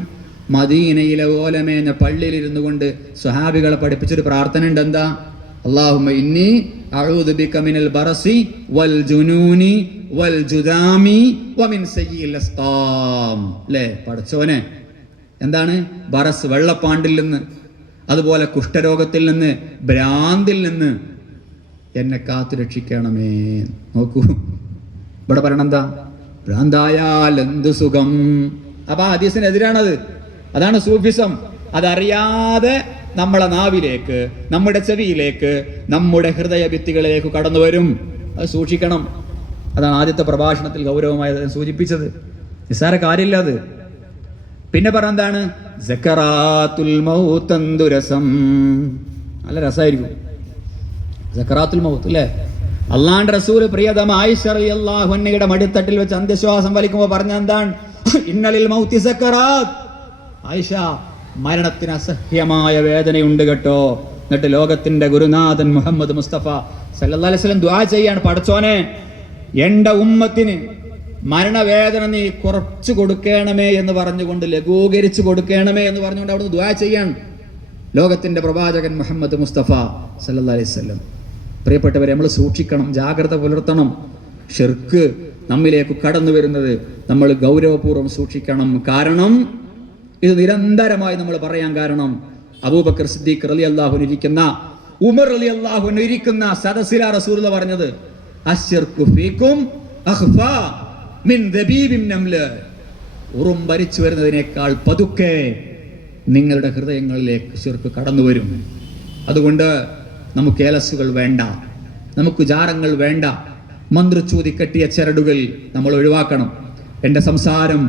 മദീനയിലെ ഓലമേഞ്ഞ പള്ളിയിലിരുന്നു കൊണ്ട് സ്വഹാബികളെ പഠിപ്പിച്ചൊരു പ്രാർത്ഥന ഉണ്ട്. എന്താ? അല്ലാഹുമ്മ ഇന്നി അഊദു ബിക മിനൽ ബറസി വൽ ജുനൂനി വൽ ജുദാമി വമിൻ സയ്യിൽ അസ്ഖാം. അല്ലേ? പടച്ചോനെ, എന്താണ് ബറസ്, വെള്ളപ്പാണ്ടിൽ നിന്ന്, അതുപോലെ കുഷ്ഠരോഗത്തിൽ നിന്ന്, ഭ്രാന്തിൽ നിന്ന് എന്നെ കാത്തു രക്ഷിക്കണമേ. നോക്കൂ, ഇവിടെ പറയണ എന്താ? ഭ്രാന്തായാൽ എന്ത് സുഖം. അപ്പൊ ആ ഹദീസിനെതിരാണത്. അതാണ് സൂഫിസം. അതറിയാതെ നമ്മളെ നാവിലേക്ക്, നമ്മുടെ ചെവിയിലേക്ക്, നമ്മുടെ ഹൃദയ ഭിത്തികളിലേക്ക് കടന്നു വരും. അത് സൂക്ഷിക്കണം. അതാണ് ആദ്യത്തെ പ്രഭാഷണത്തിൽ ഗൗരവമായി സൂചിപ്പിച്ചത്. നിസ്സാര കാര്യമില്ല അത്. പിന്നെ പറഞ്ഞെന്താണ്? സക്കറാത്തുൽ മൗത്ത് എന്തു രസം. നല്ല രസമായിരിക്കും സക്കറാത്തുൽ മൗത്ത്, അല്ലേ? അള്ളാന്റെ റസൂല് പ്രിയതമ ആയിഷ റളിയല്ലാഹു അൻഹയുടെ മടിത്തട്ടിൽ വെച്ച് അന്ത്യശ്വാസം വലിക്കുമ്പോൾ പറഞ്ഞ എന്താണ്? ഇന്നലിൽ മൗത്തി സക്കറാത്ത്. ആയിഷ, മരണത്തിന് അസഹ്യമായ വേദനയുണ്ട് കേട്ടോ. എന്നിട്ട് ലോകത്തിന്റെ ഗുരുനാഥൻ മുഹമ്മദ് മുസ്തഫ സല്ലല്ലാഹു അലൈഹി വസല്ലം ദുആ ചെയ്യാണ്, പടച്ചോനെ എന്റെ ഉമ്മത്തിന് മരണവേദന നീ കുറച്ചു കൊടുക്കണമേ എന്ന് പറഞ്ഞുകൊണ്ട്, ലഘൂകരിച്ചു കൊടുക്കണമേ എന്ന് പറഞ്ഞുകൊണ്ട് അവിടുന്ന് ദുആ ചെയ്യാണ് ലോകത്തിന്റെ പ്രവാചകൻ മുഹമ്മദ് മുസ്തഫ സല്ലല്ലാഹു അലൈഹി വസല്ലം. പ്രിയപ്പെട്ടവരെ, നമ്മൾ സൂക്ഷിക്കണം, ജാഗ്രത പുലർത്തണം. ഷിർക്ക് നമ്മിലേക്ക് കടന്നു വരുന്നത് നമ്മൾ ഗൗരവപൂർവ്വം സൂക്ഷിക്കണം. കാരണം ഇത് നിരന്തരമായി നമ്മൾ പറയാൻ കാരണം, അബൂബക്കർ സിദ്ദീഖ് റളിയല്ലാഹു അൻഹു ഇരിക്കുന്ന, ഉമർ റളിയല്ലാഹു അൻഹു ഇരിക്കുന്ന സദസ്സിലാ റസൂലുള്ളാഹി പറഞ്ഞത്, അശ്ശിർകു ഫീകും അഖ്ഫാ മിൻ ദബീബിൻ നംല. ഉറുമ്പരിച്ചു വരുന്നതിനേക്കാൾ പതുക്കെ നിങ്ങളുടെ ഹൃദയങ്ങളിലേക്ക് ശിർക്ക് കടന്നു വരും. അതുകൊണ്ട് നമുക്ക് ഏലസുകൾ വേണ്ട, നമുക്ക് ജാരങ്ങൾ വേണ്ട, മന്ത്രച്ചൂതി കെട്ടിയ ചരടുകൾ നമ്മൾ ഒഴിവാക്കണം. എൻ്റെ സംസാരം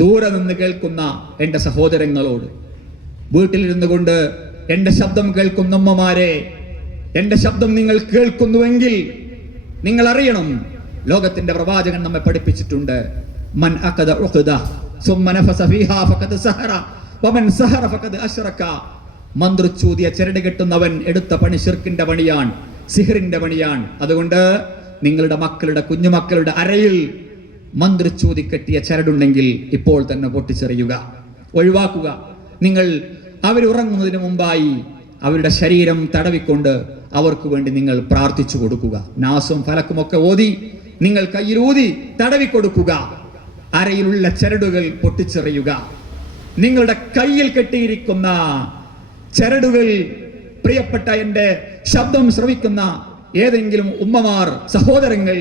ദൂരെ നിന്ന് കേൾക്കുന്ന എൻ്റെ സഹോദരങ്ങളോട്, വീട്ടിലിരുന്നു കൊണ്ട് എൻ്റെ ശബ്ദം കേൾക്കുന്ന അമ്മമാരെ, എൻ്റെ ശബ്ദം നിങ്ങൾ കേൾക്കുന്നുവെങ്കിൽ നിങ്ങൾ അറിയണം, ലോകത്തിന്റെ പ്രവാചകൻ നമ്മെ പഠിപ്പിച്ചിട്ടുണ്ട്, മൻ അഖദ ഉഖദ സുമ്മ നഫസ ഫീഹാ ഫഖദ് സഹറ വമൻ സഹറ ഫഖദ് അശ്റക. മന്ത്രച്ചൂതിയ ചരട് കെട്ടുന്നവൻ എടുത്ത പണി ശിർക്കിന്റെ പണിയാണ്, സിഹറിന്റെ പണിയാണ്. അതുകൊണ്ട് നിങ്ങളുടെ മക്കളുടെ, കുഞ്ഞുമക്കളുടെ അരയിൽ മന്ത്രച്ചൂതി കെട്ടിയ ചരടുണ്ടെങ്കിൽ ഇപ്പോൾ തന്നെ പൊട്ടിച്ചെറിയുക, ഒഴിവാക്കുക. നിങ്ങൾ അവർ ഉറങ്ങുന്നതിന് മുമ്പായി അവരുടെ ശരീരം തടവിക്കൊണ്ട് അവർക്ക് വേണ്ടി നിങ്ങൾ പ്രാർത്ഥിച്ചു കൊടുക്കുക. നാസും ഫലക്കുമൊക്കെ ഓതി നിങ്ങൾ കയ്യിലൂതി തടവിക്കൊടുക്കുക. അരയിലുള്ള ചരടുകൾ പൊട്ടിച്ചെറിയുക. നിങ്ങളുടെ കയ്യിൽ കെട്ടിയിരിക്കുന്ന ചരടുകൾ, പ്രിയപ്പെട്ട എൻ്റെ ശബ്ദം ശ്രവിക്കുന്ന ഏതെങ്കിലും ഉമ്മമാർ, സഹോദരങ്ങൾ,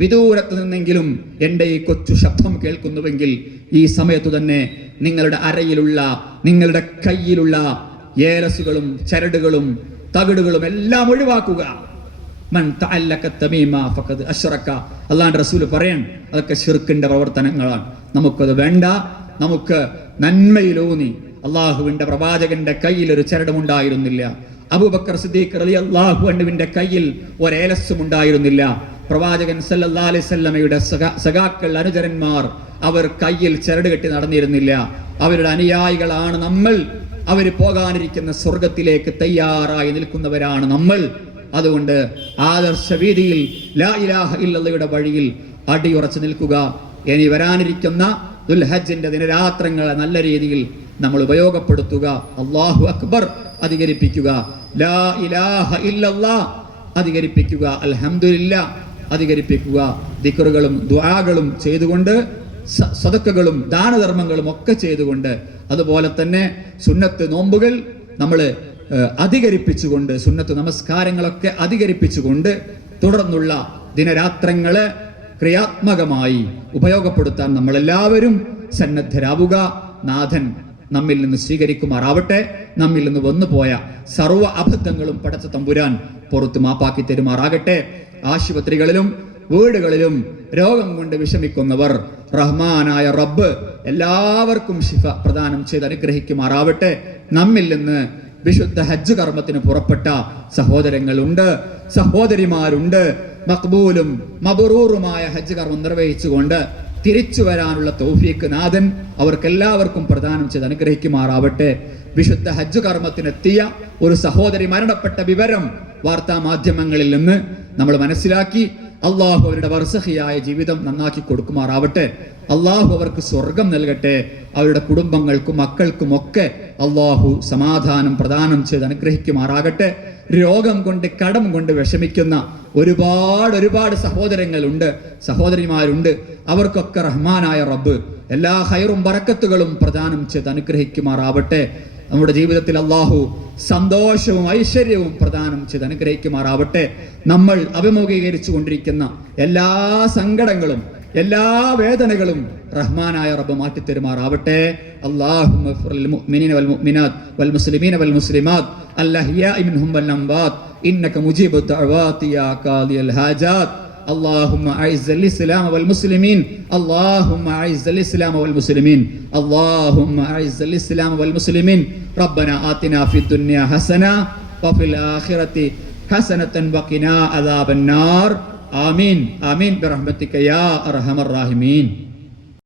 വിദൂരത്ത് നിന്നെങ്കിലും എൻ്റെ ഈ കൊച്ചു ശബ്ദം കേൾക്കുന്നുവെങ്കിൽ ഈ സമയത്തു തന്നെ നിങ്ങളുടെ അരയിലുള്ള, നിങ്ങളുടെ കയ്യിലുള്ള ഏലസുകളും ചരടുകളും തകിടുകളും എല്ലാം ഒഴിവാക്കുക. മൻ തഅല്ലക തമീമ ഫഖദ് അശ്റക. അല്ലാഹുവിന്റെ റസൂൽ പറയാൻ, അതൊക്കെ ശിർക്കിന്റെ പ്രവർത്തനങ്ങളാണ്. നമുക്കത് വേണ്ട. നമുക്ക് നന്മയിലൂന്നി, അള്ളാഹുവിന്റെ പ്രവാചകന്റെ കയ്യിൽ ഒരു ചരടുമുണ്ടായിരുന്നില്ല, അബൂബക്കർ സിദ്ദീഖ് റളിയല്ലാഹു അൻഹുവിന്റെ കയ്യിൽ ഒരേലസും ഉണ്ടായിരുന്നില്ല. പ്രവാചകൻ സല്ലല്ലാഹു അലൈഹി വസല്ലമയുടെ സഖാക്കൾ, അനുചരന്മാർ, അവർ കയ്യിൽ ചരട് കെട്ടി നടന്നിരുന്നില്ല. അവരുടെ അനുയായികളാണ് നമ്മൾ. അവർ പോകാനിരിക്കുന്ന സ്വർഗത്തിലേക്ക് തയ്യാറായി നിൽക്കുന്നവരാണ് നമ്മൾ. അതുകൊണ്ട് ആദർശ വീതിയിൽ ലാ ഇലാഹ ഇല്ലല്ലാഹയുടെ വഴിയിൽ അടിയുറച്ചു നിൽക്കുക. ഇനി വരാനിരിക്കുന്ന ദുൽഹജ്ജിന്റെ ദിനരാത്രങ്ങളെ നല്ല രീതിയിൽ നമ്മൾ ഉപയോഗപ്പെടുത്തുക. അല്ലാഹു അക്ബർ അധികരിപ്പിക്കുക, ലാ ഇലാഹ ഇല്ലല്ലാഹ് അധികരിപ്പിക്കുക, അൽഹംദുലില്ലാ അധികരിപ്പിക്കുക. ദിക്റുകളും ദുആകളും ചെയ്തുകൊണ്ട്, സദഖകളും ദാനധർമ്മങ്ങളും ഒക്കെ ചെയ്തുകൊണ്ട്, അതുപോലെ തന്നെ സുന്നത്ത് നോമ്പുകൾ നമ്മൾ അധികരിപ്പിച്ചുകൊണ്ട്, സുന്നത്ത് നമസ്കാരങ്ങളൊക്കെ അധികരിപ്പിച്ചുകൊണ്ട് തുടർന്നുള്ള ദിനരാത്രങ്ങളെ ക്രിയാത്മകമായി ഉപയോഗപ്പെടുത്താൻ നമ്മളെല്ലാവരും സന്നദ്ധരാവുക. നാഥൻ നമ്മിൽ നിന്ന് സ്വീകരിക്കുമാറാവട്ടെ. നമ്മിൽ നിന്ന് വന്നുപോയ സർവ്വ അബദ്ധങ്ങളും പടച്ച തമ്പുരാൻ പുറത്ത് മാപ്പാക്കി തരുമാറാകട്ടെ. ആശുപത്രികളിലും വീടുകളിലും രോഗം കൊണ്ട് വിഷമിക്കുന്നവർ റഹ്മാനായ റബ്ബ് എല്ലാവർക്കും ശിഫ പ്രദാനം ചെയ്ത് അനുഗ്രഹിക്കുമാറാവട്ടെ. നമ്മിൽ നിന്ന് വിശുദ്ധ ഹജ്ജ് കർമ്മത്തിന് പുറപ്പെട്ട സഹോദരങ്ങളുണ്ട്, സഹോദരിമാരുണ്ട്. മഖ്ബൂലും മബ്റൂറുമായ ഹജ്ജ് കർമ്മം നിർവഹിച്ചുകൊണ്ട് തിരിച്ചു വരാനുള്ള തൗഫീഖ് നാഥൻ അവർക്കെല്ലാവർക്കും പ്രദാനം ചെയ്ത് അനുഗ്രഹിക്കുമാറാവട്ടെ. വിശുദ്ധ ഹജ്ജ് കർമ്മത്തിനെത്തിയ ഒരു സഹോദരി മരണപ്പെട്ട വിവരം വാർത്താ മാധ്യമങ്ങളിൽ നിന്ന് നമ്മൾ മനസ്സിലാക്കി. അള്ളാഹു അവരുടെ വർസഹിയായ ജീവിതം നന്നാക്കി കൊടുക്കുമാറാവട്ടെ. അള്ളാഹു അവർക്ക് സ്വർഗം നൽകട്ടെ. അവരുടെ കുടുംബങ്ങൾക്കും മക്കൾക്കും ഒക്കെ അള്ളാഹു സമാധാനം പ്രദാനം ചെയ്ത് അനുഗ്രഹിക്കുമാറാകട്ടെ. രോഗം കൊണ്ട് കടം കൊണ്ട് വിഷമിക്കുന്ന ഒരുപാട് സഹോദരങ്ങളുണ്ട്, സഹോദരിമാരുണ്ട്. അവർക്കൊക്കെ റഹ്മാനായ റബ്ബ് എല്ലാ ഹൈറും ബറക്കത്തുകളും പ്രദാനം ചെയ്ത് അനുഗ്രഹിക്കുമാറാവട്ടെ. നമ്മുടെ ജീവിതത്തിൽ അള്ളാഹു സന്തോഷവും ഐശ്വര്യവും പ്രദാനം ചെയ്ത് അനുഗ്രഹിക്കുമാറാവട്ടെ. നമ്മൾ അഭിമുഖീകരിച്ചു കൊണ്ടിരിക്കുന്ന എല്ലാ സങ്കടങ്ങളും എല്ലാ വേദനകളും റഹ്മാനായ റബ്ബ് മാറ്റിത്തരുമാറാവട്ടെ. അല്ലാഹുമ്മ ഗ്ഫിർ ലിൽ മുഅ്മിനീന വൽ മുഅ്മിനാത്ത് വൽ മുസ്ലിമീന വൽ മുസ്ലിമാത്ത് അൽഅഹ്യാഇ മിൻഹും വൽ അംവാത്ത് ഇന്നക മുജീബുദ് ദഅവാതി യാ ഖാദിയൽ ഹാജാത്ത്. اللهم أعز الإسلام والمسلمين اللهم أعز الإسلام والمسلمين اللهم أعز الإسلام والمسلمين ربنا آتنا في الدنيا حسنة وفي الآخرة حسنة وقنا عذاب النار آمين آمين برحمتك يا أرحم الراحمين.